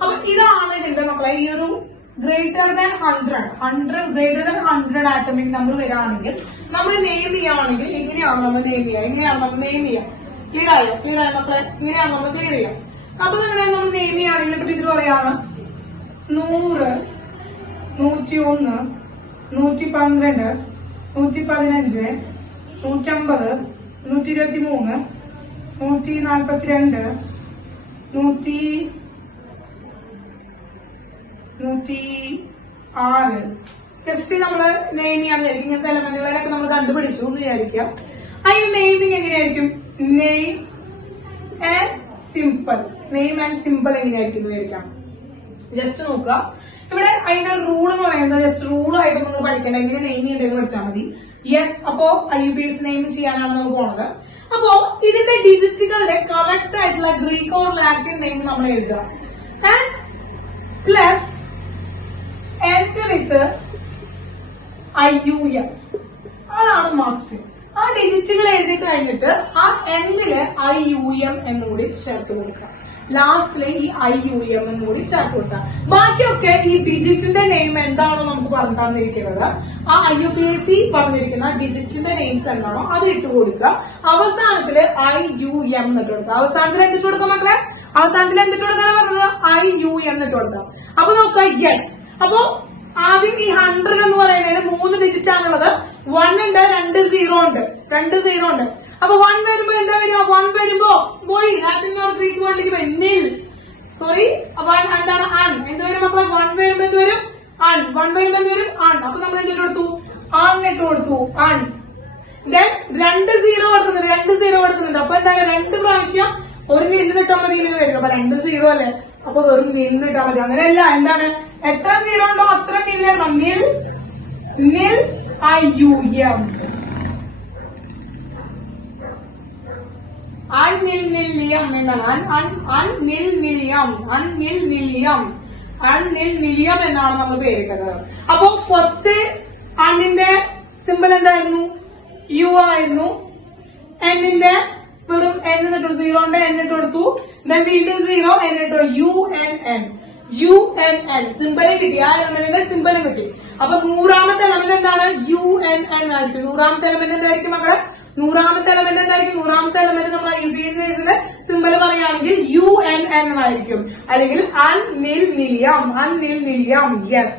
അപ്പൊ ഇതാണ് ഇതിന്റെ മക്കളെ ഈ ഒരു ഗ്രേറ്റർ ദാൻ 100 ആറ്റമിക് നമ്പർ വരികയാണെങ്കിൽ നമ്മൾ നെയിം ചെയ്യുകയാണെങ്കിൽ എങ്ങനെയാണ് നമ്മൾ നെയിം ചെയ്യുക? ക്ലിയർ ആയോ മക്കളെ? ഇങ്ങനെയാണ് നമ്മൾ ക്ലിയർ ചെയ്യുക. അപ്പൊ നമ്മൾ നെയിം ചെയ്യുകയാണെങ്കിൽ ഇപ്പൊ ഇതിൽ പറയാണ് 100, 101, 112, 115, 150, 123, 142, 106. ജസ്റ്റ് നമ്മള് നെയിം ചെയ്യാൻ വിചാരിക്കും. ഇങ്ങനത്തെ എലമെന്റുകളൊക്കെ നമ്മൾ കണ്ടുപിടിച്ചു എന്ന് വിചാരിക്കാം. അതിന് നെയിമിങ് എങ്ങനെയായിരിക്കും? നെയിം ആൻഡ് സിമ്പിൾ എങ്ങനെയായിരിക്കും എന്ന് വിചാരിക്കാം. ജസ്റ്റ് നോക്കുക, ഇവിടെ അതിന്റെ റൂൾ എന്ന് പറയുന്നത് ജസ്റ്റ് റൂളായിട്ട് നിങ്ങൾ പഠിക്കേണ്ട, എങ്ങനെ നെയിം ചെയ്യേണ്ടതെന്ന് പഠിച്ചാൽ മതി. യെസ്, അപ്പോ IUPAC നെയിം ചെയ്യാനാണ് നമ്മൾ പോണത്. അപ്പോ ഇതിന്റെ ഡിജിറ്റുകളുടെ കറക്റ്റ് ആയിട്ടുള്ള ഗ്രീക്ക് ഓർ ലാറ്റിൻ നെയിം നമ്മൾ എഴുതുക. And plus end with IUM, അതാണ് മസ്റ്റ്. ആ ഡിജിറ്റുകൾ എഴുതി കഴിഞ്ഞിട്ട് ആ എൻഡില് IUM എന്നുകൂടി ചേർത്ത് കൊടുക്കുക. ലാസ്റ്റില് ഈ IUM എന്നുകൂടി ചേർത്ത് കൊടുക്കുക. ബാക്കിയൊക്കെ ഈ ഡിജിറ്റിന്റെ നെയിം എന്താണോ നമുക്ക് പറഞ്ഞു തന്നിരിക്കുന്നത്, ആ IUPAC പറഞ്ഞിരിക്കുന്ന ഡിജിറ്റിന്റെ നെയിംസ് എന്താണോ അത് ഇട്ട് കൊടുക്കുക. അവസാനത്തില് IUM എന്നിട്ട് കൊടുക്കുക. അവസാനത്തിൽ എന്തിട്ട് കൊടുക്കുക മക്കളെ? അവസാനത്തിൽ എന്തിട്ട് കൊടുക്കാനാ പറഞ്ഞത്? IUM എന്നിട്ട് കൊടുക്കുക. അപ്പൊ നോക്കാം. യെസ്. അപ്പൊ ആദ്യം ഈ 100 എന്ന് പറയുന്നതിന് 3 ഡിജിറ്റ് ആണുള്ളത്. 1 ഉണ്ട്, 2 0 ഉണ്ട്, 2 0 ഉണ്ട്. അപ്പൊ 1 വരുമ്പോ എന്താ വരിക? 1 വരുമ്പോ പോയി ലാറ്റിൻ ഗ്രീക്ക് വേർഡിലേക്ക് വരും. നിൽ. സോറി, എന്താണ്? അൺ. എന്ത് വരും? അപ്പൊ 1 വരുമ്പോ എന്ത് വരും? അൺ. 1 വരുമ്പോ എന്ത് വരും? അൺ. അപ്പൊ നമ്മൾ എന്തിട്ട് കൊടുത്തു? ആണിട്ട് കൊടുത്തു. അൺ. ദെൻ 2 0 കൊടുക്കുന്നുണ്ട്, 2 0 കൊടുക്കുന്നുണ്ട്. അപ്പൊ എന്താണ്? 2 പ്രാവശ്യം ഒരു നിന്നിട്ടാൽ മതി ഇതിന് വരും. അപ്പൊ 2 0 അല്ലേ? അപ്പൊ വെറും നിന്നിട്ടാൽ മതി. അങ്ങനെയല്ല. എന്താണ്? എത്ര 0 ഉണ്ടോ അത്ര നിൽ. നിൽ നിൽ IUM. അൺനിൽനില്യം എന്നാണ്. അൺനിൽനില്യം, അൺനിൽനില്യം, അൺനിൽനില്യം എന്നാണ് നമ്മൾ പേരിട്ടത്. അപ്പൊ ഫസ്റ്റ് അണ്ണിന്റെ സിമ്പിൾ എന്തായിരുന്നു? യു ആയിരുന്നു. എന്നിന്റെ വെറും എൻ എന്നിട്ട് 0ന്റെ എൻ ഇട്ട് കൊടുത്തു. ദെൻ വീണ്ടും 0 എൻ ഇട്ട് UNN, UNN സിമ്പിളും കിട്ടി. ആ എലമെന്റിന്റെ സിമ്പിളും കിട്ടി. അപ്പൊ 100ാമത്തെ എലമെന്റ് എന്താണ്? UNN ആയിരിക്കും. 100ാമത്തെ എലമെന്റ് എന്തായിരിക്കും മക്കളെ? 100ാമത്തെ എലമെന്റ് എന്തായിരിക്കും? 100ാമത്തെ എലമെന്റ് നമ്മൾ UPSC ബേസിന്റെ സിമ്പിൾ പറയുകയാണെങ്കിൽ UNN എന്നായിരിക്കും. അല്ലെങ്കിൽ അൺനിൽനില്യം, അൺനിൽനില്യം. യെസ്,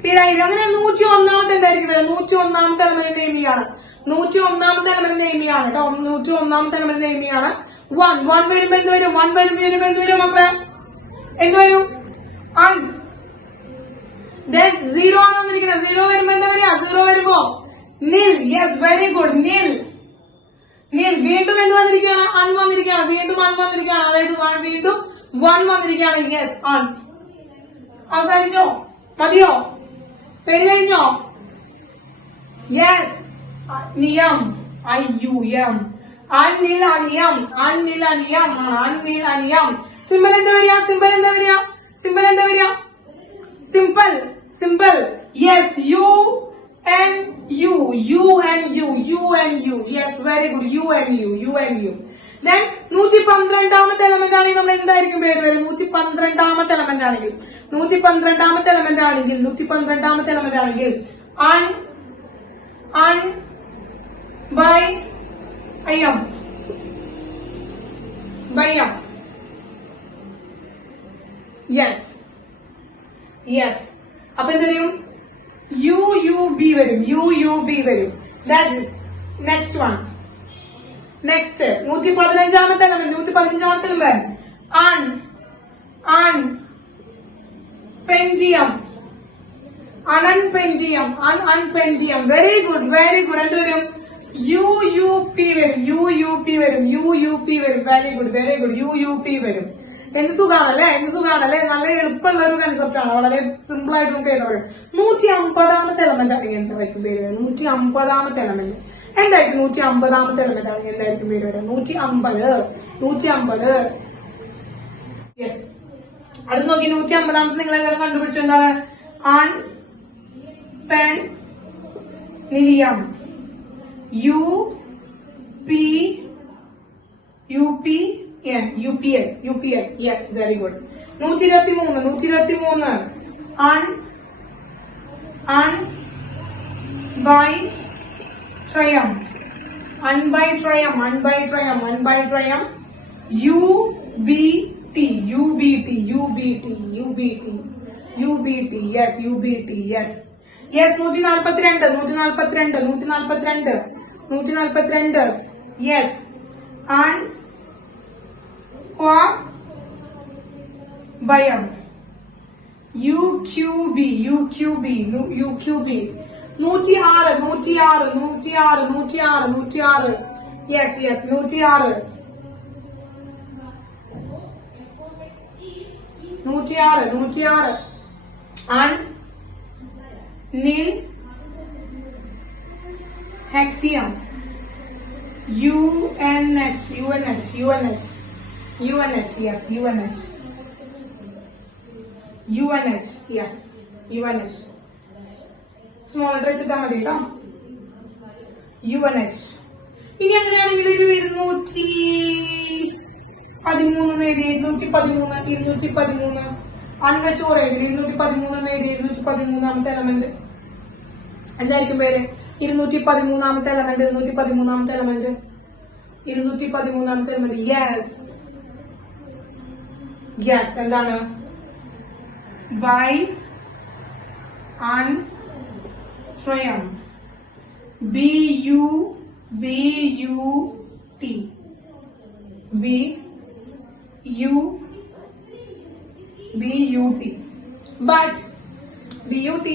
ക്ലിയർ ആയിരിക്കും. അങ്ങനെ 101ാമത്തെ എന്തായിരിക്കും? 101ാമത്തെ എലമെന്റ് നെയ്മിയാണ്. 101ാമത്തെ എലമെന്റ് നെയ്മിയാണ് കേട്ടോ. 101ാമത്തെ എലമെന്റ് നെയ്മിയാണ്. 1 വരുമ്പോ എന്ത് വരും? 1 വരുമ്പോ എന്ത് വരും മക്കളെ? എന്ത് വരും? അൺ. ദെൻ 0 ആണ് വന്നിരിക്കുന്നത്. 0 വരുമ്പോ എന്താ വരിക? 0 വരുമ്പോ നിൽ. Yes, very good. നിൽ, നിൽ. വീണ്ടും എന്ത് വന്നിരിക്കുകയാണ്? അൺ വന്നിരിക്കുകയാണ്. വീണ്ടും അൺ വന്നിരിക്കുകയാണ്. അതായത് വീണ്ടും 1 വന്നിരിക്കുകയാണ്. Yes, un. അവസാനിച്ചോ? മതിയോ? പേര് കഴിഞ്ഞോ? യെസ്, നിയം, IUM. Unnilunium, unnilunium, unnilunium. Simple എന്താ വരിക? സിമ്പിൾ എന്താ വരിക? സിമ്പിൾ എന്താ വരിക? Simple, simple. Yes, UNU, UNU, UNU. Yes, very good. UNU, UNU. Then 112ാമത്തെ എലമെന്റ് ആണെങ്കിൽ നമ്മൾ എന്തായിരിക്കും പേര് വരും? 112ാമത്തെ എലമെന്റ് ആണെങ്കിൽ 112ാമത്തെ എലമെന്റ് ആണെങ്കിൽ 112ാമത്തെ എലമെന്റ് ആണെങ്കിൽ അൺ, അൺ ബൈ IM, ബൈ M. Yes, yes. അപ്പൊ എന്ത് വരും? UUB വരും, UUB വരും. That is next one. Next 115ാമത്തെ എലമെന്റ്, 115ാമത്തെ element un, ununpentium, ununpentium, ununpentium. Very good, very good. എന്ത് വരും? UUP വരും, UUP വരും, UUP വരും. Very good, very good. UUP വരും. എന്ത് സുഖാണല്ലേ, എന്ത് സുഖാണല്ലേ. നല്ല എളുപ്പമുള്ള ഒരു കൺസെപ്റ്റ് ആണ്. വളരെ സിമ്പിൾ ആയിട്ട് നമുക്ക് എഴുതാൻ പറയും. 150ാമത്തെ എലമെന്റ് ആണെങ്കിൽ എന്തായിരിക്കും പേര് വരും? 150ാമത്തെ എലമെന്റ് എന്തായിരിക്കും? 150ാമത്തെ എലമെന്റ് ആണെങ്കിൽ എന്തായിരിക്കും പേര് വരും? 150, 150. യെസ്. അത് നോക്കി 150ാമത്തെ നിങ്ങളെല്ലാം കണ്ടുപിടിച്ചെന്താണ്? Unpentnilium, UPL. Yes, very good. 123 un, un by ട്രയം, unbitrium, unbitrium, unbitrium. UBT, UBT, UBT, UBT, UBT. Yes, UBT. Yes, yes. 142. Yes, അൺ ഭയം. UQB, UQB, UQB. 106. Yes, yes. 106. 106. Unnilhexium, UNH, UNH, UNH, UNH. Yes, UNH, UNH. Yes, UNH. Small letter വെച്ചിട്ടാ മതി കേട്ടോ. UNH. ഇനി അങ്ങനെയാണെങ്കിൽ ഒരു 213 എഴുതി. 213 അൺവെച്ച് കുറയില്ല. 213 എഴുതി. 213ാമത്തെ എലമെന്റ് എന്തായിരിക്കും പേര്? 213ാമത്തെ എലമെന്റ്, 213ാമത്തെ എലമെന്റ്, 213ാമത്തെ എലമെന്റ്. Yes, yes. എന്താണ്? by and triumph. B-U-B-U-T. B-U-B-U-T. But B-U-T.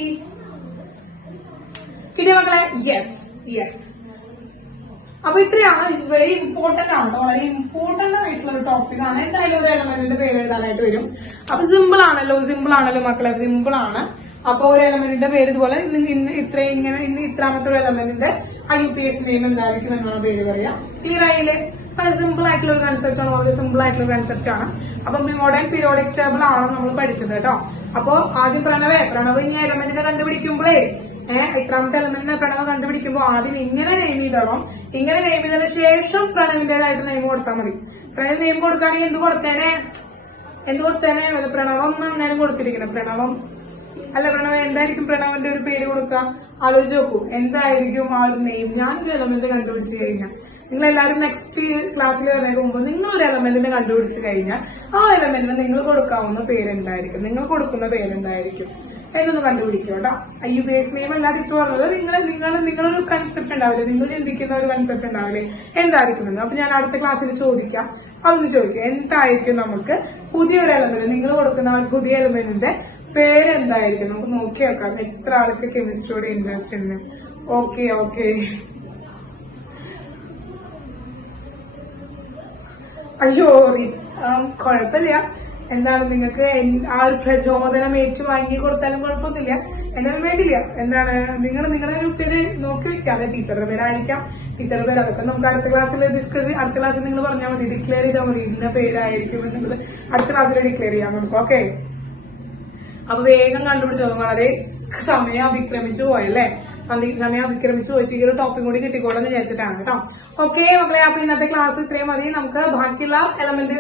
കിട്ടിയ മക്കളെ? Yes yes. അപ്പൊ ഇത്രയാണ്. ഇറ്റ്സ് വെരി ഇമ്പോർട്ടന്റ് ആണ്, വളരെ ഇമ്പോർട്ടന്റ് ആയിട്ടുള്ള ഒരു ടോപ്പിക് ആണ്. എന്തായാലും ഒരു എലമെന്റിന്റെ പേര് എഴുതാനായിട്ട് വരും. അപ്പൊ സിമ്പിൾ ആണല്ലോ മക്കളെ, സിമ്പിൾ ആണ്. അപ്പൊ ഒരു എലമെന്റിന്റെ പേര് ഇതുപോലെ ഇത്രാമത്തെ ഒരു എലമെന്റിന്റെ IUPAC നെയിം എന്തായിരിക്കും എന്നാണ് പേര് പറയാ. ക്ലിയർ ആയില്ലേ? വളരെ സിമ്പിൾ ആയിട്ടുള്ള ഒരു കൺസെപ്റ്റ് ആണ്, വളരെ സിമ്പിൾ ആയിട്ടുള്ള കൺസെപ്റ്റ് ആണ്. അപ്പൊ മോഡേൺ പീരിയോഡിക് ടേബിൾ ആണ് നമ്മൾ പഠിച്ചത് കേട്ടോ. അപ്പൊ ആദ്യം പ്രണവ് ഇനി എലമെന്റിനെ കണ്ടുപിടിക്കുമ്പോഴേ ഇത്രാമത്തെ എലമെന്റിനെ പ്രണവ് കണ്ടുപിടിക്കുമ്പോൾ ആദ്യം ഇങ്ങനെ നെയിം ചെയ്തോളാം. ഇങ്ങനെ നെയിം ചെയ്തതിന് ശേഷം പ്രണവിന്റേതായിട്ട് നെയിം കൊടുത്താൽ മതി. പ്രണവ് നെയിം കൊടുക്കുകയാണെങ്കിൽ എന്ത് കൊടുത്തേനെ? വല്ല പ്രണവം എന്നാലും കൊടുത്തിരിക്കണം. പ്രണവം അല്ല, പ്രണവ് എന്തായിരിക്കും പ്രണവിന്റെ ഒരു പേര് കൊടുക്കുക? ആലോചിച്ച് നോക്കൂ, എന്തായിരിക്കും ആ ഒരു നെയിം? ഞാനൊരു എലമെന്റ് കണ്ടുപിടിച്ചു കഴിഞ്ഞാൽ, നിങ്ങൾ എല്ലാവരും നെക്സ്റ്റ് ക്ലാസ്സിൽ വരുന്നതിന് മുമ്പ് നിങ്ങൾ ഒരു എലമെന്റിനെ കണ്ടുപിടിച്ചു കഴിഞ്ഞാൽ ആ എലമെന്റിന് നിങ്ങൾ കൊടുക്കാവുന്ന പേരെന്തായിരിക്കും, നിങ്ങൾ കൊടുക്കുന്ന പേരെന്തായിരിക്കും എന്നൊന്ന് കണ്ടുപിടിക്കുക കേട്ടോ. IUPAC നെയിം അല്ല ടീച്ചർ പറഞ്ഞത്. നിങ്ങളൊരു കൺസെപ്റ്റ് ഉണ്ടാവില്ലേ, നിങ്ങൾ ചിന്തിക്കുന്ന ഒരു കൺസെപ്റ്റ് ഉണ്ടാവില്ലേ എന്തായിരിക്കുമെന്ന്. അപ്പൊ ഞാൻ അടുത്ത ക്ലാസ്സിൽ ചോദിക്കാം, അതൊന്ന് ചോദിക്കാം. എന്തായിരിക്കും നമുക്ക് പുതിയൊരു എലമെന്റ്, നിങ്ങൾ കൊടുക്കുന്ന പുതിയ എലമെന്റിന്റെ പേരെന്തായിരിക്കും? നമുക്ക് നോക്കി വെക്കാം എത്ര ആൾക്ക് കെമിസ്ട്രിയോട് ഇൻട്രസ്റ്റ് ഉണ്ട്. ഓക്കെ. അയ്യോ, കുഴപ്പമില്ല. എന്താണ് നിങ്ങൾക്ക് ആ ഒരു പ്രചോദനം ഏറ്റു വാങ്ങി കൊടുത്താലും കുഴപ്പമൊന്നുമില്ല, എന്നാലും വേണ്ടില്ല. എന്താണ് നിങ്ങളുടെ ഒരു പേര് നോക്കി വെക്കാതെ ടീച്ചറുടെ പേരായിരിക്കാം, ടീച്ചറുടെ പേര് അതൊക്കെ നമുക്ക് അടുത്ത ക്ലാസ്സിൽ ഡിസ്കസ് ചെയ്യാം. അടുത്ത ക്ലാസ്സിൽ നിങ്ങൾ പറഞ്ഞാൽ മതി, ഡിക്ലെയർ ചെയ്താൽ മതി ഇന്ന പേരായിരിക്കും എന്നുള്ളത്. അടുത്ത ക്ലാസ്സിൽ ഡിക്ലെയർ ചെയ്യാം നമുക്ക്. ഓക്കെ, അപ്പൊ വേഗം കണ്ടുപിടിച്ചോ. വളരെ സമയം അതിക്രമിച്ചു പോയല്ലേ, സമയം അതിക്രമിച്ചു പോയി. ഈ ഒരു ടോപ്പിക് കൂടി കിട്ടിക്കോളെന്ന് വിചാരിച്ചിട്ടാണ് കേട്ടോ. ഓക്കെ മക്കളെ, അപ്പൊ ഇന്നത്തെ ക്ലാസ് ഇത്രയും മതി. നമുക്ക് ബാക്കിയുള്ള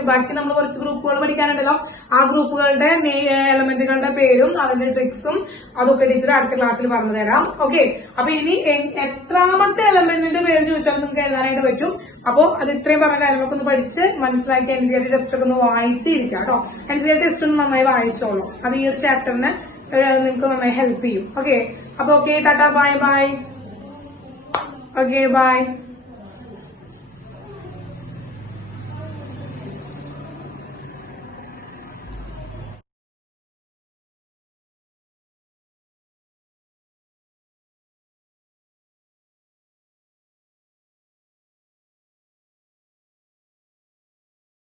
ബാക്കി നമ്മൾ കുറച്ച് ഗ്രൂപ്പുകൾ പഠിക്കാനുണ്ടല്ലോ. ആ ഗ്രൂപ്പുകളുടെ എലമെന്റുകളുടെ പേരും അതിന്റെ ട്രിക്സും അതൊക്കെ ടീച്ചർ അടുത്ത ക്ലാസ്സിൽ പറഞ്ഞു തരാം. ഓക്കെ, അപ്പൊ ഇനി എത്രാമത്തെ എലമെന്റിന്റെ പേര് ചോദിച്ചാൽ നിങ്ങൾക്ക് എഴുതാനായിട്ട് പറ്റും. അപ്പൊ അത് ഇത്രയും പറഞ്ഞ കാര്യങ്ങളൊക്കെ ഒന്ന് പഠിച്ച് മനസ്സിലാക്കി NCERT ടെസ്റ്റ് ഒക്കെ ഒന്ന് വായിച്ചിരിക്കാം കേട്ടോ. NCERT ടെസ്റ്റ് ഒന്ന് നന്നായി വായിച്ചോളൂ, അത് ഈ ഒരു ചാപ്റ്ററിന് നിങ്ങൾക്ക് നന്നായി ഹെൽപ്പ് ചെയ്യും. ഓക്കെ, അപ്പൊ okay, tata, bye. Okay, by.